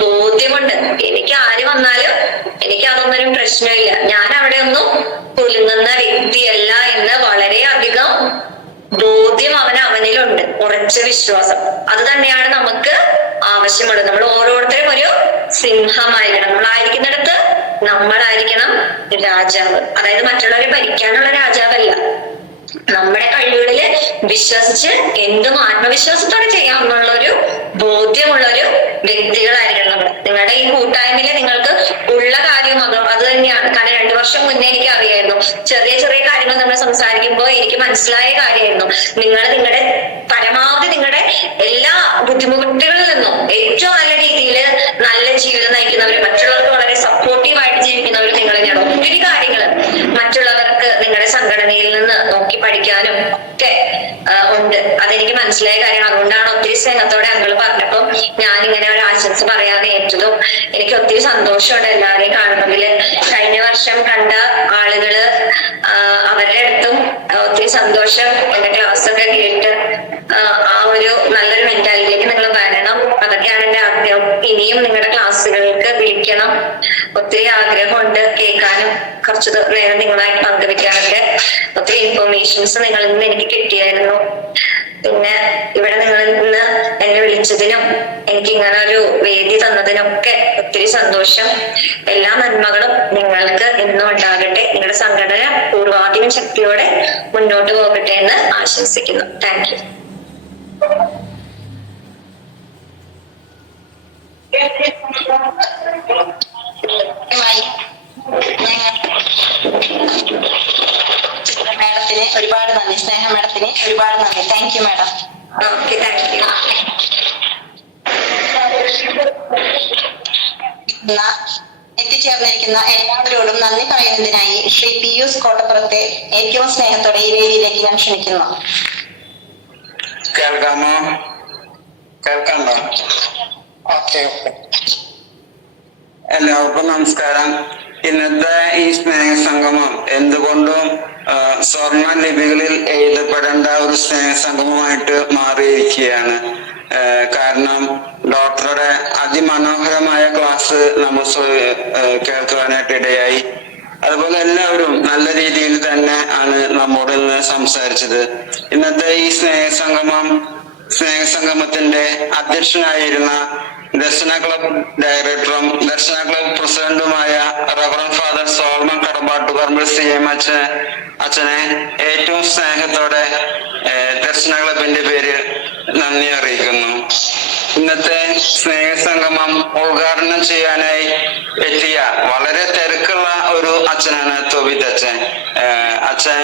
ബോധ്യമുണ്ട്. എനിക്ക് ആര് വന്നാലും എനിക്ക് അതൊന്നും പ്രശ്നമില്ല, ഞാൻ അവിടെ ഒന്നും കുലുങ്ങുന്ന വ്യക്തിയല്ല എന്ന് വളരെയധികം ബോധ്യം അവനിലുണ്ട്. ഉറച്ച വിശ്വാസം. അത് തന്നെയാണ് നമുക്ക് ആവശ്യമുള്ളത്. നമ്മൾ ഓരോരുത്തരും ഒരു സിംഹമായിരിക്കണം. നമ്മളായിരിക്കുന്നിടത്ത് നമ്മളായിരിക്കണം രാജാവ്. അതായത് മറ്റുള്ളവരെ ഭരിക്കാനുള്ള രാജാവല്ല. നമ്മുടെ കഴിവുകളില് വിശ്വസിച്ച് എന്തും ആത്മവിശ്വാസത്തോടെ ചെയ്യാമെന്നുള്ള ഒരു ബോധ്യമുള്ളൊരു വ്യക്തികളായിരിക്കണം നമ്മൾ. നിങ്ങളുടെ ഈ കൂട്ടായ്മയില് നിങ്ങൾക്ക് ഉള്ള കാര്യം അത് തന്നെയാണ്. കാരണം 2 വർഷം മുന്നേ എനിക്ക് അറിയായിരുന്നു. ചെറിയ ചെറിയ കാര്യങ്ങൾ നമ്മൾ സംസാരിക്കുമ്പോൾ എനിക്ക് മനസ്സിലായ കാര്യമായിരുന്നു. നിങ്ങളുടെ പരമാവധി നിങ്ങളുടെ എല്ലാ ബുദ്ധിമുട്ടുകളിൽ നിന്നും ഏറ്റവും നല്ല രീതിയിൽ നല്ല ജീവിതം നയിക്കുന്നവര്, മറ്റുള്ളവർക്ക് വളരെ സപ്പോർട്ടീവായിട്ട് ജീവിക്കുന്നവര് നിങ്ങൾ തന്നെയാണ്. ഒത്തിരി കാര്യങ്ങൾ മറ്റുള്ളവർക്ക് നിങ്ങളുടെ സംഘടനയിൽ നിന്ന് നോക്കി പഠിക്കാനും ഒക്കെ ഉണ്ട്. അതെനിക്ക് മനസ്സിലായ കാര്യമാണ്. അതുകൊണ്ടാണ് ഒത്തിരി സ്നേഹത്തോടെ അങ്ങൾ പറഞ്ഞപ്പോ ഞാനിങ്ങനെ ഒരു ആശംസ പറയാതെ ഏറ്റതും. എനിക്ക് ഒത്തിരി സന്തോഷമുണ്ട് എല്ലാവരെയും കാണുന്നതില്. കഴിഞ്ഞ വർഷം കണ്ട ആളുകള് അവരുടെ അടുത്തും ഒത്തിരി സന്തോഷം. എന്റെ ക്ലാസ് ഒക്കെ കേട്ട് ആ ഒരു നല്ലൊരു മെന്റാലിറ്റിയിലേക്ക് നിങ്ങൾ വരണം. അതൊക്കെയാണ് എന്റെ ആഗ്രഹം. ഇനിയും നിങ്ങളുടെ ക്ലാസ്സുകൾക്ക് വിളിക്കണം. ഒത്തിരി ആഗ്രഹമുണ്ട് കേൾക്കാനും കുറച്ച് നേരം നിങ്ങളായിട്ട് പങ്കുവെക്കാനൊക്കെ. ഒത്തിരി ഇൻഫോർമേഷൻസ് നിങ്ങളിൽ നിന്ന് എനിക്ക് കിട്ടിയായിരുന്നു. പിന്നെ ഇവിടെ നിങ്ങളിൽ നിന്ന് എന്നെ വിളിച്ചതിനും എനിക്ക് ഇങ്ങനെ ഒരു വേദി തന്നതിനൊക്കെ ഒത്തിരി സന്തോഷം. എല്ലാ നന്മകളും നിങ്ങൾക്ക് എന്നും ഉണ്ടാകട്ടെ. നിങ്ങളുടെ സംഘടന പൂർവാധികം ശക്തിയോടെ മുന്നോട്ട് പോകട്ടെ എന്ന് ആശംസിക്കുന്നു. Thank you. മാഡത്തിന് ഒരു നന്ദി. സ്നേഹ മാഡത്തിന് ഒരുപാട് നന്ദി. Thank you madam. Okay, thank you. എത്തിച്ചേർന്നിരിക്കുന്ന എല്ലാവരോടും നന്ദി പറയുന്നതിനായി ശ്രീ പിയൂസ് കോട്ടപ്പുറത്തെ ഏറ്റവും സ്നേഹത്തോടെ ഈ വേദിയിലേക്ക് ഞാൻ ക്ഷണിക്കുന്നു. കേൾക്കാമോ? കേൾക്കാമോ? ഓക്കെ. എല്ലാവർക്കും നമസ്കാരം. ഇന്നത്തെ ഈ സ്നേഹ സംഗമം എന്തുകൊണ്ടും സ്വർണ്ണ ലിപികളിൽ എഴുതപ്പെടേണ്ട ഒരു സ്നേഹ സംഗമമായിട്ട് മാറിയിരിക്കുകയാണ്. കാരണം ഡോക്ടറുടെ അതിമനോഹരമായ ക്ലാസ് നമ്മൾ കേൾക്കുവാനായിട്ട് ഇടയായി. അതുപോലെ എല്ലാവരും നല്ല രീതിയിൽ തന്നെ ആണ് നമ്മോട് ഇന്ന് സംസാരിച്ചത്. ഇന്നത്തെ ഈ സ്നേഹസംഗമത്തിന്റെ അധ്യക്ഷനായിരുന്ന ദർശന ക്ലബ് ഡയറക്ടറും ദർശന ക്ലബ് പ്രസിഡന്റുമായ റവറൻ ഫാദർ സോൾമൻ കടമ്പാട്ടുപറമ്പിൽ CM അച്ഛനെ ഏറ്റവും സ്നേഹത്തോടെ ദർശന ക്ലബിന്റെ പേരിൽ നന്ദി അറിയിക്കുന്നു. ഇന്നത്തെ സ്നേഹസംഗമം ഉദ്ഘാടനം ചെയ്യാനായി എത്തിയ വളരെ തിരക്കുള്ള ഒരു അച്ഛനാണ് തോബിത്ത് അച്ഛൻ. അച്ഛൻ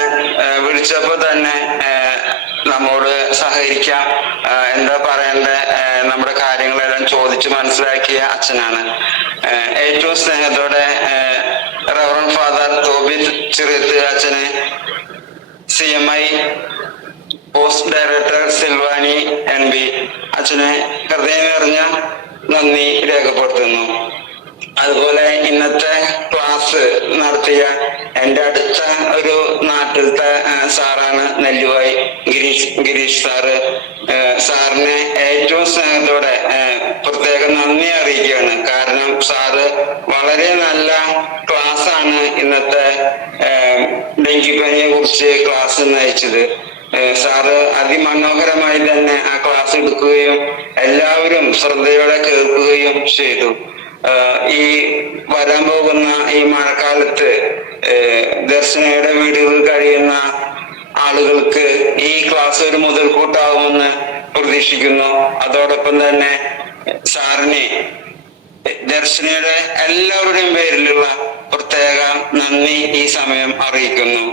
വിളിച്ചപ്പോ തന്നെ നമ്മോട് സഹകരിക്കാം, എന്താ പറയണ്ടേ, നമ്മുടെ കാര്യങ്ങളെല്ലാം ചോദിച്ചു മനസ്സിലാക്കിയ അച്ഛനാണ്. ഏറ്റവും സ്നേഹത്തോടെ റവറൻ ഫാദർ തോബിത്ത് ചിറയത്ത് അച്ഛന് CMI post director Sylvanie NB അച്ഛനെ ഹൃദയം നിറഞ്ഞ നന്ദി രേഖപ്പെടുത്തുന്നു. അതുപോലെ ഇന്നത്തെ ക്ലാസ് നടത്തിയ എൻ്റെ അടുത്ത ഒരു നാട്ടിലത്തെ സാറാണ് നെല്ലുവായി ഗിരീഷ് സാറ്. സാറിനെ ഏറ്റവും സ്നേഹത്തോടെ പ്രത്യേകം നന്ദി അറിയിക്കുകയാണ്. കാരണം സാറ് വളരെ നല്ല ക്ലാസ് ആണ് ഇന്നത്തെ ഡെങ്കിപ്പനിയെ കുറിച്ച് ക്ലാസ് നയിച്ചത്. സാറ് അതിമനോഹരമായി തന്നെ ആ ക്ലാസ് എടുക്കുകയും എല്ലാവരും ശ്രദ്ധയോടെ കേൾക്കുകയും ചെയ്തു. ഈ വരാൻ പോകുന്ന ഈ മഴക്കാലത്ത് ദർശനയുടെ വീടുകളിൽ കഴിയുന്ന ആളുകൾക്ക് ഈ ക്ലാസ് ഒരു മുതൽക്കൂട്ടാവുമെന്ന് പ്രതീക്ഷിക്കുന്നു. അതോടൊപ്പം തന്നെ സാറിന് ദർശനയുടെ എല്ലാവരുടെയും പേരിലുള്ള പ്രത്യേക നന്ദി ഈ സമയം അറിയിക്കുന്നു.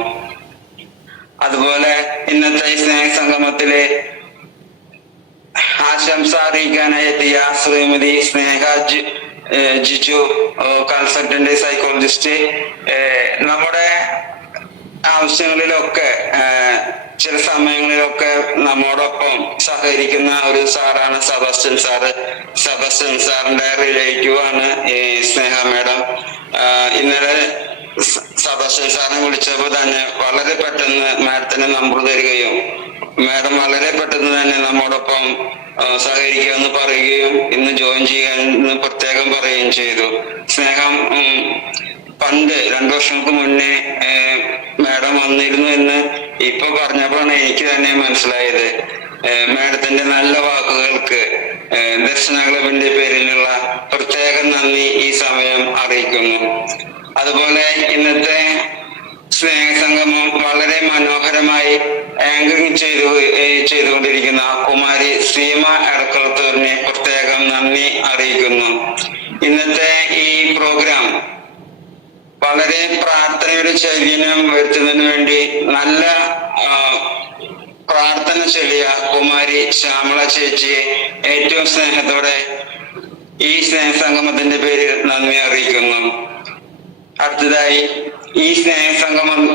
അതുപോലെ ഇന്നത്തെ ഈ സ്നേഹ സംഗമത്തിലെ ആശംസ അറിയിക്കാനായി എത്തിയ ശ്രീമതി സ്നേഹ ജിജു, കൺസൾട്ടന്റ് സൈക്കോളജിസ്റ്റ്, നമ്മുടെ ആവശ്യങ്ങളിലൊക്കെ ചില സമയങ്ങളിലൊക്കെ നമ്മോടൊപ്പം സഹകരിക്കുന്ന ഒരു സാറാണ് സെബാസ്റ്റ്യൻ സാറ്. സെബാസ്റ്റ്യൻ സാറിന്റെ റിലേറ്റീവ് ആണ് ഈ സ്നേഹ മാഡം. ഇന്നലെ സെബാസ്റ്റ്യൻ സാറിനെ വിളിച്ചപ്പോൾ തന്നെ വളരെ പെട്ടെന്ന് മാഡത്തിന് നമ്പർ തരികയും മാഡം വളരെ പെട്ടെന്ന് തന്നെ നമ്മോടൊപ്പം സഹകരിക്കാമെന്ന് പറയുകയും ഇന്ന് ജോയിൻ ചെയ്യാമെന്ന് പ്രത്യേകം പറയുകയും ചെയ്തു. സ്നേഹം പണ്ട് 2 വർഷങ്ങൾക്ക് മുന്നേ മാഡം വന്നിരുന്നു എന്ന് ഇപ്പൊ പറഞ്ഞപ്പോഴാണ് എനിക്ക് തന്നെ മനസ്സിലായത്. മാഡത്തിന്റെ നല്ല വാക്കുകൾക്ക് ദർശന ക്ലബിന്റെ പേരിലുള്ള പ്രത്യേക നന്ദി ഈ സമയം അറിയിക്കുന്നു. അതുപോലെ ഇന്നത്തെ സ്നേഹസംഗമം വളരെ മനോഹരമായി ആങ്കറിംഗ് ചെയ്തുകൊണ്ടിരിക്കുന്ന കുമാരി സീമ എടക്കളത്തൂരിനെ പ്രത്യേകം നന്ദി അറിയിക്കുന്നു. ഇന്നത്തെ ഈ പ്രോഗ്രാം വളരെ പ്രാർത്ഥനയുടെ ചൈതന്യം വരുത്തുന്നതിന് വേണ്ടി നല്ല പ്രാർത്ഥന ചൊല്ലിയ കുമാരി ശ്യാമള ചേച്ചിയെ ഏറ്റവും സ്നേഹത്തോടെ ഈ സ്നേഹസംഗമത്തിന്റെ പേരിൽ നന്ദി അറിയിക്കുന്നു. അടുത്തതായി ഈ സ്നേഹസംഗമത്തിൽ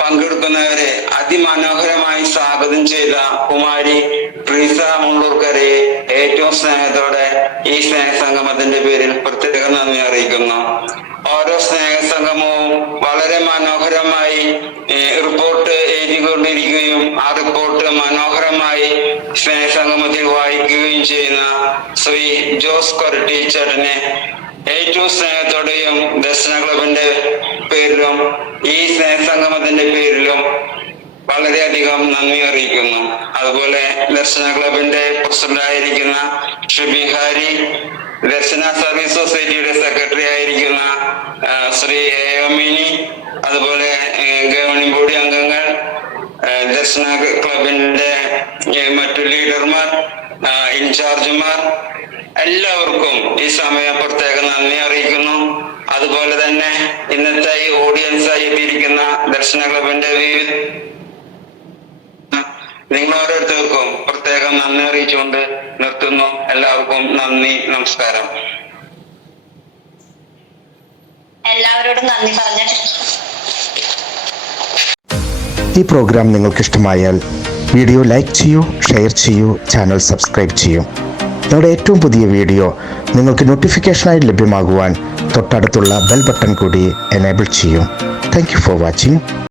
പങ്കെടുക്കുന്നവരെ അതിമനോഹരമായി സ്വാഗതം ചെയ്ത കുമാരി പ്രീസ മുള്ളൂർക്കരയെ ഏറ്റവും സ്നേഹത്തോടെ ഈ സ്നേഹസംഗമത്തിന്റെ പേരിൽ പ്രത്യേക നന്ദി അറിയിക്കുന്നു. ഓരോ സ്നേഹസംഗമവും വളരെ മനോഹരമായി റിപ്പോർട്ട് എഴുതിക്കൊണ്ടിരിക്കുകയും ആ റിപ്പോർട്ട് മനോഹരമായി സ്നേഹസംഗമത്തിൽ വായിക്കുകയും ചെയ്യുന്ന ശ്രീ ജോസ് കൊരട്ടി ചേട്ടനെ ഏറ്റവും സ്നേഹത്തോടെയും ദർശന ക്ലബിന്റെ പേരിലും ഈ സ്നേഹസംഗമത്തിന്റെ പേരിലും വളരെയധികം നന്ദി അറിയിക്കുന്നു. അതുപോലെ ദർശന ക്ലബിന്റെ പ്രസിഡന്റായിരിക്കുന്ന ഷിബി ഹാരി, ദർശന സർവീസ് സൊസൈറ്റിയുടെ സെക്രട്ടറി ആയിരിക്കുന്ന ശ്രീ എമിനി, അതുപോലെ ഗവർണിംഗ് ബോഡി അംഗങ്ങൾ, ദർശന ക്ലബിന്റെ മറ്റു ലീഡർമാർ, ഇൻചാർജുമാർ, എല്ലാവർക്കും ഈ സമയം പ്രത്യേക നന്ദി അറിയിക്കുന്നു. അതുപോലെ തന്നെ ഇന്നത്തെ ഈ ഓഡിയൻസായി എത്തിയിരിക്കുന്ന ദർശന ക്ലബിന്റെ വിവിധ നിങ്ങൾ ഓരോരുത്തർക്കും പ്രത്യേകം നന്ദി അറിയിച്ചുകൊണ്ട് നിർത്തുന്നു. എല്ലാവർക്കും നന്ദി, നമസ്കാരം. എല്ലാവരോടും നന്ദി പറഞ്ഞ ഈ പ്രോഗ്രാം നിങ്ങൾക്ക് ഇഷ്ടമായാൽ വീഡിയോ ലൈക്ക് ചെയ്യൂ, ഷെയർ ചെയ്യൂ, ചാനൽ സബ്സ്ക്രൈബ് ചെയ്യൂ. ഞങ്ങളുടെ ഏറ്റവും പുതിയ വീഡിയോ നിങ്ങൾക്ക് നോട്ടിഫിക്കേഷനായി ലഭ്യമാകുവാൻ തൊട്ടടുത്തുള്ള ബെൽ ബട്ടൺ കൂടി എനേബിൾ ചെയ്യൂ. Thank you for watching.